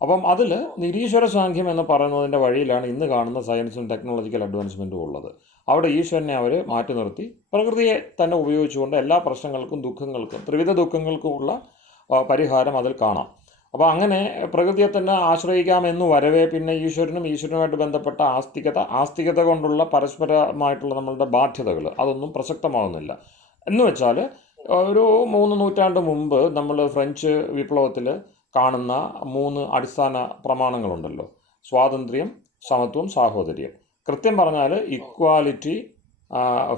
അപ്പം അതിൽ നിരീശ്വര സാഖ്യം എന്ന് പറയുന്നതിൻ്റെ വഴിയിലാണ് ഇന്ന് കാണുന്ന സയൻസും ടെക്നോളജിക്കൽ അഡ്വാൻസ്മെൻറ്റും ഉള്ളത്. അവിടെ ഈശ്വരനെ അവർ മാറ്റി നിർത്തി പ്രകൃതിയെ തന്നെ ഉപയോഗിച്ചുകൊണ്ട് എല്ലാ പ്രശ്നങ്ങൾക്കും ദുഃഖങ്ങൾക്കും ത്രിവിധ ദുഃഖങ്ങൾക്കുമുള്ള പരിഹാരം അതിൽ അപ്പോൾ അങ്ങനെ പ്രകൃതിയെ തന്നെ ആശ്രയിക്കാമെന്ന് വരവേ പിന്നെ ഈശ്വരനുമായിട്ട് ബന്ധപ്പെട്ട ആസ്തികത കൊണ്ടുള്ള പരസ്പരമായിട്ടുള്ള നമ്മളുടെ ബാധ്യതകൾ അതൊന്നും പ്രസക്തമാകുന്നില്ല. എന്ന് വെച്ചാൽ ഒരു 3 നൂറ്റാണ്ട് മുമ്പ് നമ്മൾ ഫ്രഞ്ച് വിപ്ലവത്തിൽ കാണുന്ന 3 അടിസ്ഥാന പ്രമാണങ്ങളുണ്ടല്ലോ: സ്വാതന്ത്ര്യം, സമത്വം, സാഹോദര്യം. കൃത്യം പറഞ്ഞാൽ ഇക്വാലിറ്റി,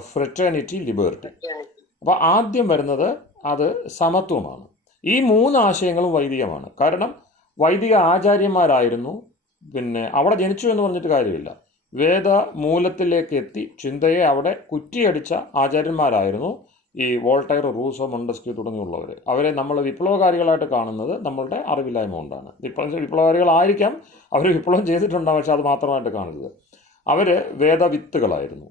ഫ്രറ്റേണിറ്റി, ലിബേർട്ടി. അപ്പോൾ ആദ്യം വരുന്നത് അത് സമത്വമാണ്. ഈ 3 ആശയങ്ങളും വൈദികമാണ്. കാരണം വൈദിക ആചാര്യന്മാരായിരുന്നു. അവിടെ ജനിച്ചു എന്ന് പറഞ്ഞിട്ട് കാര്യമില്ല. വേദമൂലത്തിലേക്ക് എത്തി ചിന്തയെ അവിടെ കുറ്റിയടിച്ച ആചാര്യന്മാരായിരുന്നു ഈ വോൾട്ടയർ, റൂസോ, മൊണ്ടസ്ക്യൂ തുടങ്ങിയുള്ളവർ. അവരെ നമ്മൾ വിപ്ലവകാരികളായിട്ട് കാണുന്നത് നമ്മളുടെ അറിവില്ലായ്മ കൊണ്ടാണ്. വിപ്ലവകാരികളായിരിക്കാം, അവർ വിപ്ലവം ചെയ്തിട്ടുണ്ടാകും, പക്ഷെ അത് മാത്രമായിട്ട് കാണരുത്. അവർ വേദവിത്തുകളായിരുന്നു.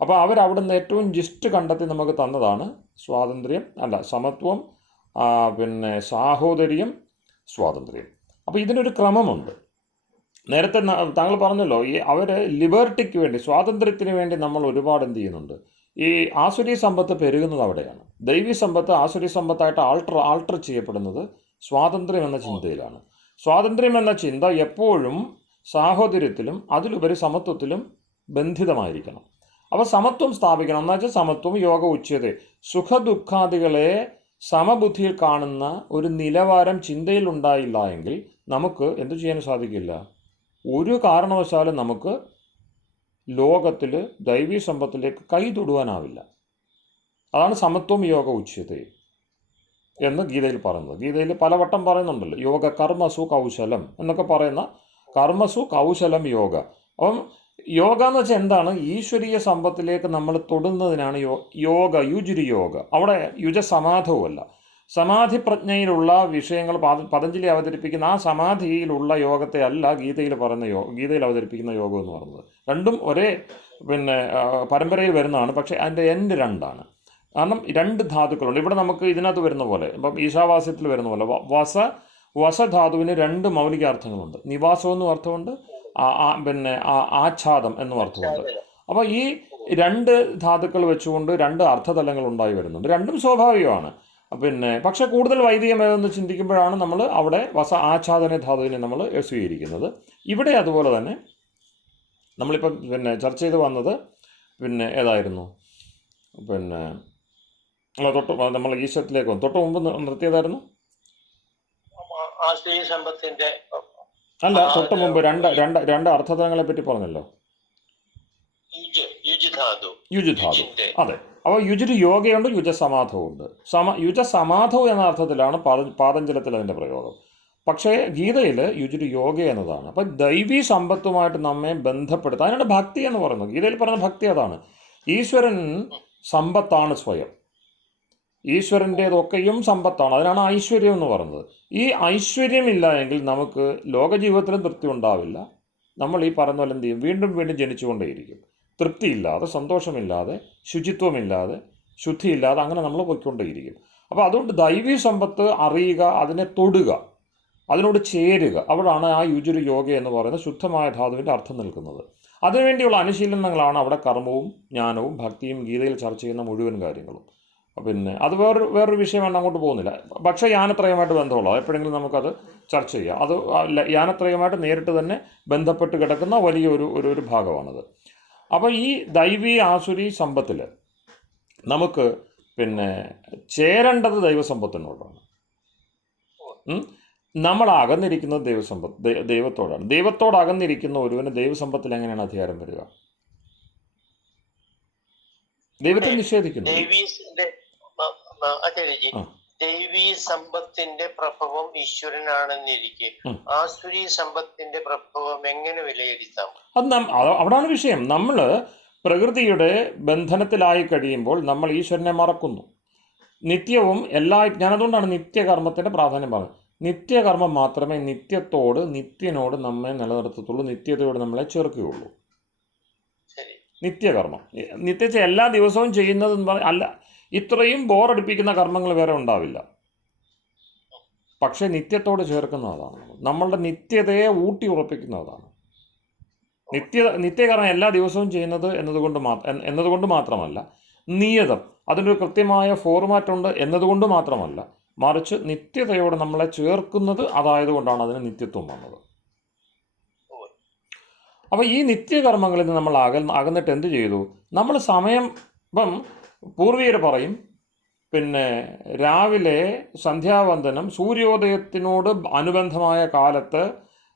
അപ്പോൾ അവരവിടുന്ന് ഏറ്റവും ജിസ്റ്റ് കണ്ടെത്തി നമുക്ക് തന്നതാണ് സമത്വം, സാഹോദര്യം, സ്വാതന്ത്ര്യം. അപ്പോൾ ഇതിനൊരു ക്രമമുണ്ട്. നേരത്തെ താങ്കൾ പറഞ്ഞല്ലോ, അവർ ലിബർട്ടിക്ക് വേണ്ടി, സ്വാതന്ത്ര്യത്തിന് വേണ്ടി നമ്മൾ ഒരുപാട് എന്ത് ചെയ്യുന്നുണ്ട്. ഈ ആസുരി സമ്പത്ത് പെരുകുന്നത് അവിടെയാണ്. ദൈവീ സമ്പത്ത് ആസുരി സമ്പത്തായിട്ട് ആൾട്ടർ ചെയ്യപ്പെടുന്നത് സ്വാതന്ത്ര്യം എന്ന ചിന്തയിലാണ്. സ്വാതന്ത്ര്യം എന്ന ചിന്ത എപ്പോഴും സാഹോദര്യത്തിലും അതിലുപരി സമത്വത്തിലും ബന്ധിതമായിരിക്കണം. അപ്പോൾ സമത്വം സ്ഥാപിക്കണം. എന്ന് വെച്ചാൽ സമത്വം, യോഗ, ഉച്യത, സുഖദുഃഖാദികളെ സമബുദ്ധിയിൽ കാണുന്ന ഒരു നിലവാരം ചിന്തയിൽ ഉണ്ടായില്ല എങ്കിൽ നമുക്ക് എന്തു ചെയ്യാൻ സാധിക്കില്ല. ഒരു കാരണവശാലും നമുക്ക് ലോകത്തിൽ ദൈവീ സമ്പത്തിലേക്ക് കൈ തൊടുവാനാവില്ല. അതാണ് സമത്വം, യോഗ, ഉച്യത എന്ന് ഗീതയിൽ പറയുന്നത്. ഗീതയിൽ പലവട്ടം പറയുന്നുണ്ടല്ലോ, യോഗ കർമ്മസു കൗശലം എന്നൊക്കെ പറയുന്ന കർമ്മസു കൗശലം യോഗ. അപ്പം യോഗ എന്ന് വെച്ചാൽ എന്താണ്? ഈശ്വരീയ സമ്പത്തിലേക്ക് നമ്മൾ തൊടുന്നതിനാണ് യോഗ, യുജുരി യോഗ. അവിടെ യുജസമാധവുമല്ല, സമാധി പ്രജ്ഞയിലുള്ള വിഷയങ്ങൾ പതഞ്ജലി അവതരിപ്പിക്കുന്ന ആ സമാധിയിലുള്ള യോഗത്തെ അല്ല ഗീതയിൽ ഗീതയിൽ അവതരിപ്പിക്കുന്ന യോഗം എന്ന് പറയുന്നത്. രണ്ടും ഒരേ പരമ്പരയിൽ വരുന്നതാണ്, പക്ഷേ അതിൻ്റെ എൻഡ് 2ആണ്. കാരണം 2 ധാതുക്കളുണ്ട്. ഇവിടെ നമുക്ക് ഇതിനകത്ത് വരുന്ന പോലെ, ഇപ്പം ഈശാവാസ്യത്തിൽ വരുന്ന പോലെ വസധാതുവിന് 2 മൗലികാർത്ഥങ്ങളുണ്ട്. നിവാസം എന്നും അർത്ഥമുണ്ട്, ആച്ഛാദം എന്നും അർത്ഥമുണ്ട്. അപ്പോൾ ഈ 2 ധാതുക്കൾ വെച്ചുകൊണ്ട് 2 അർത്ഥതലങ്ങൾ ഉണ്ടായി വരുന്നുണ്ട്. രണ്ടും സ്വാഭാവികമാണ്. പക്ഷേ കൂടുതൽ വൈദികമേതെന്ന് ചിന്തിക്കുമ്പോഴാണ് നമ്മൾ അവിടെ ആച്ഛാദന ധാതുവിനെ നമ്മൾ സ്വീകരിക്കുന്നത്. ഇവിടെ അതുപോലെ തന്നെ നമ്മളിപ്പം ചർച്ച ചെയ്ത് വന്നത് ഏതായിരുന്നു? നമ്മൾ ഈശ്വരത്തിലേക്ക് വന്നു. തൊട്ട് മുമ്പ് നിർത്തിയതായിരുന്നു അല്ല, തൊട്ട് മുമ്പ് രണ്ട് അർത്ഥതലങ്ങളെ പറ്റി പറഞ്ഞല്ലോ. യുജുധാതു, അതെ. അപ്പോൾ യുജുര് യോഗയുണ്ട്, യുജസമാധവും ഉണ്ട്. യുജസമാധവും എന്ന അർത്ഥത്തിലാണ് പാതഞ്ജലത്തിൽ അതിൻ്റെ പ്രയോഗം. പക്ഷേ ഗീതയിൽ യുജുരു യോഗ എന്നതാണ്. അപ്പം ദൈവീ സമ്പത്തുമായിട്ട് നമ്മെ ബന്ധപ്പെടുത്തുക, അതിനാണ് ഭക്തി എന്ന് പറയുന്നത്. ഗീതയിൽ പറയുന്ന ഭക്തി അതാണ്. ഈശ്വരൻ സമ്പത്താണ് സ്വയം. ഈശ്വരൻ്റേതൊക്കെയും സമ്പത്താണ്. അതിനാണ് ഐശ്വര്യം എന്ന് പറയുന്നത്. ഈ ഐശ്വര്യമില്ല എങ്കിൽ നമുക്ക് ലോകജീവിതത്തിലും തൃപ്തി ഉണ്ടാവില്ല. നമ്മൾ ഈ പറയുന്ന പോലെ എന്ത് ചെയ്യും? വീണ്ടും വീണ്ടും ജനിച്ചുകൊണ്ടേയിരിക്കും. തൃപ്തിയില്ലാതെ, സന്തോഷമില്ലാതെ, ശുചിത്വമില്ലാതെ, ശുദ്ധിയില്ലാതെ അങ്ങനെ നമ്മൾ പോയിക്കൊണ്ടേയിരിക്കും. അപ്പോൾ അതുകൊണ്ട് ദൈവീ സമ്പത്ത് അറിയുക, അതിനെ തൊടുക, അതിനോട് ചേരുക, അവിടാണ് ആ യുജുരു യോഗ എന്ന് പറയുന്ന ശുദ്ധമായ ധാതുവിൻ്റെ അർത്ഥം നിൽക്കുന്നത്. അതിനുവേണ്ടിയുള്ള അനുശീലനങ്ങളാണ് അവിടെ കർമ്മവും ജ്ഞാനവും ഭക്തിയും ഗീതയിൽ ചർച്ച ചെയ്യുന്ന മുഴുവൻ കാര്യങ്ങളും. പിന്നെ അത് വേറൊരു വിഷയമാണ്, അങ്ങോട്ട് പോകുന്നില്ല. പക്ഷേ യാനത്രയമായിട്ട് ബന്ധമുള്ളത് എപ്പോഴെങ്കിലും നമുക്കത് ചർച്ച ചെയ്യാം. അത് യാനത്രയമായിട്ട് നേരിട്ട് തന്നെ ബന്ധപ്പെട്ട് കിടക്കുന്ന വലിയ ഒരു ഭാഗമാണത്. അപ്പോൾ ഈ ദൈവീ ആസുരി സമ്പത്തിൽ നമുക്ക് പിന്നെ ചേരേണ്ടത് ദൈവസമ്പത്തിനോടാണ്. നമ്മൾ അകന്നിരിക്കുന്നത് ദൈവത്തോടാണ്. ദൈവത്തോട് അകന്നിരിക്കുന്ന ഒരുവന് ദൈവസമ്പത്തിൽ എങ്ങനെയാണ് അധികാരം വരിക? ദൈവത്തെ നിഷേധിക്കുന്നു. ദൈവീ സമ്പത്തിന്റെ പ്രഭവം ഈശ്വരനാണെന്നിരിക്കെ ആസുരി സമ്പത്തിന്റെ പ്രഭവം എങ്ങനെ വിലയിരുത്താം? അവിടാണ് വിഷയം. നമ്മൾ പ്രകൃതിയുടെ ബന്ധനത്തിലായി കഴിയുമ്പോൾ നമ്മൾ ഈശ്വരനെ മറക്കുന്നു. നിത്യവും ഞാനതുകൊണ്ടാണ് നിത്യകർമ്മത്തിന്റെ പ്രാധാന്യം പറഞ്ഞത്. നിത്യകർമ്മം മാത്രമേ നിത്യനോട് നമ്മെ നിലനിർത്തത്തുള്ളൂ, നിത്യതയോട് നമ്മളെ ചേർക്കുകയുള്ളൂ. നിത്യകർമ്മം നിത്യത്തെ എല്ലാ ദിവസവും ചെയ്യുന്നത് അല്ല. ഇത്രയും ബോറടിപ്പിക്കുന്ന കർമ്മങ്ങൾ വേറെ ഉണ്ടാവില്ല. പക്ഷേ നിത്യത്തോട് ചേർക്കുന്നതാണ്, നമ്മളുടെ നിത്യതയെ ഊട്ടി ഉറപ്പിക്കുന്നതാണ്. നിത്യകർമ്മം എല്ലാ ദിവസവും ചെയ്യുന്നത് എന്നതുകൊണ്ട് മാത്രമല്ല, നിയതം, അതിനൊരു കൃത്യമായ ഫോർമാറ്റ് ഉണ്ട് എന്നതുകൊണ്ട് മാത്രമല്ല, മറിച്ച് നിത്യതയോട് നമ്മളെ ചേർക്കുന്നത് അതായതുകൊണ്ടാണ് അതിന് നിത്യത്വം വന്നത്. അപ്പോൾ ഈ നിത്യകർമ്മങ്ങളിൽ നിന്ന് നമ്മൾ അകന്നിട്ട് എന്ത് ചെയ്തു? നമ്മൾ സമയം, ഇപ്പം പൂർവികർ പറയും, പിന്നെ രാവിലെ സന്ധ്യാവന്ദനം, സൂര്യോദയത്തിനോട് അനുബന്ധമായ കാലത്ത്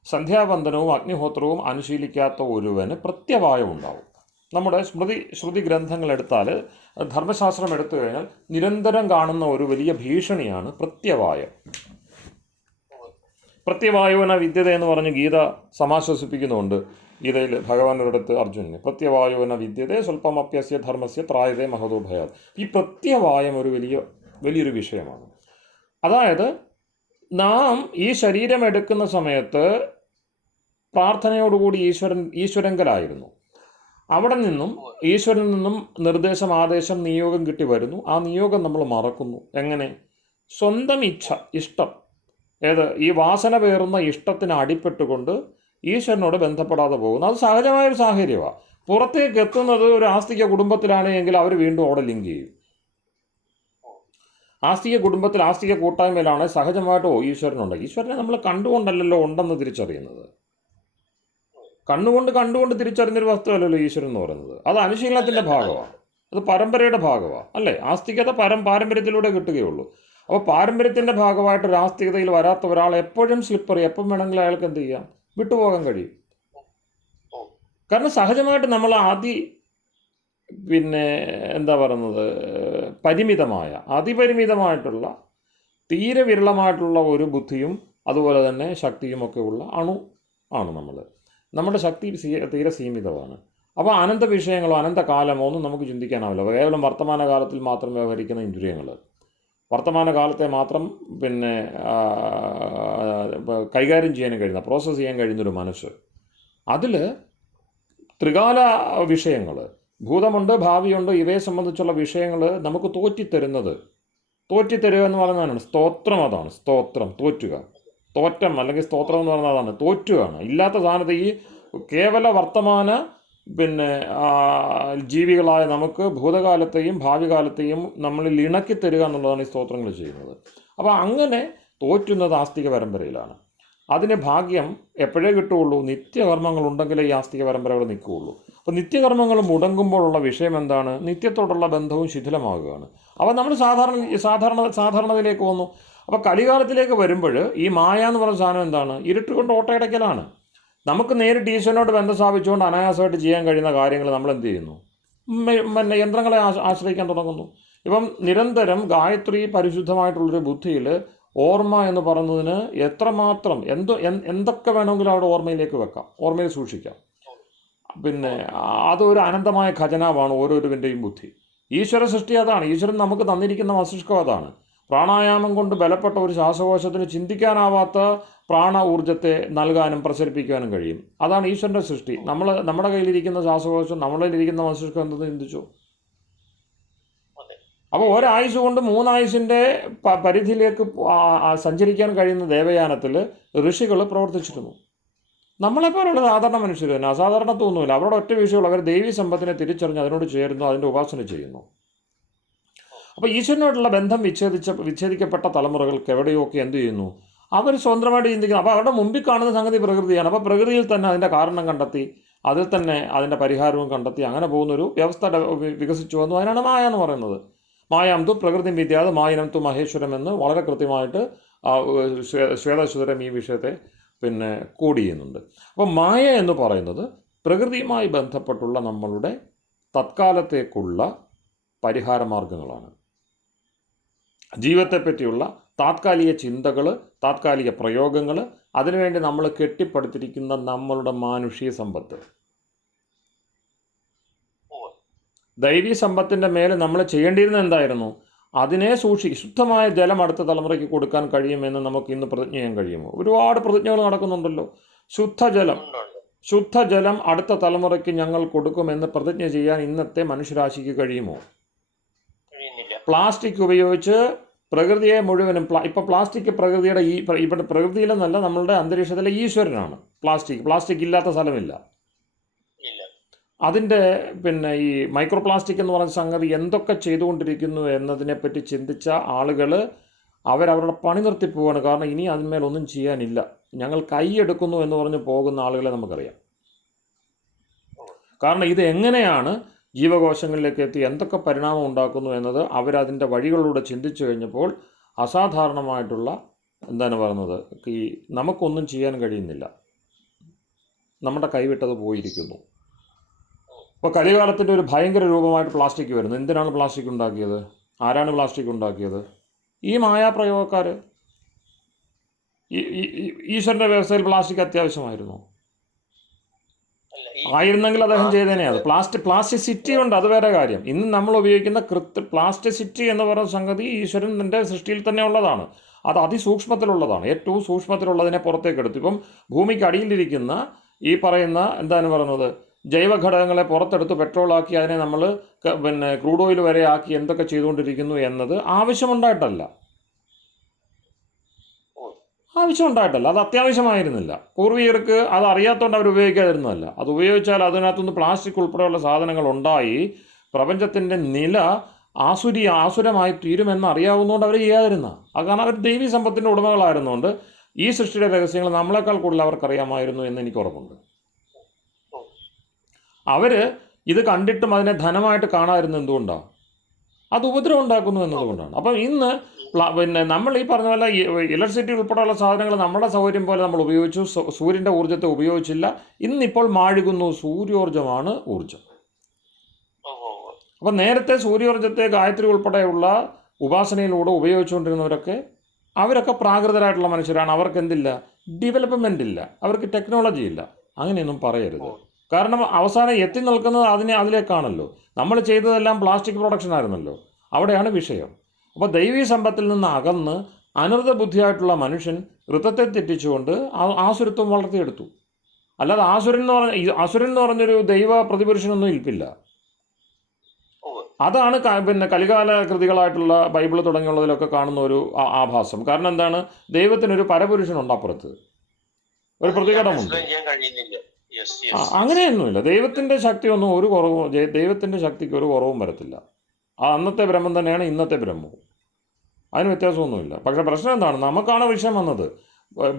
സന്ധ്യാവന്ദനവും അഗ്നിഹോത്രവും അനുശീലിക്കാത്ത ഒരുവന് പ്രത്യവായം ഉണ്ടാവും. നമ്മുടെ ശ്രുതി ഗ്രന്ഥങ്ങൾ എടുത്താൽ, ധർമ്മശാസ്ത്രം എടുത്തു കഴിഞ്ഞാൽ നിരന്തരം കാണുന്ന ഒരു വലിയ ഭീഷണിയാണ് പ്രത്യവായം. പ്രത്യവായുവന വിദ്യത എന്ന് പറഞ്ഞ് ഗീത സമാശ്വസിപ്പിക്കുന്നുണ്ട്. ഗീതയിൽ ഭഗവാൻ ഒരിടത്ത് അർജുനന് പ്രത്യവായുവന വിദ്യതേ സ്വല്പമപ്യസ്യ ധർമ്മസ്യ ത്രായതേ മഹതോ ഭയാത്. ഈ പ്രത്യവായം ഒരു വലിയൊരു വിഷയമാണ്. അതായത് നാം ഈ ശരീരം എടുക്കുന്ന സമയത്ത് പ്രാർത്ഥനയോടുകൂടി ഈശ്വരങ്കലായിരുന്നു. അവിടെ നിന്നും ഈശ്വരനിൽ നിന്നും നിർദ്ദേശം, ആദേശം, നിയോഗം കിട്ടി വരുന്നു. ആ നിയോഗം നമ്മൾ മറക്കുന്നു. എങ്ങനെ? സ്വന്തം ഇഷ്ടം, ഈ വാസന പേറുന്ന ഇഷ്ടത്തിന് അടിപ്പെട്ടുകൊണ്ട് ഈശ്വരനോട് ബന്ധപ്പെടാതെ പോകുന്നു. അത് സഹജമായൊരു സാഹചര്യമാണ്. പുറത്തേക്ക് എത്തുന്നത് ഒരു ആസ്തിക കുടുംബത്തിലാണെങ്കിൽ അവർ വീണ്ടും അവിടെ ലിങ്ക് ചെയ്യും. ആസ്തിക കുടുംബത്തിൽ, ആസ്തിക കൂട്ടായ്മയിലാണ് സഹജമായിട്ട് ഈശ്വരനുണ്ട്. ഈശ്വരനെ നമ്മൾ കണ്ടുകൊണ്ടല്ലല്ലോ ഉണ്ടെന്ന് തിരിച്ചറിയുന്നത്. കണ്ടുകൊണ്ട് തിരിച്ചറിഞ്ഞൊരു വസ്തുവല്ലല്ലോ ഈശ്വരൻ എന്ന് പറയുന്നത്. അത് അനുശീലനത്തിൻ്റെ ഭാഗമാണ്, അത് പരമ്പരയുടെ ഭാഗമാണ്, അല്ലേ? ആസ്തികത പാരമ്പര്യത്തിലൂടെ കിട്ടുകയുള്ളൂ. അപ്പോൾ പാരമ്പര്യത്തിൻ്റെ ഭാഗമായിട്ട് ഒരു ആസ്തികതയിൽ വരാത്ത ഒരാൾ എപ്പോഴും സ്ലിപ്പറി, എപ്പം വേണമെങ്കിലും അയാൾക്ക് എന്ത് ചെയ്യാം? വിട്ടുപോകാൻ കഴിയും. കാരണം സഹജമായിട്ട് നമ്മൾ അതിപരിമിതമായിട്ടുള്ള തീരെ വിരളമായിട്ടുള്ള ഒരു ബുദ്ധിയും അതുപോലെ തന്നെ ശക്തിയുമൊക്കെ ഉള്ള ആണ് നമ്മുടെ ശക്തി തീരെ സീമിതമാണ്. അപ്പോൾ അനന്ത വിഷയങ്ങളോ അനന്തകാലമോ ഒന്നും നമുക്ക് ചിന്തിക്കാനാവില്ല. കേവലം വർത്തമാനകാലത്തിൽ മാത്രം വ്യവഹരിക്കുന്ന ഇന്ദ്രിയങ്ങൾ, വർത്തമാനകാലത്തെ മാത്രം കൈകാര്യം ചെയ്യാൻ കഴിയുന്ന, പ്രോസസ്സ് ചെയ്യാൻ കഴിയുന്നൊരു മനസ്സ്, അതിൽ ത്രികാല വിഷയങ്ങൾ, ഭൂതമുണ്ട്, ഭാവിയുണ്ട്, ഇവയെ സംബന്ധിച്ചുള്ള വിഷയങ്ങൾ നമുക്ക് തോറ്റിത്തരുക എന്ന് പറയുന്നതാണ് സ്തോത്രം. അതാണ് സ്തോത്രം, തോറ്റം അല്ലെങ്കിൽ സ്തോത്രം എന്ന് പറയുന്നത് അതാണ്, തോറ്റുകയാണ്. ഇല്ലാത്ത സാധനത്തെ ഈ കേവല വർത്തമാന ജീവികളായ നമുക്ക് ഭൂതകാലത്തെയും ഭാവി കാലത്തെയും നമ്മളിൽ ഇണക്കി തരിക എന്നുള്ളതാണ് ഈ സ്തോത്രങ്ങൾ ചെയ്യുന്നത്. അപ്പോൾ അങ്ങനെ തോറ്റുന്നത് ആസ്തിക പരമ്പരയിലാണ്. അതിന് ഭാഗ്യം എപ്പോഴേ കിട്ടുകയുള്ളൂ? നിത്യകർമ്മങ്ങൾ ഉണ്ടെങ്കിലേ ഈ ആസ്തിക പരമ്പരകൾ നിൽക്കുകയുള്ളൂ. അപ്പോൾ നിത്യകർമ്മങ്ങൾ മുടങ്ങുമ്പോഴുള്ള വിഷയം എന്താണ്? നിത്യത്തോടുള്ള ബന്ധവും ശിഥിലമാകുകയാണ്. അപ്പോൾ നമ്മൾ സാധാരണതയിലേക്ക് വന്നു. അപ്പോൾ കലികാലത്തിലേക്ക് വരുമ്പോൾ ഈ മായ എന്ന് പറയുന്ന സാധനം എന്താണ്? ഇരുട്ടുകൊണ്ട് ഓട്ടയടയ്ക്കലാണ്. നമുക്ക് നേരിട്ട് ഈശ്വരനോട് ബന്ധം സ്ഥാപിച്ചുകൊണ്ട് അനായാസമായിട്ട് ചെയ്യാൻ കഴിയുന്ന കാര്യങ്ങൾ നമ്മൾ എന്ത് ചെയ്യുന്നു? യന്ത്രങ്ങളെ ആശ്രയിക്കാൻ തുടങ്ങുന്നു. ഇപ്പം നിരന്തരം ഗായത്രി പരിശുദ്ധമായിട്ടുള്ളൊരു ബുദ്ധിയിൽ ഓർമ്മ എന്ന് പറയുന്നതിന് എത്രമാത്രം എന്തൊക്കെ വേണമെങ്കിലും അവിടെ ഓർമ്മയിലേക്ക് വെക്കാം, ഓർമ്മയിൽ സൂക്ഷിക്കാം. പിന്നെ അതൊരു അനന്തമായ ഖജനാവാണ് ഓരോരുവൻ്റെയും ബുദ്ധി. ഈശ്വര സൃഷ്ടി അതാണ്. ഈശ്വരൻ നമുക്ക് തന്നിരിക്കുന്ന മസ്തിഷ്കം അതാണ്. പ്രാണായാമം കൊണ്ട് ബലപ്പെട്ട ഒരു ശ്വാസകോശത്തിന് ചിന്തിക്കാനാവാത്ത പ്രാണ ഊർജ്ജത്തെ നൽകാനും പ്രസരിപ്പിക്കാനും കഴിയും. അതാണ് ഈശ്വരൻ്റെ സൃഷ്ടി. നമ്മുടെ കയ്യിലിരിക്കുന്ന ശ്വാസകോശം, നമ്മളിലിരിക്കുന്ന മസ്തിഷ്കം എന്തെന്ന് ചിന്തിച്ചു. അപ്പോൾ ഒരായുസ് കൊണ്ട് 3 ആയുസിൻ്റെ പരിധിയിലേക്ക് സഞ്ചരിക്കാൻ കഴിയുന്ന ദേവയാനത്തിൽ ഋഷികൾ പ്രവർത്തിച്ചിരുന്നു. നമ്മളെപ്പോലുള്ള സാധാരണ മനുഷ്യർ തന്നെ, അസാധാരണത്വമൊന്നുമില്ല. അവരുടെ ഒറ്റ വിഷയമുള്ള അവർ ദൈവീ സമ്പത്തിനെ തിരിച്ചറിഞ്ഞ് അതിനോട് ചേരുന്നു, അതിൻ്റെ ഉപാസന ചെയ്യുന്നു. അപ്പോൾ ഈശ്വരനോടുള്ള ബന്ധം വിച്ഛേദിക്കപ്പെട്ട തലമുറകൾക്ക് എവിടെയൊക്കെ എന്ത് ചെയ്യുന്നു, അവർ സ്വന്തമായിട്ട് ചിന്തിക്കുന്നു. അപ്പോൾ അവരുടെ മുമ്പിൽ കാണുന്ന സംഗതി പ്രകൃതിയാണ്. അപ്പോൾ പ്രകൃതിയിൽ തന്നെ അതിൻ്റെ കാരണം കണ്ടെത്തി, അതിൽ തന്നെ അതിൻ്റെ പരിഹാരവും കണ്ടെത്തി, അങ്ങനെ പോകുന്നൊരു വ്യവസ്ഥ വികസിച്ചു വന്നു. അതിനാണ് മായ എന്ന് പറയുന്നത്. മായാം തു പ്രകൃതി വിദ്യാത് മായനം തു മഹേശ്വരം എന്ന് വളരെ കൃത്യമായിട്ട് ശ്വേതസുതരം ഈ വിഷയത്തെ കോഡ് ചെയ്യുന്നുണ്ട്. അപ്പോൾ മായ എന്ന് പറയുന്നത് പ്രകൃതിയുമായി ബന്ധപ്പെട്ടുള്ള നമ്മളുടെ തത്കാലത്തേക്കുള്ള പരിഹാര മാർഗങ്ങളാണ്. ജീവിതത്തെപ്പറ്റിയുള്ള താത്കാലിക ചിന്തകൾ, താത്കാലിക പ്രയോഗങ്ങൾ, അതിനുവേണ്ടി നമ്മൾ കെട്ടിപ്പടുത്തിരിക്കുന്ന നമ്മളുടെ മാനുഷിക സമ്പത്ത്. ദൈവീ സമ്പത്തിൻ്റെ മേലെ നമ്മൾ ചെയ്യേണ്ടിയിരുന്നത് എന്തായിരുന്നു? അതിനെ ശുദ്ധമായ ജലം അടുത്ത തലമുറയ്ക്ക് കൊടുക്കാൻ കഴിയുമെന്ന് നമുക്ക് ഇന്ന് പ്രതിജ്ഞ ചെയ്യാൻ കഴിയുമോ? ഒരുപാട് പ്രതിജ്ഞകൾ നടക്കുന്നുണ്ടല്ലോ. ശുദ്ധജലം അടുത്ത തലമുറയ്ക്ക് ഞങ്ങൾ കൊടുക്കുമെന്ന് പ്രതിജ്ഞ ചെയ്യാൻ ഇന്നത്തെ മനുഷ്യരാശിക്ക് കഴിയുമോ? പ്ലാസ്റ്റിക് ഉപയോഗിച്ച് പ്രകൃതിയെ മുഴുവനും ഇപ്പോൾ പ്ലാസ്റ്റിക് പ്രകൃതിയുടെ ഇവിടെ പ്രകൃതിയിലെന്നല്ല, നമ്മളുടെ അന്തരീക്ഷത്തിലെ ഈശ്വരനാണ്. പ്ലാസ്റ്റിക് ഇല്ലാത്ത സ്ഥലമില്ല. അതിൻ്റെ ഈ മൈക്രോ പ്ലാസ്റ്റിക് എന്ന് പറയുന്ന സംഗതി എന്തൊക്കെ ചെയ്തുകൊണ്ടിരിക്കുന്നു എന്നതിനെപ്പറ്റി ചിന്തിച്ച ആളുകൾ അവരവരുടെ പണി നിർത്തിപ്പോവാണ്. കാരണം ഇനി അതിന്മേലൊന്നും ചെയ്യാനില്ല, ഞങ്ങൾ കൈയെടുക്കുന്നു എന്ന് പറഞ്ഞ് പോകുന്ന ആളുകളെ നമുക്കറിയാം. കാരണം ഇത് എങ്ങനെയാണ് ജീവകോശങ്ങളിലേക്ക് എത്തി എന്തൊക്കെ പരിണാമം ഉണ്ടാക്കുന്നു എന്നത് അവരതിൻ്റെ വഴികളിലൂടെ ചിന്തിച്ചു കഴിഞ്ഞപ്പോൾ അസാധാരണമായിട്ടുള്ള നമുക്കൊന്നും ചെയ്യാൻ കഴിയുന്നില്ല, നമ്മുടെ കൈവിട്ടത് പോയിരിക്കുന്നു. ഇപ്പോൾ കലികാലത്തിൻ്റെ ഒരു ഭയങ്കര രൂപമായിട്ട് പ്ലാസ്റ്റിക് വരുന്നു. എന്തിനാണ് പ്ലാസ്റ്റിക് ഉണ്ടാക്കിയത്? ആരാണ് പ്ലാസ്റ്റിക് ഉണ്ടാക്കിയത്? ഈ മായാപ്രയോഗക്കാർ. ഈശ്വരൻ്റെ വ്യവസ്ഥയിൽ പ്ലാസ്റ്റിക് അത്യാവശ്യമായിരുന്നു. ആയിരുന്നെങ്കിൽ അദ്ദേഹം ചെയ്തേനെ. അത് പ്ലാസ്റ്റിസിറ്റി ഉണ്ട്, അത് വേറെ കാര്യം. ഇന്ന് നമ്മൾ ഉപയോഗിക്കുന്ന പ്ലാസ്റ്റിസിറ്റി എന്ന് പറയുന്ന സംഗതി ഈശ്വരൻ്റെ സൃഷ്ടിയിൽ തന്നെ ഉള്ളതാണ്. അത് അതിസൂക്ഷ്മത്തിലുള്ളതാണ്. ഏറ്റവും സൂക്ഷ്മത്തിലുള്ളതിനെ പുറത്തേക്ക് എടുത്തു. ഇപ്പം ഭൂമിക്ക് അടിയിലിരിക്കുന്ന ഈ പറയുന്ന ജൈവഘടകങ്ങളെ പുറത്തെടുത്ത് പെട്രോളാക്കി അതിനെ നമ്മൾ ക്രൂഡ് ഓയിൽ വരെ ആക്കി എന്തൊക്കെ ചെയ്തുകൊണ്ടിരിക്കുന്നു എന്നത് ആവശ്യമുണ്ടായിട്ടല്ല, അത് അത്യാവശ്യമായിരുന്നില്ല. പൂർവികർക്ക് അത് അറിയാത്തതുകൊണ്ട് അവർ ഉപയോഗിക്കാതിരുന്നതല്ല. അത് ഉപയോഗിച്ചാൽ അതിനകത്തുനിന്ന് പ്ലാസ്റ്റിക് ഉൾപ്പെടെയുള്ള സാധനങ്ങൾ ഉണ്ടായി പ്രപഞ്ചത്തിൻ്റെ നില ആസുരമായി തീരുമെന്ന് അറിയാവുന്നതുകൊണ്ട് അവർ ചെയ്യാതിരുന്ന. അത് കാരണം അവർ ദൈവീ സമ്പത്തിൻ്റെ ഉടമകളായിരുന്നുകൊണ്ട് ഈ സൃഷ്ടിയുടെ രഹസ്യങ്ങൾ നമ്മളെക്കാൾ കൂടുതൽ അവർക്കറിയാമായിരുന്നു എന്ന് എനിക്ക് ഉറപ്പുണ്ട്. അവർ ഇത് കണ്ടിട്ടും അതിനെ ധനമായിട്ട് കാണാതിരുന്നത് എന്തുകൊണ്ടാണ്? അത് ഉപദ്രവം ഉണ്ടാക്കുന്നു എന്നതുകൊണ്ടാണ്. അപ്പം ഇന്ന് നമ്മൾ ഈ പറഞ്ഞ പോലെ ഇലക്ട്രിസിറ്റി ഉൾപ്പെടെയുള്ള സാധനങ്ങൾ നമ്മുടെ സൗകര്യം പോലെ നമ്മൾ ഉപയോഗിച്ചു. സൂര്യൻ്റെ ഊർജ്ജത്തെ ഉപയോഗിച്ചില്ല. ഇന്നിപ്പോൾ മാഴുകുന്നു. സൂര്യോർജ്ജമാണ് ഊർജ്ജം. അപ്പം നേരത്തെ സൂര്യോർജ്ജത്തെ ഗായത്രി ഉൾപ്പെടെയുള്ള ഉപാസനയിലൂടെ അവരൊക്കെ പ്രാകൃതരായിട്ടുള്ള മനുഷ്യരാണ്. അവർക്ക് എന്തില്ല? ഡെവലപ്മെൻ്റ് ഇല്ല, അവർക്ക് ടെക്നോളജി ഇല്ല. അങ്ങനെയൊന്നും പറയരുത്. കാരണം അവസാനം എത്തി നിൽക്കുന്നത് അതിലേക്കാണല്ലോ. നമ്മൾ ചെയ്തതെല്ലാം പ്ലാസ്റ്റിക് പ്രൊഡക്ഷൻ ആയിരുന്നല്ലോ. അവിടെയാണ് വിഷയം. അപ്പോൾ ദൈവീ സമ്പത്തിൽ നിന്ന് അകന്ന് അനൃത ബുദ്ധിയായിട്ടുള്ള മനുഷ്യൻ ഋതത്തെ തെറ്റിച്ചുകൊണ്ട് ആസുരത്വം വളർത്തിയെടുത്തു. അല്ലാതെ അസുരൻ എന്ന് പറഞ്ഞൊരു ദൈവ പ്രതിപുരുഷനൊന്നും ഇരിപ്പില്ല. അതാണ് കലികാല കൃതികളായിട്ടുള്ള ബൈബിൾ തുടങ്ങിയുള്ളതിലൊക്കെ കാണുന്ന ഒരു ആഭാസം. കാരണം എന്താണ്? ദൈവത്തിനൊരു പരപുരുഷനുണ്ട് അപ്പുറത്ത്, ഒരു പ്രതികരണമുണ്ട്. അങ്ങനെയൊന്നുമില്ല. ദൈവത്തിൻ്റെ ശക്തിയൊന്നും ഒരു കുറവും, ദൈവത്തിൻ്റെ ശക്തിക്ക് ഒരു കുറവും വരത്തില്ല. അന്നത്തെ ബ്രഹ്മം തന്നെയാണ് ഇന്നത്തെ ബ്രഹ്മവും, അതിന് വ്യത്യാസമൊന്നുമില്ല. പക്ഷേ പ്രശ്നം എന്താണ്? നമുക്കാണ് വിഷയം വന്നത്.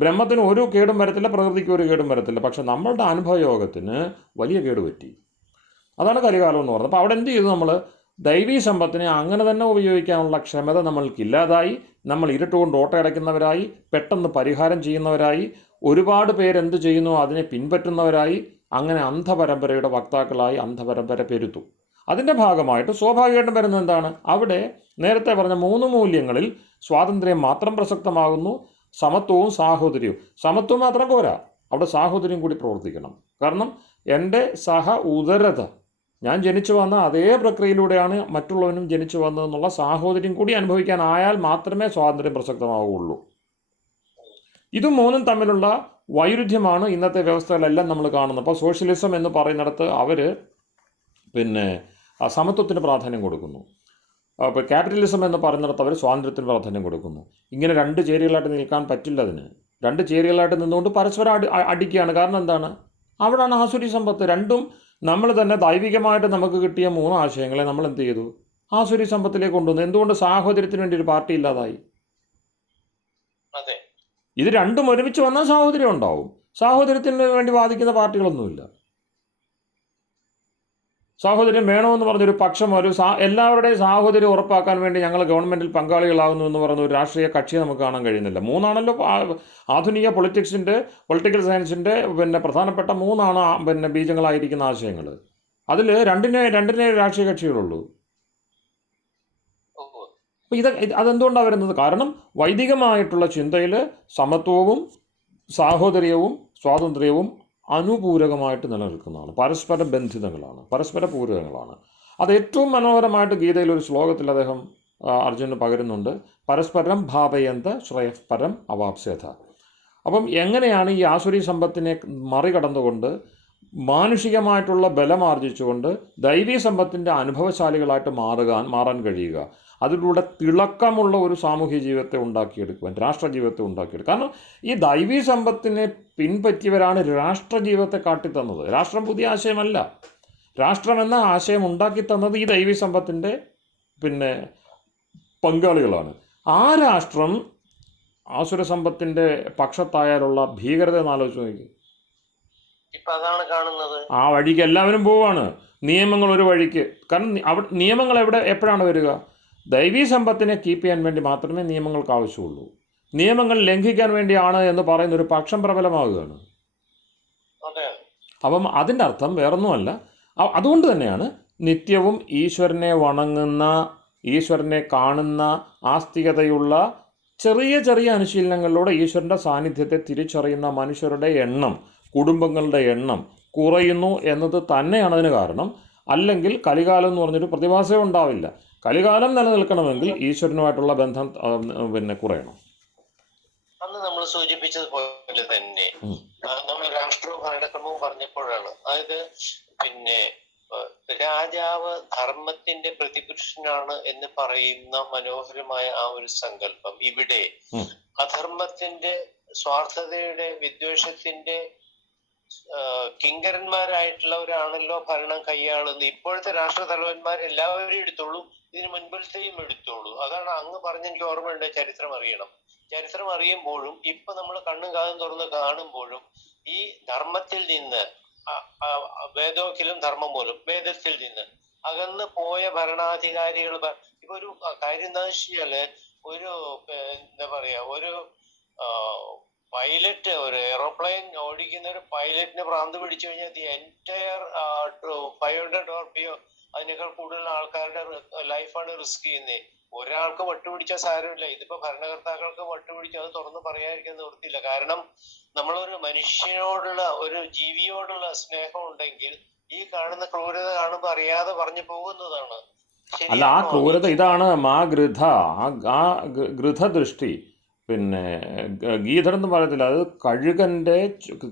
ബ്രഹ്മത്തിന് ഒരു കേടും വരത്തില്ല, പ്രകൃതിക്ക് ഒരു കേടും വരത്തില്ല. പക്ഷെ നമ്മളുടെ അനുഭവയോഗത്തിന് വലിയ കേട് പറ്റി. അതാണ് കലികാലം എന്ന് പറയുന്നത്. അപ്പോൾ അവിടെ എന്ത് ചെയ്തു? നമ്മൾ ദൈവീ സമ്പത്തിനെ അങ്ങനെ തന്നെ ഉപയോഗിക്കാനുള്ള ക്ഷമത നമ്മൾക്കില്ലാതായി. നമ്മൾ ഇരുട്ടുകൊണ്ട് ഓട്ടയടയ്ക്കുന്നവരായി, പെട്ടെന്ന് പരിഹാരം ചെയ്യുന്നവരായി, ഒരുപാട് പേരെന്ത് ചെയ്യുന്നു അതിനെ പിൻപറ്റുന്നവരായി. അങ്ങനെ അന്ധപരമ്പരയുടെ വക്താക്കളായി അന്ധപരമ്പര പെരുത്തു. അതിൻ്റെ ഭാഗമായിട്ട് സ്വാഭാവികമായിട്ടും വരുന്നത് എന്താണ്? അവിടെ നേരത്തെ പറഞ്ഞ 3 മൂല്യങ്ങളിൽ സ്വാതന്ത്ര്യം മാത്രം പ്രസക്തമാകുന്നു. സമത്വവും സാഹോദര്യവും. സമത്വം മാത്രം പോരാ, അവിടെ സാഹോദര്യം കൂടി പ്രവർത്തിക്കണം. കാരണം എൻ്റെ ഉദരത, ഞാൻ ജനിച്ചു വന്ന അതേ പ്രക്രിയയിലൂടെയാണ് മറ്റുള്ളവനും ജനിച്ചു വന്നതെന്നുള്ള സാഹോദര്യം കൂടി അനുഭവിക്കാനായാൽ മാത്രമേ സ്വാതന്ത്ര്യം പ്രസക്തമാവുകയുള്ളൂ. ഇതും മൂന്നും തമ്മിലുള്ള വൈരുദ്ധ്യമാണ് ഇന്നത്തെ വ്യവസ്ഥകളെല്ലാം നമ്മൾ കാണുന്നത്. അപ്പോൾ സോഷ്യലിസം എന്ന് പറയുന്നിടത്ത് അവർ സമത്വത്തിന് പ്രാധാന്യം കൊടുക്കുന്നു. അപ്പോൾ ക്യാപിറ്റലിസം എന്ന് പറയുന്നിടത്ത് അവർ സ്വാതന്ത്ര്യത്തിന് പ്രാധാന്യം കൊടുക്കുന്നു. ഇങ്ങനെ 2 ചേരികളായിട്ട് നിൽക്കാൻ പറ്റില്ല. അതിന് 2 ചേരികളായിട്ട് നിന്നുകൊണ്ട് പരസ്പരം അടിക്കുകയാണ്. കാരണം എന്താണ്? അവിടെയാണ് ആസുരി സമ്പത്ത്. രണ്ടും നമ്മൾ തന്നെ ദൈവികമായിട്ട് നമുക്ക് കിട്ടിയ 3 ആശയങ്ങളെ നമ്മൾ എന്ത് ചെയ്തു? ആസുരി സമ്പത്തിലേക്ക് കൊണ്ടുവന്നു. എന്തുകൊണ്ട്? സാഹോദര്യത്തിന് വേണ്ടി ഒരു പാർട്ടി ഇല്ലാതായി. ഇത് രണ്ടും ഒരുമിച്ച് വന്നാൽ സാഹോദര്യം ഉണ്ടാവും. സാഹോദര്യത്തിന് വേണ്ടി വാദിക്കുന്ന പാർട്ടികളൊന്നുമില്ല. സാഹോദര്യം വേണമെന്ന് പറഞ്ഞൊരു പക്ഷം, എല്ലാവരുടെയും സാഹോദര്യം ഉറപ്പാക്കാൻ വേണ്ടി ഞങ്ങൾ ഗവൺമെൻറ്റിൽ പങ്കാളികളാകുന്നു എന്ന് പറയുന്ന ഒരു രാഷ്ട്രീയ കക്ഷിയെ നമുക്ക് കാണാൻ കഴിയുന്നില്ല. 3ആണല്ലോ ആധുനിക പൊളിറ്റിക്കൽ സയൻസിൻ്റെ പ്രധാനപ്പെട്ട 3 ബീജങ്ങളായിരിക്കുന്ന ആശയങ്ങൾ. അതിൽ രണ്ടിനെ രാഷ്ട്രീയ കക്ഷികളുള്ളൂ. അപ്പോൾ അതെന്തുകൊണ്ടാണ് വരുന്നത്? കാരണം വൈദികമായിട്ടുള്ള ചിന്തയിൽ സമത്വവും സാഹോദര്യവും സ്വാതന്ത്ര്യവും അനുപൂരകമായിട്ട് നിലനിൽക്കുന്നതാണ്. പരസ്പര ബന്ധിതങ്ങളാണ്, പരസ്പര പൂരകങ്ങളാണ്. അത് ഏറ്റവും മനോഹരമായിട്ട് ഗീതയിൽ ഒരു ശ്ലോകത്തിൽ അദ്ദേഹം അർജുനന് പകരുന്നുണ്ട്. പരസ്പരം ഭാവയന്ത ശ്രേയഃപരം അവാപ്സ്യത. അപ്പം എങ്ങനെയാണ് ഈ ആസുരി സമ്പത്തിനെ മറികടന്നുകൊണ്ട് മാനുഷികമായിട്ടുള്ള ബലമാർജിച്ചുകൊണ്ട് ദൈവീ സമ്പത്തിൻ്റെ അനുഭവശാലികളായിട്ട് മാറാൻ കഴിയുക? അതിലൂടെ തിളക്കമുള്ള ഒരു സാമൂഹ്യ ജീവിതത്തെ ഉണ്ടാക്കിയെടുക്കുവാൻ, രാഷ്ട്രജീവിതത്തെ ഉണ്ടാക്കിയെടുക്കുക. കാരണം ഈ ദൈവീ സമ്പത്തിനെ പിൻപറ്റിയവരാണ് രാഷ്ട്രജീവിതത്തെ കാട്ടിത്തന്നത്. രാഷ്ട്രം പുതിയ ആശയമല്ല. രാഷ്ട്രം എന്ന ആശയം ഉണ്ടാക്കി തന്നത് ഈ ദൈവീ സമ്പത്തിൻ്റെ പങ്കാളികളാണ്. ആ രാഷ്ട്രം ആസുര സമ്പത്തിൻ്റെ പക്ഷത്തായാലുള്ള ഭീകരത എന്നാലോചിച്ച് നോക്കി. ആ വഴിക്ക് എല്ലാവരും പോവാണ്. നിയമങ്ങൾ ഒരു വഴിക്ക്. കാരണം നിയമങ്ങൾ എപ്പോഴാണ് വരിക? ദൈവീ സമ്പത്തിനെ കീപ്പ് ചെയ്യാൻ വേണ്ടി മാത്രമേ നിയമങ്ങൾക്ക് ആവശ്യമുള്ളൂ. നിയമങ്ങൾ ലംഘിക്കാൻ വേണ്ടിയാണ് എന്ന് പറയുന്ന ഒരു പക്ഷം പ്രബലമാവുകയാണ്. അപ്പം അതിൻ്റെ അർത്ഥം വേറൊന്നുമല്ല. അതുകൊണ്ട് തന്നെയാണ് നിത്യവും ഈശ്വരനെ വണങ്ങുന്ന, ഈശ്വരനെ കാണുന്ന ആസ്തികതയുള്ള ചെറിയ ചെറിയ അനുശീലനങ്ങളിലൂടെ ഈശ്വരൻ്റെ സാന്നിധ്യത്തെ തിരിച്ചറിയുന്ന മനുഷ്യരുടെ എണ്ണം, കുടുംബങ്ങളുടെ എണ്ണം കുറയുന്നു എന്നത് തന്നെയാണ് അതിന് കാരണം. അല്ലെങ്കിൽ കലികാലം എന്ന് പറഞ്ഞൊരു പ്രതിഭാസമേ ഉണ്ടാവില്ല. കലികാലം നിലനിൽക്കണമെങ്കിൽ ഈശ്വരനുമായിട്ടുള്ള ബന്ധം കുറയണം. അന്ന് നമ്മൾ സൂചിപ്പിച്ചതുപോലെ തന്നെ നമ്മൾ രാഷ്ട്രവും ഭരണക്രമവും പറഞ്ഞപ്പോഴാണ്, അതായത് രാജാവ് ധർമ്മത്തിന്റെ പ്രതിപുരുഷനാണ് എന്ന് പറയുന്ന മനോഹരമായ ആ ഒരു സങ്കല്പം ഇവിടെ അധർമ്മത്തിന്റെ, സ്വാർത്ഥതയുടെ, വിദ്വേഷത്തിന്റെ കിങ്കരന്മാരായിട്ടുള്ളവരാണല്ലോ ഭരണം കൈയാളുന്നത്. ഇപ്പോഴത്തെ രാഷ്ട്ര തലവന്മാർ എല്ലാവരെയും എടുത്തോളൂ, ഇതിന് മുൻപിലത്തെയും എടുത്തോളൂ. അതാണ് അങ്ങ് പറഞ്ഞ, എനിക്ക് ഓർമ്മയുണ്ട്, ചരിത്രം അറിയണം. ചരിത്രം അറിയുമ്പോഴും ഇപ്പൊ നമ്മൾ കണ്ണും കാതും തുറന്ന് കാണുമ്പോഴും ഈ ധർമ്മത്തിൽ നിന്ന്, വേദോഖിലും ധർമ്മം പോലും, വേദത്തിൽ നിന്ന് അകന്ന് പോയ ഭരണാധികാരികൾ. ഇപ്പൊ ഒരു കാര്യം എന്താ വെച്ചാല്, ഒരു ഒരു പൈലറ്റ്, ഒരു എയറോപ്ലെയിൻ ഓടിക്കുന്ന ഒരു പൈലറ്റിന് ഭ്രാന്ത് പിടിച്ചു കഴിഞ്ഞാൽ ദി എൻറ്റയർ 500 RPO അതിനേക്കാൾ കൂടുതൽ ആൾക്കാരുടെ ലൈഫാണ് റിസ്ക് ചെയ്യുന്നത്. ഒരാൾക്ക് വട്ടുപിടിച്ചാൽ സാരമില്ല. ഇതിപ്പോ ഭരണകർത്താക്കൾക്ക് വട്ടുപിടിച്ച് അത് തുറന്ന് പറയാതിരിക്കാൻ നിവൃത്തിയില്ല. കാരണം നമ്മളൊരു മനുഷ്യനോടുള്ള, ഒരു ജീവിയോടുള്ള സ്നേഹം ഉണ്ടെങ്കിൽ ഈ കാണുന്ന ക്രൂരത കാണുമ്പോൾ അറിയാതെ പറഞ്ഞു പോകുന്നതാണ്. അല്ല, ആ ക്രൂരത ഇതാണ് ആ ഗൃധദൃഷ്ടി. ഗീധർ എന്ന് പറയത്തില്ല, അത് കഴുകൻ്റെ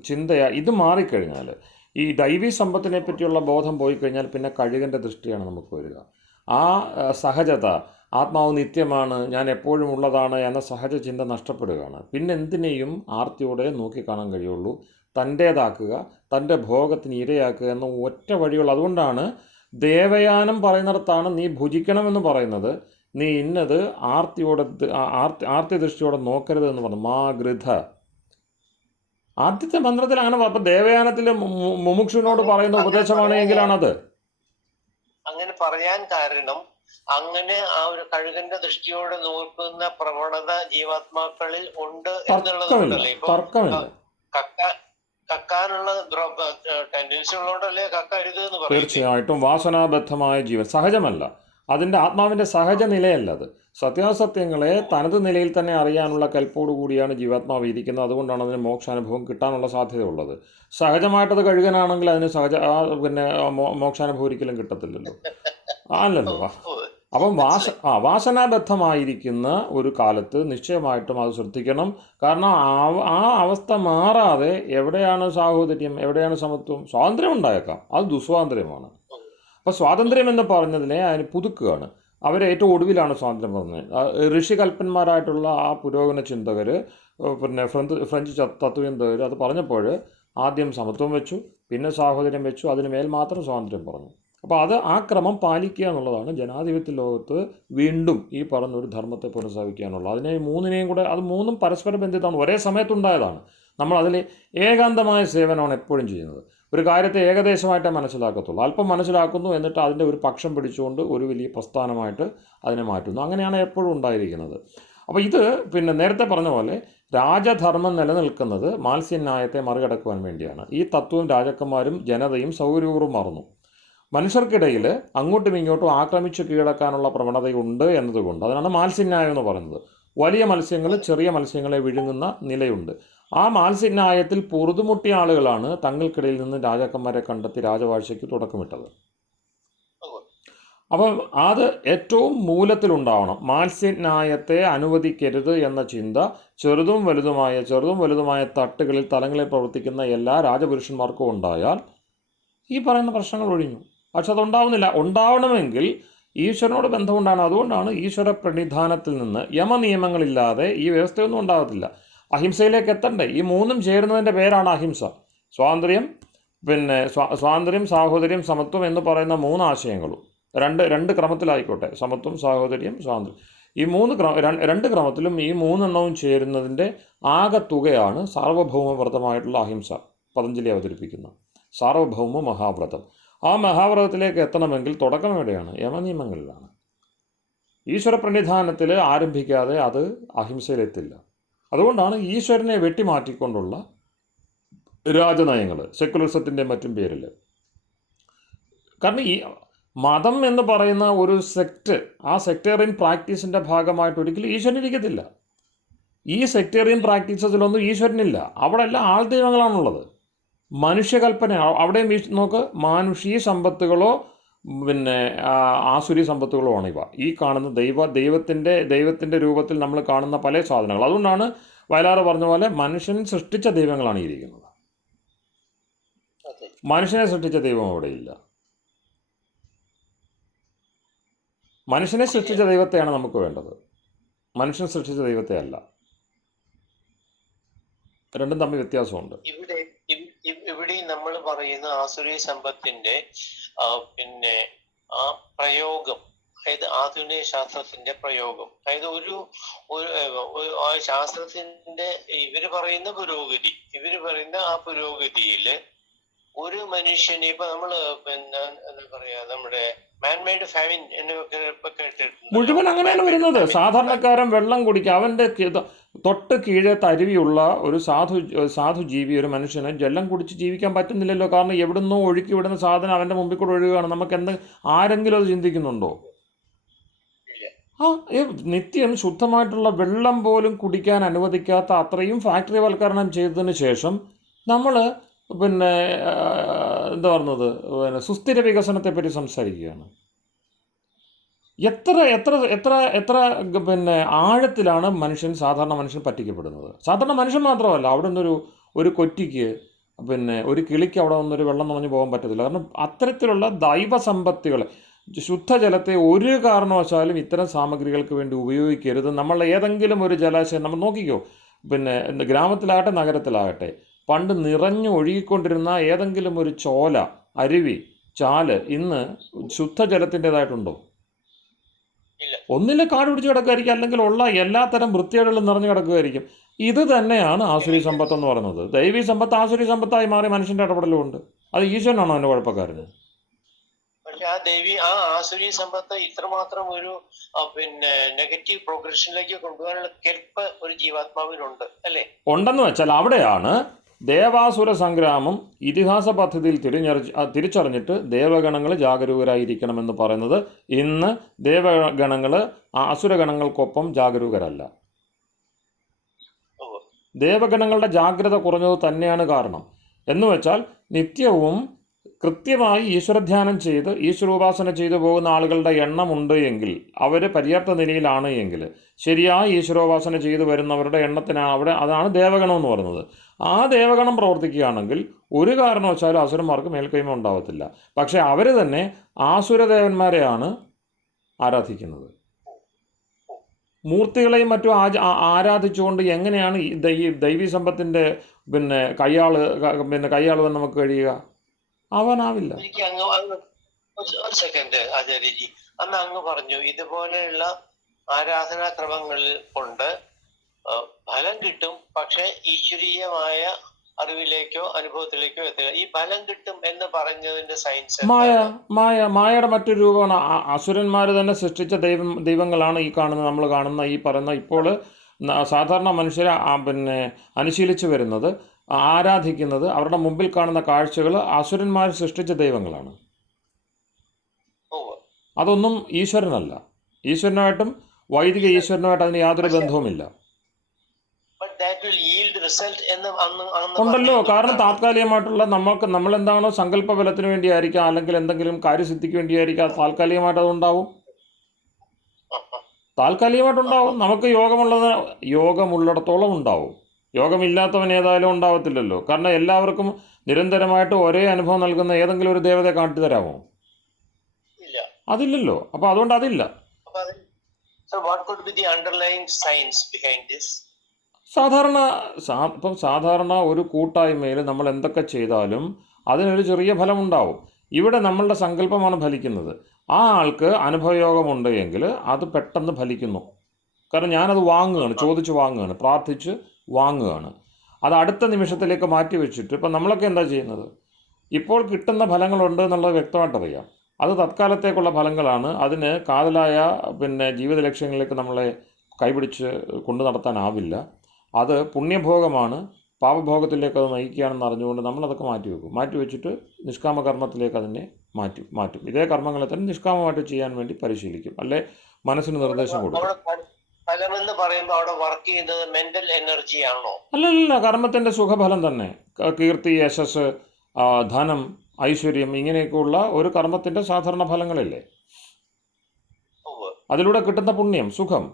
ചിന്തയാ. ഇത് മാറിക്കഴിഞ്ഞാൽ, ഈ ദൈവീ സമ്പത്തിനെ പറ്റിയുള്ള ബോധം പോയി കഴിഞ്ഞാൽ പിന്നെ കഴുകൻ്റെ ദൃഷ്ടിയാണ് നമുക്ക് വരിക. ആ സഹജത, ആത്മാവ് നിത്യമാണ്, ഞാൻ എപ്പോഴും ഉള്ളതാണ് എന്ന സഹജ ചിന്ത നഷ്ടപ്പെടുകയാണ്. പിന്നെ എന്തിനേയും ആർത്തിയോടെ നോക്കിക്കാണാൻ കഴിയുള്ളൂ. തൻ്റേതാക്കുക, തൻ്റെ ഭോഗത്തിന് ഇരയാക്കുക എന്ന ഒറ്റ വഴികൾ. അതുകൊണ്ടാണ് ദേവയാനം പറയുന്നിടത്താണ് നീ ഭുജിക്കണമെന്ന് പറയുന്നത്. നീ ഇന്നത് ആർത്തി ദൃഷ്ടിയോടെ നോക്കരുത് എന്ന് പറഞ്ഞു. മാ ഗൃധ. ആദ്യത്തെ മന്ത്രത്തിൽ അങ്ങനെ. അപ്പൊ ദേവയാനത്തിൽ മുമുക്ഷുവിനോട് പറയുന്ന ഉപദേശമാണ് എങ്കിലാണത് അങ്ങനെ പറയാൻ കാരണം, അങ്ങനെ ആ ഒരു കഴുകന്റെ ദൃഷ്ടിയോടെ നോക്കുന്ന പ്രവണത ജീവാത്മാക്കളിൽ ഉണ്ട് എന്നുള്ളതുകൊണ്ടല്ലേ. ഇപ്പൊ കക്കാനുള്ള ടെൻഡൻസി ഉള്ളതുകൊണ്ടല്ലേ കക്ക അരുത് എന്ന് പറയുന്നത്. തീർച്ചയായിട്ടും വാസനാബദ്ധമായ ജീവൻ സഹജമല്ല, അതിൻ്റെ ആത്മാവിൻ്റെ സഹജ നിലയല്ല അത്. സത്യാസത്യങ്ങളെ തനത് നിലയിൽ തന്നെ അറിയാനുള്ള കൽപ്പോടുകൂടിയാണ് ജീവാത്മാവ് ഇരിക്കുന്നത്. അതുകൊണ്ടാണ് അതിന് മോക്ഷാനുഭവം കിട്ടാനുള്ള സാധ്യതയുള്ളത്. സഹജമായിട്ടത് കഴുകനാണെങ്കിൽ അതിന് മോക്ഷാനുഭവം ഒരിക്കലും കിട്ടത്തില്ലല്ലോ. അല്ലല്ലോ. അപ്പം വാസനാബദ്ധമായിരിക്കുന്ന ഒരു കാലത്ത് നിശ്ചയമായിട്ടും അത് ശ്രദ്ധിക്കണം. കാരണം ആ അവസ്ഥ മാറാതെ എവിടെയാണ് സാഹോദര്യം, എവിടെയാണ് സമത്വം? സ്വാതന്ത്ര്യം ഉണ്ടായേക്കാം, അത് ദുസ്വാതന്ത്ര്യമാണ്. അപ്പോൾ സ്വാതന്ത്ര്യം എന്ന് പറഞ്ഞതിനെ അതിന് പുതുക്കുകയാണ്. അവർ ഏറ്റവും ഒടുവിലാണ് സ്വാതന്ത്ര്യം പറഞ്ഞത്. ഋഷികൽപ്പന്മാരായിട്ടുള്ള ആ പുരോഗമന ചിന്തകർ, ഫ്രഞ്ച് തത്വചിന്തകർ അത് പറഞ്ഞപ്പോൾ ആദ്യം സമത്വം വെച്ചു, പിന്നെ സാഹോദര്യം വെച്ചു, അതിന് മേൽ മാത്രം സ്വാതന്ത്ര്യം പറഞ്ഞു. അപ്പോൾ ആ ക്രമം പാലിക്കുക എന്നുള്ളതാണ് ജനാധിപത്യ ലോകത്ത് വീണ്ടും ഈ പറഞ്ഞൊരു ധർമ്മത്തെ പുനഃസ്ഥാപിക്കുക എന്നുള്ളത്. അതിനെ മൂന്നിനെയും കൂടെ, അത് മൂന്നും പരസ്പര ബന്ധിതമാണ്, ഒരേ സമയത്തുണ്ടായതാണ്. നമ്മൾ അതിൽ ഏകാന്തമായ സേവനമാണ് എപ്പോഴും ചെയ്യുന്നത്. ഒരു കാര്യത്തെ ഏകദേശമായിട്ടേ മനസ്സിലാക്കത്തുള്ളൂ. അല്പം മനസ്സിലാക്കുന്നു, എന്നിട്ട് അതിൻ്റെ ഒരു പക്ഷം പിടിച്ചുകൊണ്ട് ഒരു വലിയ പ്രസ്ഥാനമായിട്ട് അതിനെ മാറ്റുന്നു. അങ്ങനെയാണ് എപ്പോഴും ഉണ്ടായിരിക്കുന്നത്. അപ്പോൾ ഇത് നേരത്തെ പറഞ്ഞ പോലെ രാജധർമ്മം നിലനിൽക്കുന്നത് മാത്സ്യന്യായത്തെ മറികടക്കുവാൻ വേണ്ടിയാണ്. ഈ തത്വവും രാജാക്കന്മാരും ജനതയും സൗകര്യപൂർവ്വം മറന്നു. മനുഷ്യർക്കിടയിൽ അങ്ങോട്ടും ഇങ്ങോട്ടും ആക്രമിച്ച് കീഴടക്കാനുള്ള പ്രവണതയുണ്ട് എന്നതുകൊണ്ട് അതിനാണ് മാത്സ്യന്യായം എന്ന് പറയുന്നത്. വലിയ മത്സ്യങ്ങൾ ചെറിയ മത്സ്യങ്ങളെ വിഴുങ്ങുന്ന നിലയുണ്ട്. ആ മാത്സ്യന്യായത്തിൽ പൊറുതുമുട്ടിയ ആളുകളാണ് തങ്ങൾക്കിടയിൽ നിന്ന് രാജാക്കന്മാരെ കണ്ടെത്തി രാജവാഴ്ചയ്ക്ക് തുടക്കമിട്ടത്. അപ്പം അത് ഏറ്റവും മൂലത്തിലുണ്ടാവണം. മാത്സ്യന്യായത്തെ അനുവദിക്കരുത് എന്ന ചിന്ത ചെറുതും വലുതുമായ തട്ടുകളിൽ തലങ്ങളിൽ പ്രവർത്തിക്കുന്ന എല്ലാ രാജപുരുഷന്മാർക്കും ഉണ്ടായാൽ ഈ പറയുന്ന പ്രശ്നങ്ങൾ ഒഴിഞ്ഞു. പക്ഷെ അതുണ്ടാവുന്നില്ല. ഉണ്ടാവണമെങ്കിൽ ഈശ്വരനോട് ബന്ധമുണ്ടാണ്. അതുകൊണ്ടാണ് ഈശ്വര പ്രണിധാനത്തിൽ നിന്ന് യമനിയമങ്ങളില്ലാതെ ഈ വ്യവസ്ഥയൊന്നും ഉണ്ടാകത്തില്ല. അഹിംസയിലേക്ക് എത്തണ്ടേ? ഈ മൂന്നും ചേരുന്നതിൻ്റെ പേരാണ് അഹിംസ. സ്വാതന്ത്ര്യം, സാഹോദര്യം, സമത്വം എന്ന് പറയുന്ന മൂന്ന് ആശയങ്ങളും രണ്ട് ക്രമത്തിലായിക്കോട്ടെ, സമത്വം, സാഹോദര്യം, സ്വാതന്ത്ര്യം. ഈ രണ്ട് ക്രമത്തിലും ഈ മൂന്നെണ്ണവും ചേരുന്നതിൻ്റെ ആകത്തുകയാണ് സാർവഭൗമവ്രതമായിട്ടുള്ള അഹിംസ. പതഞ്ജലി അവതരിപ്പിക്കുന്ന സാർവഭൗമ മഹാവ്രതം. ആ മഹാവ്രതത്തിലേക്ക് എത്തണമെങ്കിൽ തുടക്കം എവിടെയാണ്? യമനിയമങ്ങളിലാണ്. ഈശ്വര പ്രണിധാനത്തിൽ ആരംഭിക്കാതെ അത് അഹിംസയിലെത്തില്ല. അതുകൊണ്ടാണ് ഈശ്വരനെ വെട്ടിമാറ്റിക്കൊണ്ടുള്ള രാജനയങ്ങൾ, സെക്കുലറിസത്തിൻ്റെ മറ്റും പേരിൽ. കാരണം ഈ മതം എന്ന് പറയുന്ന ഒരു സെക്ട്, ആ സെക്ടേറിയൻ പ്രാക്ടീസിൻ്റെ ഭാഗമായിട്ട് ഒരിക്കലും ഈശ്വരൻ ഇരിക്കത്തില്ല. ഈ സെക്ടേറിയൻ പ്രാക്ടീസസിലൊന്നും ഈശ്വരനില്ല. അവിടെ എല്ലാം ആൾദൈവങ്ങളാണുള്ളത്. മനുഷ്യകൽപ്പന അവിടെയും നോക്ക്, മാനുഷീയ സമ്പത്തുകളോ ആസുരി സമ്പത്തുകളോ ആണ് ഇവ. ഈ കാണുന്ന ദൈവത്തിൻ്റെ രൂപത്തിൽ നമ്മൾ കാണുന്ന പല സാധനങ്ങൾ. അതുകൊണ്ടാണ് വയലാർ പറഞ്ഞ പോലെ മനുഷ്യൻ സൃഷ്ടിച്ച ദൈവങ്ങളാണ് ഈ ഇരിക്കുന്നത്. മനുഷ്യനെ സൃഷ്ടിച്ച ദൈവം അവിടെയില്ല. മനുഷ്യനെ സൃഷ്ടിച്ച ദൈവത്തെയാണ് നമുക്ക് വേണ്ടത്, മനുഷ്യൻ സൃഷ്ടിച്ച ദൈവത്തെ അല്ല. രണ്ടും തമ്മിൽ വ്യത്യാസമുണ്ട്. ഇവിടെ നമ്മൾ പറയുന്ന ആസുരി സമ്പത്തിന്റെ ആ പ്രയോഗം, അതായത് ആധുനിക ശാസ്ത്രത്തിന്റെ പ്രയോഗം, അതായത് ഒരു ശാസ്ത്രത്തിന്റെ ഇവര് പറയുന്ന പുരോഗതി, ഇവര് പറയുന്ന ആ പുരോഗതിയില് ഒരു മനുഷ്യന് ഇപ്പൊ നമ്മള് എന്താ പറയാ, നമ്മുടെ മാൻമെയ്ഡ് ഫാമിൻ എന്നൊക്കെ കേട്ടിട്ടുണ്ട്. മുഴുവൻ അങ്ങനെയാണ് വരുന്നത്. സാധാരണക്കാരൻ വെള്ളം കുടിക്കുക, അവൻ്റെ തൊട്ട് കീഴെ തരുവിയുള്ള ഒരു സാധു ജീവി, ഒരു മനുഷ്യന് ജലം കുടിച്ച് ജീവിക്കാൻ പറ്റുന്നില്ലല്ലോ. കാരണം എവിടുന്നോ ഒഴുക്കി വിടുന്ന സാധനം അവൻ്റെ മുമ്പിൽ കൂടെ ഒഴുകുകയാണ്. നമുക്ക് ആരെങ്കിലും അത് ചിന്തിക്കുന്നുണ്ടോ? നിത്യം ശുദ്ധമായിട്ടുള്ള വെള്ളം പോലും കുടിക്കാൻ അനുവദിക്കാത്ത അത്രയും ഫാക്ടറി വൽക്കരണം ചെയ്തതിന് ശേഷം നമ്മൾ എന്താ പറഞ്ഞത്, സുസ്ഥിര വികസനത്തെപ്പറ്റി സംസാരിക്കുകയാണ്. എത്ര എത്ര എത്ര എത്ര ആഴത്തിലാണ് സാധാരണ മനുഷ്യൻ പറ്റിക്കപ്പെടുന്നത്. സാധാരണ മനുഷ്യൻ മാത്രമല്ല, അവിടെ നിന്നൊരു ഒരു കൊറ്റിക്ക് ഒരു കിളിക്ക് അവിടെ നിന്നൊരു വെള്ളം നിറഞ്ഞു പോകാൻ പറ്റത്തില്ല. കാരണം അത്തരത്തിലുള്ള ദൈവസമ്പത്തുകൾ, ശുദ്ധജലത്തെ ഒരു കാരണവശാലും ഇത്തരം സാമഗ്രികൾക്ക് വേണ്ടി ഉപയോഗിക്കരുത്. നമ്മൾ ഏതെങ്കിലും ഒരു ജലാശയം നമ്മൾ നോക്കിക്കോ, ഗ്രാമത്തിലാകട്ടെ നഗരത്തിലാകട്ടെ, പണ്ട് നിറഞ്ഞു ഒഴുകിക്കൊണ്ടിരുന്ന ഏതെങ്കിലും ഒരു ചോല, അരുവി, ചാല് ഇന്ന് ശുദ്ധജലത്തിൻ്റെതായിട്ടുണ്ടോ? ഒന്നിലെ കാട് പിടിച്ച് കിടക്കുമായിരിക്കും, അല്ലെങ്കിൽ ഉള്ള എല്ലാത്തരം വൃത്തികേടുകളും നിറഞ്ഞു കിടക്കുമായിരിക്കും. ഇത് തന്നെയാണ് ആസുരി സമ്പത്ത് എന്ന് പറയുന്നത്. ദൈവീ സമ്പത്ത് ആസുരി സമ്പത്തായി മാറി മനുഷ്യൻ്റെ ഇടപെടലുമുണ്ട്. അത് ഈശ്വരനാണോ അതിൻ്റെ കുഴപ്പക്കാരന്? പക്ഷെ ആ ആസുരി സമ്പത്ത് ഇത്രമാത്രം ഒരു നെഗറ്റീവ് പ്രോഗ്രഷനിലേക്ക് കൊണ്ടുപോകാനുള്ള കെൽപ്പ് ഒരു ജീവാത്മാവിനുണ്ട്, അല്ലേ? ഉണ്ടെന്ന് വെച്ചാൽ അവിടെയാണ് ദേവാസുര സംഗ്രാമം ഇതിഹാസ പദ്ധതിയിൽ തിരിച്ചറിഞ്ഞിട്ട് ദേവഗണങ്ങൾ ജാഗരൂകരായിരിക്കണമെന്ന് പറയുന്നത് ഇന്ന് ദേവഗണങ്ങൾ അസുരഗണങ്ങൾക്കൊപ്പം ജാഗരൂകരല്ല. ഉവ്വ്. ദേവഗണങ്ങളുടെ ജാഗ്രത കുറഞ്ഞത് തന്നെയാണ് കാരണം. എന്നുവെച്ചാൽ നിത്യവും കൃത്യമായി ഈശ്വരധ്യാനം ചെയ്ത് ഈശ്വരോപാസന ചെയ്തു പോകുന്ന ആളുകളുടെ എണ്ണമുണ്ട് എങ്കിൽ, അവർ പര്യാപ്ത നിലയിലാണ് എങ്കിൽ, ശരിയായി ഈശ്വരോപാസന ചെയ്തു വരുന്നവരുടെ എണ്ണത്തിനാണ് അവിടെ, അതാണ് ദേവഗണം എന്ന് പറയുന്നത്. ആ ദേവഗണം പ്രവർത്തിക്കുകയാണെങ്കിൽ ഒരു കാരണവശാലും അസുരന്മാർക്ക് മേൽക്കൈമ ഉണ്ടാവത്തില്ല. പക്ഷേ അവർ തന്നെ ആസുരദേവന്മാരെയാണ് ആരാധിക്കുന്നത്. മൂർത്തികളെയും മറ്റും ആരാധിച്ചുകൊണ്ട് എങ്ങനെയാണ് ഈ ദൈവീ സമ്പത്തിൻ്റെ കയ്യാളുവാൻ നമുക്ക് കഴിയുക? അവനാവില്ല. എനിക്ക് അങ്ങ് ഒരു സെക്കൻഡ് ആചാര്യജി, അന്ന് അങ്ങ് പറഞ്ഞു ഇതുപോലെയുള്ള ആരാധനാക്രമങ്ങളിൽ കൊണ്ട് ഫലം കിട്ടും, പക്ഷെ ഈശ്വരീയമായ അറിവിലേക്കോ അനുഭവത്തിലേക്കോ എത്തുക. ഈ ഫലം കിട്ടും എന്ന് പറഞ്ഞതിന്റെ സയൻസ് മായയുടെ മറ്റൊരു രൂപമാണ്. അസുരന്മാർ തന്നെ സൃഷ്ടിച്ച ദൈവങ്ങളാണ് നമ്മൾ കാണുന്ന ഈ പറയുന്ന ഇപ്പോൾ സാധാരണ മനുഷ്യരെ അനുശീലിച്ചു വരുന്നത്, ആരാധിക്കുന്നത്, അവരുടെ മുമ്പിൽ കാണുന്ന കാഴ്ചകൾ അസുരന്മാർ സൃഷ്ടിച്ച ദൈവങ്ങളാണ്. അതൊന്നും ഈശ്വരനല്ല. ഈശ്വരനായിട്ടും വൈദിക ഈശ്വരനുമായിട്ട് അതിന് യാതൊരു ബന്ധവുമില്ല. ഉണ്ടല്ലോ, കാരണം താത്കാലികമായിട്ടുള്ള നമ്മൾ എന്താണോ സങ്കല്പ ബലത്തിന് വേണ്ടിയായിരിക്കാം, അല്ലെങ്കിൽ എന്തെങ്കിലും കാര്യസിദ്ധിക്ക് വേണ്ടിയായിരിക്കാം, താൽക്കാലികമായിട്ട് അതുണ്ടാവും. താൽക്കാലികമായിട്ടുണ്ടാവും. നമുക്ക് യോഗമുള്ളിടത്തോളം ഉണ്ടാവും. യോഗമില്ലാത്തവൻ ഏതായാലും ഉണ്ടാവത്തില്ലല്ലോ. കാരണം എല്ലാവർക്കും നിരന്തരമായിട്ട് ഒരേ അനുഭവം നൽകുന്ന ഏതെങ്കിലും ഒരു ദേവതയെ കാട്ടി തരാമോ? അതില്ലല്ലോ. അപ്പോൾ അതുകൊണ്ട് അതില്ല. സാധാരണ ഒരു കൂട്ടായ്മയിൽ നമ്മൾ എന്തൊക്കെ ചെയ്താലും അതിനൊരു ചെറിയ ഫലമുണ്ടാവും. ഇവിടെ നമ്മളുടെ സങ്കല്പമാണ് ഫലിക്കുന്നത്. ആ ആൾക്ക് അനുഭവയോഗമുണ്ട് എങ്കിൽ അത് പെട്ടെന്ന് ഫലിക്കുന്നു. കാരണം ഞാനത് വാങ്ങുകയാണ്, ചോദിച്ച് വാങ്ങുകയാണ്, പ്രാർത്ഥിച്ച് വാങ്ങുകയാണ്. അത് അടുത്ത നിമിഷത്തിലേക്ക് മാറ്റി വെച്ചിട്ട് ഇപ്പം നമ്മളൊക്കെ എന്താ ചെയ്യുന്നത്? ഇപ്പോൾ കിട്ടുന്ന ഫലങ്ങളുണ്ട് എന്നുള്ളത് വ്യക്തമായിട്ടറിയാം. അത് തത്കാലത്തേക്കുള്ള ഫലങ്ങളാണ്. അതിന് കാതലായ ജീവിത ലക്ഷ്യങ്ങളിലേക്ക് നമ്മളെ കൈപിടിച്ച് കൊണ്ടു നടത്താനാവില്ല. അത് പുണ്യഭോഗമാണ്, പാപഭോഗത്തിലേക്ക് അത് നയിക്കുകയാണെന്ന് അറിഞ്ഞുകൊണ്ട് നമ്മളതൊക്കെ മാറ്റി വെച്ചിട്ട് നിഷ്കാമ കർമ്മത്തിലേക്ക് അതിനെ മാറ്റും. ഇതേ കർമ്മങ്ങളെ തന്നെ നിഷ്കാമമായിട്ട് ചെയ്യാൻ വേണ്ടി പരിശീലിക്കും, അല്ലെ മനസ്സിന് നിർദ്ദേശം കൊടുക്കും. ഫലമെന്ന് പറയുമ്പോൾ അവിടെ വർക്ക് ചെയ്യുന്നത് മെന്റൽ എനർജി ആണോ? അല്ലല്ല, കർമ്മത്തിന്റെ സുഖഫലം തന്നെ. കീർത്തി, യശസ്, ധനം, ഐശ്വര്യം, ഇങ്ങനെയൊക്കെയുള്ള ഒരു കർമ്മത്തിന്റെ സാധാരണ ഫലങ്ങളില്ലേ? അതിലൂടെ കിട്ടുന്ന പുണ്യം, സുഖം,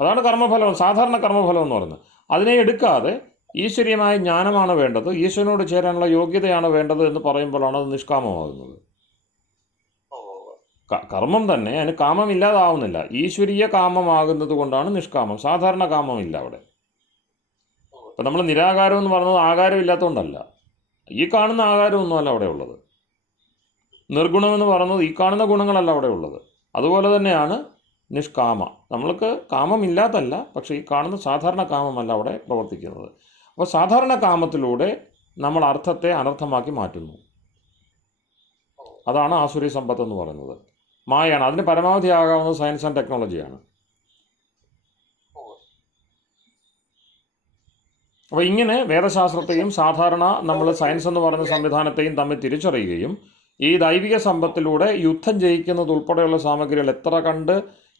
അതാണ് കർമ്മഫലം, സാധാരണ കർമ്മഫലം എന്ന് പറയുന്നത്. അതിനെ എടുക്കാതെ ഈശ്വരീയമായ ജ്ഞാനമാണ് വേണ്ടത്, ഈശ്വരനോട് ചേരാനുള്ള യോഗ്യതയാണ് വേണ്ടത് എന്ന് പറയുമ്പോഴാണ് അത് നിഷ്കാമമാകുന്നത്. കർമ്മം തന്നെ അതിന് കാമം ഇല്ലാതാവുന്നില്ല. ഈശ്വരീയ കാമമാകുന്നത് കൊണ്ടാണ് നിഷ്കാമം. സാധാരണ കാമമില്ല അവിടെ. ഇപ്പം നമ്മൾ നിരാകാരം എന്ന് പറയുന്നത് ആകാരം ഇല്ലാത്തതുകൊണ്ടല്ല. ഈ കാണുന്ന ആകാരമൊന്നുമല്ല അവിടെ ഉള്ളത്. നിർഗുണമെന്ന് പറയുന്നത് ഈ കാണുന്ന ഗുണങ്ങളല്ല അവിടെ ഉള്ളത്. അതുപോലെ തന്നെയാണ് നിഷ്കാമ. നമ്മൾക്ക് കാമമില്ലാത്തല്ല, പക്ഷേ ഈ കാണുന്ന സാധാരണ കാമമല്ല അവിടെ പ്രവർത്തിക്കുന്നത്. അപ്പോൾ സാധാരണ കാമത്തിലൂടെ നമ്മൾ അർത്ഥത്തെ അനർത്ഥമാക്കി മാറ്റുന്നു. അതാണ് ആസുരി സമ്പത്ത് എന്ന് പറയുന്നത്. മായയാണ്. അതിന് പരമാവധി ആകാവുന്നത് സയൻസ് ആൻഡ് ടെക്നോളജിയാണ്. അപ്പോൾ ഇങ്ങനെ വേദശാസ്ത്രത്തെയും സാധാരണ നമ്മൾ സയൻസ് എന്ന് പറയുന്ന സംവിധാനത്തെയും തമ്മിൽ തിരിച്ചറിയുകയും ഈ ദൈവിക സമ്പത്തിലൂടെ യുദ്ധം ജയിക്കുന്നത് ഉൾപ്പെടെയുള്ള സാമഗ്രികൾ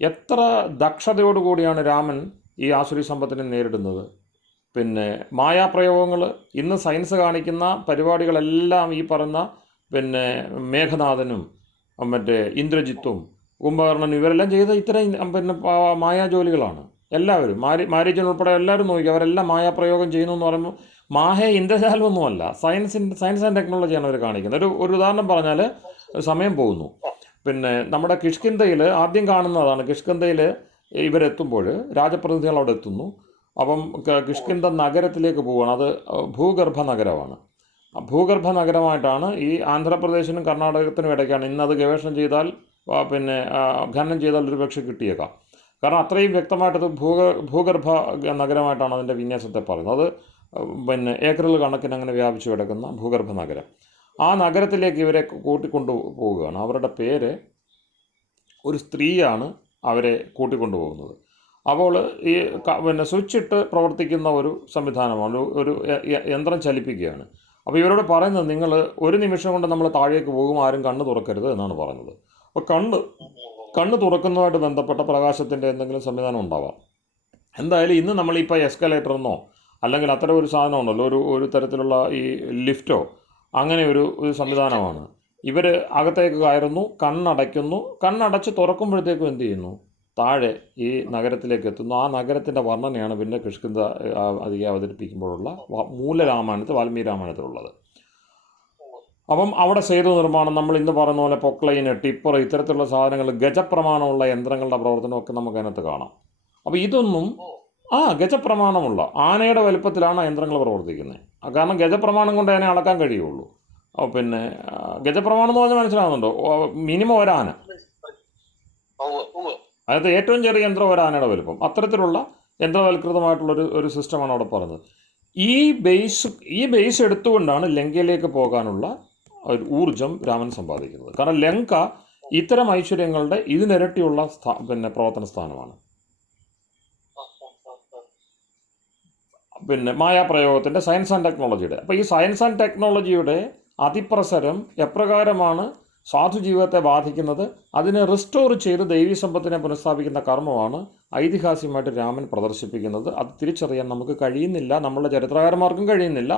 എത്ര ദക്ഷതയോടുകൂടിയാണ് രാമൻ ഈ ആസുരി സമ്പത്തിനെ നേരിടുന്നത്. മായാപ്രയോഗങ്ങൾ, ഇന്ന് സയൻസ് കാണിക്കുന്ന പരിപാടികളെല്ലാം ഈ പറഞ്ഞ മേഘനാഥനും ഇന്ദ്രജിത്തും കുംഭകർണനും ഇവരെല്ലാം ചെയ്ത ഇത്തരം മായാജോലികളാണ്. എല്ലാവരും മാരീചൻ ഉൾപ്പെടെ എല്ലാവരും നോക്കി, അവരെല്ലാം മായാപ്രയോഗം ചെയ്യുന്നു എന്ന് പറയുമ്പോൾ മാഹ ഇന്ദ്രജാലമൊന്നുമല്ല, സയൻസ് ആൻഡ് ടെക്നോളജിയാണ് അവർ കാണിക്കുന്നത്. ഒരു ഉദാഹരണം പറഞ്ഞാൽ സമയം പോകുന്നു. നമ്മുടെ കിഷ്കിന്ധയിൽ ആദ്യം കാണുന്നതാണ്. കിഷ്കിന്ധയിൽ ഇവരെത്തുമ്പോൾ രാജപ്രതിനിധികൾ അവിടെ എത്തുന്നു. അപ്പം കിഷ്കിന്ധ നഗരത്തിലേക്ക് പോവുകയാണ്. അത് ഭൂഗർഭ നഗരമാണ്. ഭൂഗർഭ നഗരമായിട്ടാണ് ഈ ആന്ധ്രാപ്രദേശിനും കർണാടകത്തിനും ഇടയ്ക്കാണ്. ഇന്നത് ഗവേഷണം ചെയ്താൽ ഖനനം ചെയ്താൽ ഒരു പക്ഷേ കിട്ടിയേക്കാം. കാരണം അത്രയും വ്യക്തമായിട്ടത് ഭൂഗർഭ നഗരമായിട്ടാണ് അതിൻ്റെ വിന്യാസത്തെ പറയുന്നത്. അത് ഏക്കറുകൾ കണക്കിന് അങ്ങനെ വ്യാപിച്ചു കിടക്കുന്ന ഭൂഗർഭ നഗരം. ആ നഗരത്തിലേക്ക് ഇവരെ കൂട്ടിക്കൊണ്ടു പോവുകയാണ്. അവരുടെ പേര് ഒരു സ്ത്രീയാണ് അവരെ കൂട്ടിക്കൊണ്ടു പോകുന്നത്. അപ്പോൾ ഈ പിന്നെ സ്വിച്ച് ഇട്ട് പ്രവർത്തിക്കുന്ന ഒരു സംവിധാനമാണ്, ഒരു യന്ത്രം ചലിപ്പിക്കുകയാണ്. അപ്പോൾ ഇവരോട് പറയുന്നത്, നിങ്ങൾ ഒരു നിമിഷം കൊണ്ട് നമ്മൾ താഴേക്ക് പോകും, ആരും കണ്ണ് തുറക്കരുത് എന്നാണ് പറയുന്നത്. അപ്പോൾ കണ്ണ് തുറക്കുന്നതുമായിട്ട് ബന്ധപ്പെട്ട പ്രകാശത്തിൻ്റെ എന്തെങ്കിലും സംവിധാനം ഉണ്ടാവാം. എന്തായാലും ഇന്ന് നമ്മളിപ്പോൾ എസ്കലേറ്റർ എന്നോ അല്ലെങ്കിൽ അത്തരം ഒരു സാധനം ഉണ്ടല്ലോ, ഒരു തരത്തിലുള്ള ഈ ലിഫ്റ്റോ അങ്ങനെ ഒരു സംവിധാനമാണ്. ഇവർ അകത്തേക്ക് കയറുന്നു, കണ്ണടച്ച് തുറക്കുമ്പോഴത്തേക്കും എന്ത് ചെയ്യുന്നു, താഴെ ഈ നഗരത്തിലേക്ക് എത്തുന്നു. ആ നഗരത്തിൻ്റെ വർണ്ണനയാണ് പിന്നെ കിഷ്കിന്ധ അധികം അവതരിപ്പിക്കുമ്പോഴുള്ള വാൽമീകി രാമായണത്തിലുള്ളത്. അപ്പം അവിടെ സേതു നിർമ്മാണം, നമ്മൾ ഇന്ന് പറയുന്ന പോലെ പൊക്ലൈന്, ടിപ്പർ, ഇത്തരത്തിലുള്ള സാധനങ്ങൾ, ഗജപ്രമാണമുള്ള യന്ത്രങ്ങളുടെ പ്രവർത്തനമൊക്കെ നമുക്ക് അതിനകത്ത് കാണാം. അപ്പോൾ ഇതൊന്നും ഗജപ്രമാണമുള്ള ആനയുടെ വലുപ്പത്തിലാണ് ആ യന്ത്രങ്ങൾ പ്രവർത്തിക്കുന്നത്. കാരണം ഗജപ്രമാണം കൊണ്ട് അതിനെ അളക്കാൻ കഴിയുള്ളൂ. പിന്നെ ഗജപ്രമാണം എന്ന് പറഞ്ഞാൽ മനസ്സിലാകുന്നുണ്ടോ? മിനിമം ഒരാന, അതായത് ഏറ്റവും ചെറിയ യന്ത്രം ഒരാനയുടെ വലുപ്പം. അത്തരത്തിലുള്ള യന്ത്രവൽകൃതമായിട്ടുള്ളൊരു സിസ്റ്റമാണ് അവിടെ പറഞ്ഞത്. ഈ ബേസ് എടുത്തുകൊണ്ടാണ് ലങ്കയിലേക്ക് പോകാനുള്ള ഒരു ഊർജം രാമൻ സമ്പാദിക്കുന്നത്. കാരണം ലങ്ക ഇത്തരം ഐശ്വര്യങ്ങളുടെ ഇതിനിരട്ടിയുള്ള പിന്നെ പ്രവർത്തന സ്ഥാനമാണ്. പിന്നെ മായാപ്രയോഗത്തിൻ്റെ, സയൻസ് ആൻഡ് ടെക്നോളജിയുടെ. അപ്പോൾ ഈ സയൻസ് ആൻഡ് ടെക്നോളജിയുടെ അതിപ്രസരം എപ്രകാരമാണ് സാധുജീവിതത്തെ ബാധിക്കുന്നത്, അതിനെ റിസ്റ്റോർ ചെയ്ത് ദൈവീ സമ്പത്തിനെ പുനഃസ്ഥാപിക്കുന്ന കർമ്മമാണ് ഐതിഹാസികമായിട്ട് രാമൻ പ്രദർശിപ്പിക്കുന്നത്. അത് തിരിച്ചറിയാൻ നമുക്ക് കഴിയുന്നില്ല, നമ്മളുടെ ചരിത്രകാരന്മാർക്കും കഴിയുന്നില്ല,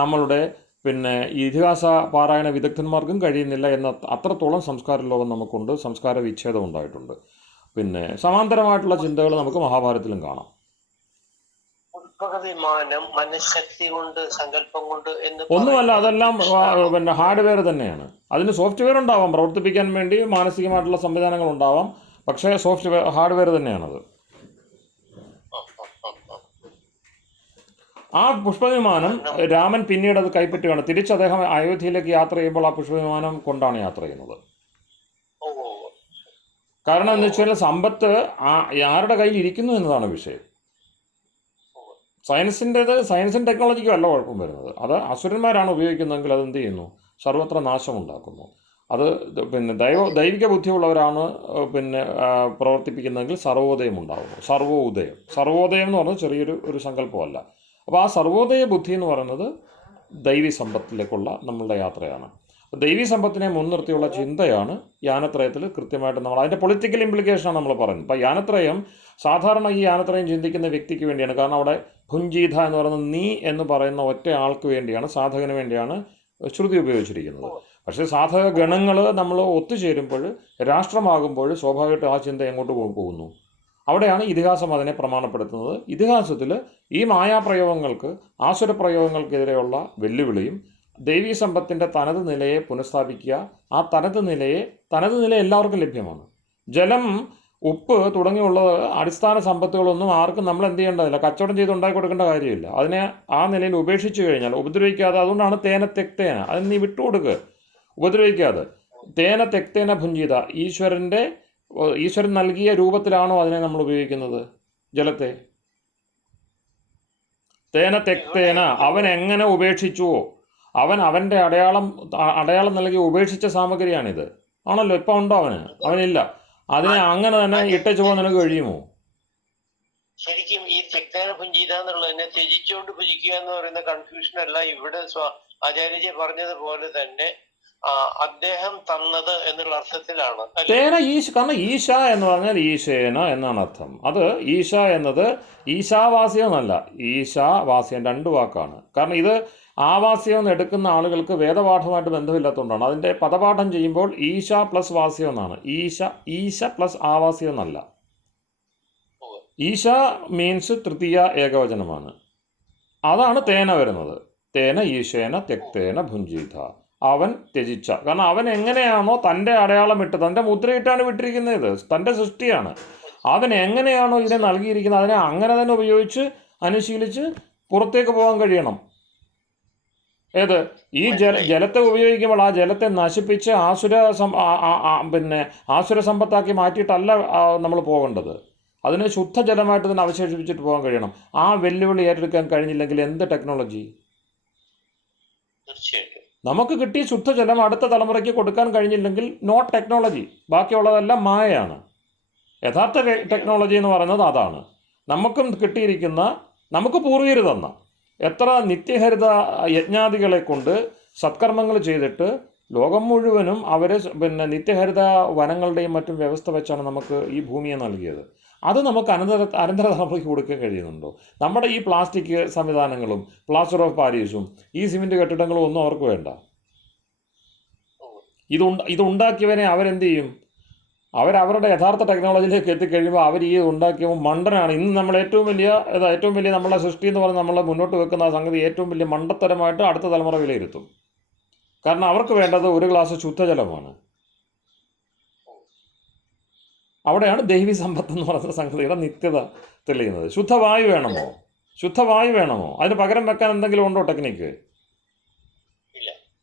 നമ്മളുടെ പിന്നെ ഇതിഹാസ പാരായണ വിദഗ്ധന്മാർക്കും കഴിയുന്നില്ല എന്ന അത്രത്തോളം സംസ്കാര ലോകം നമുക്കുണ്ട്, സംസ്കാര വിച്ഛേദം ഉണ്ടായിട്ടുണ്ട്. പിന്നെ സമാന്തരമായിട്ടുള്ള ചിന്തകൾ നമുക്ക് മഹാഭാരതത്തിലും കാണാം. മനഃശക്തി കൊണ്ട്, സങ്കല്പം കൊണ്ട് ഒന്നുമല്ല, അതെല്ലാം പിന്നെ ഹാർഡ്വെയർ തന്നെയാണ്. അതിന് സോഫ്റ്റ്വെയർ ഉണ്ടാവാം, പ്രവർത്തിപ്പിക്കാൻ വേണ്ടി മാനസികമായിട്ടുള്ള സംവിധാനങ്ങൾ ഉണ്ടാവാം, പക്ഷേ ഹാർഡ്വെയർ തന്നെയാണത്. ആ പുഷ്പവിമാനം രാമൻ പിന്നീട് അത് കൈപ്പറ്റുകയാണ്. തിരിച്ച് അദ്ദേഹം അയോധ്യയിലേക്ക് യാത്ര ചെയ്യുമ്പോൾ ആ പുഷ്പവിമാനം കൊണ്ടാണ് യാത്ര ചെയ്യുന്നത്. കാരണം എന്ന് വെച്ചാൽ സമ്പത്ത് ആരുടെ കയ്യിൽ ഇരിക്കുന്നു എന്നതാണ് വിഷയം. സയൻസും ടെക്നോളജിക്കും അല്ല കുഴപ്പം വരുന്നത്. അത് അസുരന്മാരാണ് ഉപയോഗിക്കുന്നതെങ്കിൽ അത് എന്ത് ചെയ്യുന്നു, സർവത്ര നാശമുണ്ടാക്കുന്നു. അത് പിന്നെ ദൈവിക ബുദ്ധിയുള്ളവരാണ് പിന്നെ പ്രവർത്തിപ്പിക്കുന്നതെങ്കിൽ സർവോദയം ഉണ്ടാകുന്നു. സർവോദയം എന്ന് പറയുന്നത് ചെറിയൊരു സങ്കല്പമല്ല. അപ്പോൾ ആ സർവോദയ ബുദ്ധി എന്ന് പറയുന്നത് ദൈവീ സമ്പത്തിലേക്കുള്ള നമ്മളുടെ യാത്രയാണ്. ദൈവീ സമ്പത്തിനെ മുൻനിർത്തിയുള്ള ചിന്തയാണ് യാനത്രയത്തിൽ കൃത്യമായിട്ട് നമ്മൾ അതിൻ്റെ പൊളിറ്റിക്കൽ ഇംപ്ലിക്കേഷനാണ് നമ്മൾ പറയുന്നത്. അപ്പോൾ യാനത്രയം സാധാരണ ഈ യാനത്രയം ചിന്തിക്കുന്ന വ്യക്തിക്ക് വേണ്ടിയാണ്. കാരണം അവിടെ ഭുഞ്ജീത എന്ന് പറയുന്നത് നീ എന്ന് പറയുന്ന ഒറ്റ ആൾക്ക് വേണ്ടിയാണ്, സാധകന് വേണ്ടിയാണ് ശ്രുതി ഉപയോഗിച്ചിരിക്കുന്നത്. പക്ഷേ സാധക ഗണങ്ങൾ നമ്മൾ ഒത്തുചേരുമ്പോൾ, രാഷ്ട്രമാകുമ്പോൾ സ്വാഭാവികമായിട്ടും ആ ചിന്ത എങ്ങോട്ട് പോകുന്നു? അവിടെയാണ് ഇതിഹാസം അതിനെ പ്രമാണപ്പെടുത്തുന്നത്. ഇതിഹാസത്തിൽ ഈ മായാപ്രയോഗങ്ങൾക്ക്, ആസുരപ്രയോഗങ്ങൾക്കെതിരെയുള്ള വെല്ലുവിളിയും ദൈവീ സമ്പത്തിൻ്റെ തനത് നിലയെ പുനഃസ്ഥാപിക്കുക, ആ തനത് നില എല്ലാവർക്കും ലഭ്യമാണ്. ജലം, ഉപ്പ് തുടങ്ങിയുള്ള അടിസ്ഥാന സമ്പത്തുകളൊന്നും ആർക്കും നമ്മൾ എന്ത് ചെയ്യേണ്ടതില്ല, കച്ചവടം ചെയ്ത് ഉണ്ടാക്കി കൊടുക്കേണ്ട കാര്യമില്ല. അതിനെ ആ നിലയിൽ ഉപേക്ഷിച്ച് കഴിഞ്ഞാൽ, ഉപദ്രവിക്കാതെ, അതുകൊണ്ടാണ് തേന തെക്തേന, അതിന് നീ വിട്ടുകൊടുക്കുക, ഉപദ്രവിക്കാതെ. തേന തെക്തേന ഭുഞ്ചിത, ഈശ്വരൻ നൽകിയ രൂപത്തിലാണോ അതിനെ നമ്മൾ ഉപയോഗിക്കുന്നത്, ജലത്തെ? തേന തെക്തേന, അവൻ എങ്ങനെ ഉപേക്ഷിച്ചുവോ, അവൻ്റെ അടയാളം നൽകി ഉപേക്ഷിച്ച സാമഗ്രിയാണിത്. ആണല്ലോ, ഇപ്പം ഉണ്ടോ അവനില്ല, അതിനെ അങ്ങനെ തന്നെ ഇട്ടച്ചു പോകാൻ നിനക്ക് കഴിയുമോ? ശരിക്കും ഈ തെക്തേന ഭുഞ്ചിത എന്നുള്ളതിനെ ത്യജിച്ചുകൊണ്ട് ഭുജിക്കുക എന്ന് പറയുന്ന കൺഫ്യൂഷൻ അല്ല ഇവിടെ ആചാര്യജി പറഞ്ഞതുപോലെ തന്നെ അദ്ദേഹം തന്നത് എന്നുള്ള അർത്ഥത്തിലാണ്. കാരണം ഈശ എന്ന് പറഞ്ഞാൽ ഈശേന എന്നാണ് അർത്ഥം. അത് ഈശ എന്നത് ഈശാവാസ്യം എന്നല്ല, ഈശാവാസ്യം രണ്ട് വാക്കാണ്. കാരണം ഇത് ആവാസ്യം എന്ന് എടുക്കുന്ന ആളുകൾക്ക് വേദപാഠമായിട്ട് ബന്ധമില്ലാത്തതുകൊണ്ടാണ്. അതിൻ്റെ പദപാഠം ചെയ്യുമ്പോൾ ഈശ പ്ലസ് വാസ്യം എന്നാണ്. ഈശ പ്ലസ് ആവാസ്യം എന്നല്ല. ഈശ മീൻസ് തൃതീയ ഏകവചനമാണ്. അതാണ് തേന വരുന്നത്. തേന ഈശേന തെക്തേന ഭുഞ്ചിത, അവൻ ത്യജിച്ച. കാരണം അവൻ എങ്ങനെയാണോ തൻ്റെ അടയാളം ഇട്ട്, തൻ്റെ മുദ്രയിട്ടാണ് വിട്ടിരിക്കുന്നത്, തൻ്റെ സൃഷ്ടിയാണ്. അവൻ എങ്ങനെയാണോ ഇതിനെ നൽകിയിരിക്കുന്നത് അതിനെ അങ്ങനെ തന്നെ ഉപയോഗിച്ച് അനുശീലിച്ച് പുറത്തേക്ക് പോകാൻ കഴിയണം. ഈ ജലത്തെ ഉപയോഗിക്കുമ്പോൾ ആ ജലത്തെ നശിപ്പിച്ച് ആസുര സമ്പത്താക്കി മാറ്റിയിട്ടല്ല നമ്മൾ പോകേണ്ടത്. അതിനെ ശുദ്ധജലമായിട്ട് തന്നെ അവശേഷിപ്പിച്ചിട്ട് പോകാൻ കഴിയണം. ആ വെല്ലുവിളി ഏറ്റെടുക്കാൻ കഴിഞ്ഞില്ലെങ്കിൽ എന്ത് ടെക്നോളജി? നമുക്ക് കിട്ടിയ ശുദ്ധജലം അടുത്ത തലമുറയ്ക്ക് കൊടുക്കാൻ കഴിഞ്ഞില്ലെങ്കിൽ നോ ടെക്നോളജി. ബാക്കിയുള്ളതെല്ലാം മായയാണ്. യഥാർത്ഥ ടെക്നോളജി എന്ന് പറയുന്നത് അതാണ്. നമുക്കും കിട്ടിയിരിക്കുന്ന, നമുക്ക് പൂർവികർ തന്ന എത്ര നിത്യഹരിത യജ്ഞാദികളെ കൊണ്ട് സത്കർമ്മങ്ങൾ ചെയ്തിട്ട് ലോകം മുഴുവനും അവർ നിത്യഹരിത വനങ്ങളുടെയും മറ്റും വ്യവസ്ഥ വെച്ചാണ് നമുക്ക് ഈ ഭൂമിയെ നൽകിയത്. അത് നമുക്ക് അനന്തര തലമുറയ്ക്ക് കൊടുക്കാൻ കഴിയുന്നുണ്ടോ? നമ്മുടെ ഈ പ്ലാസ്റ്റിക് സംവിധാനങ്ങളും പ്ലാസ്റ്റർ ഓഫ് പാരീസും ഈ സിമെൻറ്റ് കെട്ടിടങ്ങളും ഒന്നും അവർക്ക് വേണ്ട. ഇതുണ്ടാക്കിയവരെ അവരെന്ത് ചെയ്യും? അവരവരുടെ യഥാർത്ഥ ടെക്നോളജിയിലേക്ക് എത്തിക്കഴിയുമ്പോൾ അവർ ഈ ഉണ്ടാക്കിയപ്പോൾ മണ്ടനാണ്. ഇന്ന് നമ്മൾ ഏറ്റവും വലിയ നമ്മളെ സൃഷ്ടി എന്ന് പറഞ്ഞ് നമ്മൾ മുന്നോട്ട് വെക്കുന്ന ആ സംഗതി ഏറ്റവും വലിയ മണ്ടത്തരമായിട്ട് അടുത്ത തലമുറ വിലയിരുത്തും. കാരണം അവർക്ക് വേണ്ടത് ഒരു ഗ്ലാസ് ശുദ്ധജലമാണ്. അവിടെയാണ് ദൈവീ സമ്പത്ത് എന്ന് പറയുന്ന സംഗതിയുടെ നിത്യത തെളിയുന്നത്. ശുദ്ധവായു വേണമോ? അതിന് പകരം വെക്കാൻ എന്തെങ്കിലും ഉണ്ടോ ടെക്നിക്ക്?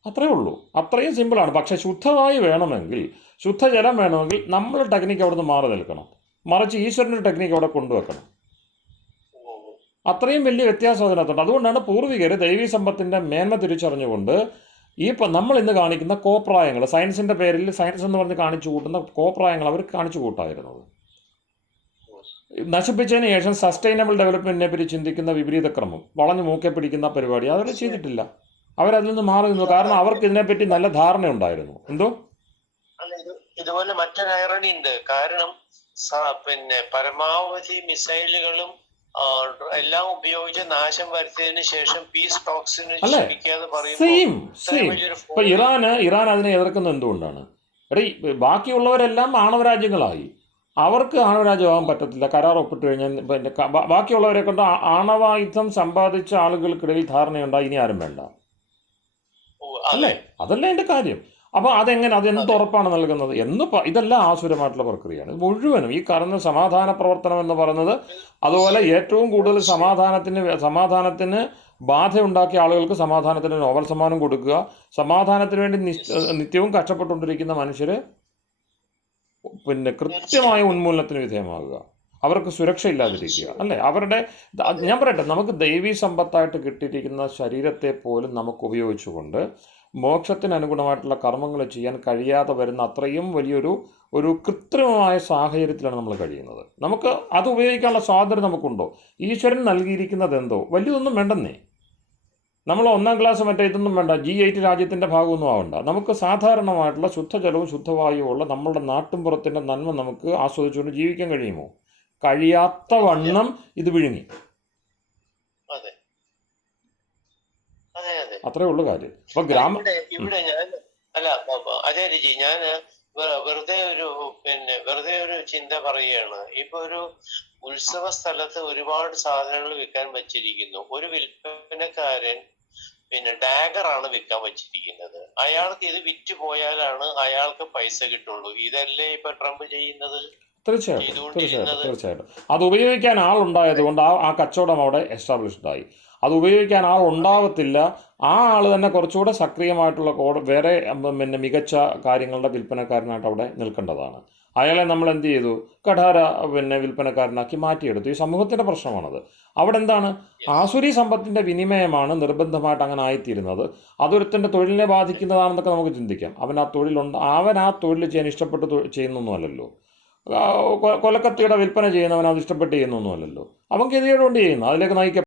അത്രയേ ഉള്ളൂ. അത്രയും സിമ്പിളാണ്. പക്ഷേ ശുദ്ധവായു വേണമെങ്കിൽ, ശുദ്ധജലം വേണമെങ്കിൽ നമ്മൾ ടെക്നിക്ക് അവിടെ നിന്ന് മാറി നിൽക്കണം. മറിച്ച് ഈശ്വരൻ്റെ ടെക്നിക്ക് അവിടെ കൊണ്ടുവെക്കണം. അത്രയും വലിയ വ്യത്യാസം അതിനകത്തുണ്ട്. അതുകൊണ്ടാണ് പൂർവികർ ദൈവീ സമ്പത്തിൻ്റെ മേന്മ തിരിച്ചറിഞ്ഞുകൊണ്ട് നമ്മൾ ഇന്ന് കാണിക്കുന്ന കോപ്രായങ്ങൾ, സയൻസിൻ്റെ പേരിൽ സയൻസ് എന്ന് പറഞ്ഞ് കാണിച്ചു കൂട്ടുന്ന കോപ്രായങ്ങൾ അവർ കാണിച്ചു കൂട്ടായിരുന്നത്. നശിപ്പിച്ചതിന് ശേഷം സസ്റ്റൈനബിൾ ഡെവലപ്മെൻറ്റിനെ പറ്റി ചിന്തിക്കുന്ന വിപരീത ക്രമം, വളഞ്ഞു മൂക്കെ പിടിക്കുന്ന പരിപാടി അവർ ചെയ്തിട്ടില്ല. അവരതിൽ നിന്ന് മാറി നിന്നു. കാരണം അവർക്ക് ഇതിനെപ്പറ്റി നല്ല ധാരണ ഉണ്ടായിരുന്നു. എന്തോ ഇതുപോലെ മറ്റൊരു ഐറണി ഉണ്ട്. കാരണം പരമാവധി മിസൈലുകളും എല്ലാം ഉപയോഗിച്ച് നാശം വരുത്തിയതിനു ശേഷം പീസ് ടോക്സിന് ക്ഷമിക്കാതെ ഇപ്പൊ ഇറാൻ അതിനെ എതിർക്കുന്നത് എന്തുകൊണ്ടാണ്? ബാക്കിയുള്ളവരെല്ലാം ആണവരാജ്യങ്ങളായി. അവർക്ക് ആണവരാജ്യമാകാൻ പറ്റത്തില്ല. കരാർ ഒപ്പിട്ട് കഴിഞ്ഞാൽ ബാക്കിയുള്ളവരെ കൊണ്ട് ആണവായുധം സമ്പാദിച്ച ആളുകൾക്കിടയിൽ ധാരണയുണ്ടായി ഇനി ആരും വേണ്ട, അല്ലേ? അതല്ലേ എൻ്റെ കാര്യം. അപ്പോൾ അതെന്ത് ഉറപ്പാണ് നൽകുന്നത് ഇതെല്ലാം ആസുരമായിട്ടുള്ള പ്രക്രിയയാണ്. ഇത് മുഴുവനും ഈ കാണുന്ന സമാധാന പ്രവർത്തനം എന്ന് പറയുന്നത്, അതുപോലെ ഏറ്റവും കൂടുതൽ സമാധാനത്തിന് ബാധയുണ്ടാക്കിയ ആളുകൾക്ക് സമാധാനത്തിന് നോബൽ സമ്മാനം കൊടുക്കുക, സമാധാനത്തിന് വേണ്ടി നിത്യവും കഷ്ടപ്പെട്ടുകൊണ്ടിരിക്കുന്ന മനുഷ്യർ കൃത്യമായ ഉന്മൂലനത്തിന് വിധേയമാകുക, അവർക്ക് സുരക്ഷയില്ലാതിരിക്കുക, അല്ലേ? ഞാൻ പറയട്ടെ, നമുക്ക് ദൈവീ സമ്പത്തായിട്ട് കിട്ടിയിരിക്കുന്ന ശരീരത്തെ പോലും നമുക്ക് ഉപയോഗിച്ചുകൊണ്ട് മോക്ഷത്തിന് അനുഗുണമായിട്ടുള്ള കർമ്മങ്ങൾ ചെയ്യാൻ കഴിയാതെ വരുന്ന അത്രയും വലിയൊരു കൃത്രിമമായ സാഹചര്യത്തിലാണ് നമ്മൾ കഴിയുന്നത്. നമുക്ക് അത് ഉപയോഗിക്കാനുള്ള സ്വാതന്ത്ര്യം നമുക്കുണ്ടോ? ഈശ്വരൻ നൽകിയിരിക്കുന്നത് എന്തോ വലിയൊന്നും വേണ്ടെന്നേ. നമ്മൾ 1-ാം ക്ലാസ് ഇതൊന്നും വേണ്ട, G8 രാജ്യത്തിൻ്റെ ഭാഗമൊന്നും ആവണ്ട. നമുക്ക് സാധാരണമായിട്ടുള്ള ശുദ്ധജലവും ശുദ്ധവായുവും ഉള്ള നമ്മളുടെ നാട്ടിൻപുറത്തിൻ്റെ നന്മ നമുക്ക് ആസ്വദിച്ചുകൊണ്ട് ജീവിക്കാൻ കഴിയുമോ? കഴിയാത്ത വണ്ണം ഇത് വിഴുങ്ങി. അത്രേ ഉള്ളു കാര്യം. അപ്പൊ ഇവിടെ ഞാൻ അജയജി, ഞാൻ വെറുതെ ഒരു ചിന്ത പറയുകയാണ്. ഇപ്പൊ ഒരു ഉത്സവ സ്ഥലത്ത് ഒരുപാട് സാധനങ്ങൾ വിൽക്കാൻ വെച്ചിരിക്കുന്നു. ഒരു വിൽപ്പനക്കാരൻ ഡാഗറാണ് വിൽക്കാൻ വെച്ചിരിക്കുന്നത്. അയാൾക്ക് ഇത് വിറ്റ് പോയാലാണ് അയാൾക്ക് പൈസ കിട്ടുള്ളൂ. ഇതല്ലേ ഇപ്പൊ ട്രംപ് ചെയ്യുന്നത്? തീർച്ചയായിട്ടും അത് ഉപയോഗിക്കാൻ ആളുണ്ടായത് കൊണ്ട് ആ കച്ചവടം അവിടെ എസ്റ്റാബ്ലിഷ്ഡ് ആയി. അത് ഉപയോഗിക്കാൻ ആൾ ഉണ്ടാവത്തില്ല. ആ ആൾ തന്നെ കുറച്ചുകൂടെ സക്രിയമായിട്ടുള്ള വേറെ മികച്ച കാര്യങ്ങളുടെ വിൽപ്പനക്കാരനായിട്ട് അവിടെ നിൽക്കേണ്ടതാണ്. അയാളെ നമ്മൾ എന്ത് ചെയ്തു? കഠാര വിൽപ്പനക്കാരനാക്കി മാറ്റിയെടുത്തു. ഈ സമൂഹത്തിൻ്റെ പ്രശ്നമാണത്. അവിടെ എന്താണ്? ആസുരി സമ്പത്തിൻ്റെ വിനിമയമാണ് നിർബന്ധമായിട്ട് അങ്ങനെ ആയിത്തീരുന്നത്. അതൊരുത്തൻ്റെ തൊഴിലിനെ ബാധിക്കുന്നതാണെന്നൊക്കെ നമുക്ക് ചിന്തിക്കാം. അവൻ ആ തൊഴിൽ ചെയ്യാൻ ഇഷ്ടപ്പെട്ട് ചെയ്യുന്നൊന്നുമല്ലല്ലോ. കൊലക്കത്തിയുടെ വിൽപ്പന ചെയ്യുന്നവൻ അത് ഇഷ്ടപ്പെട്ട് ചെയ്യുന്നൊന്നുമല്ലല്ലോ. അവൻ ഗതികേട് കൊണ്ട് ചെയ്യുന്നു, അതിലേക്ക് നയിക്കപ്പെടും.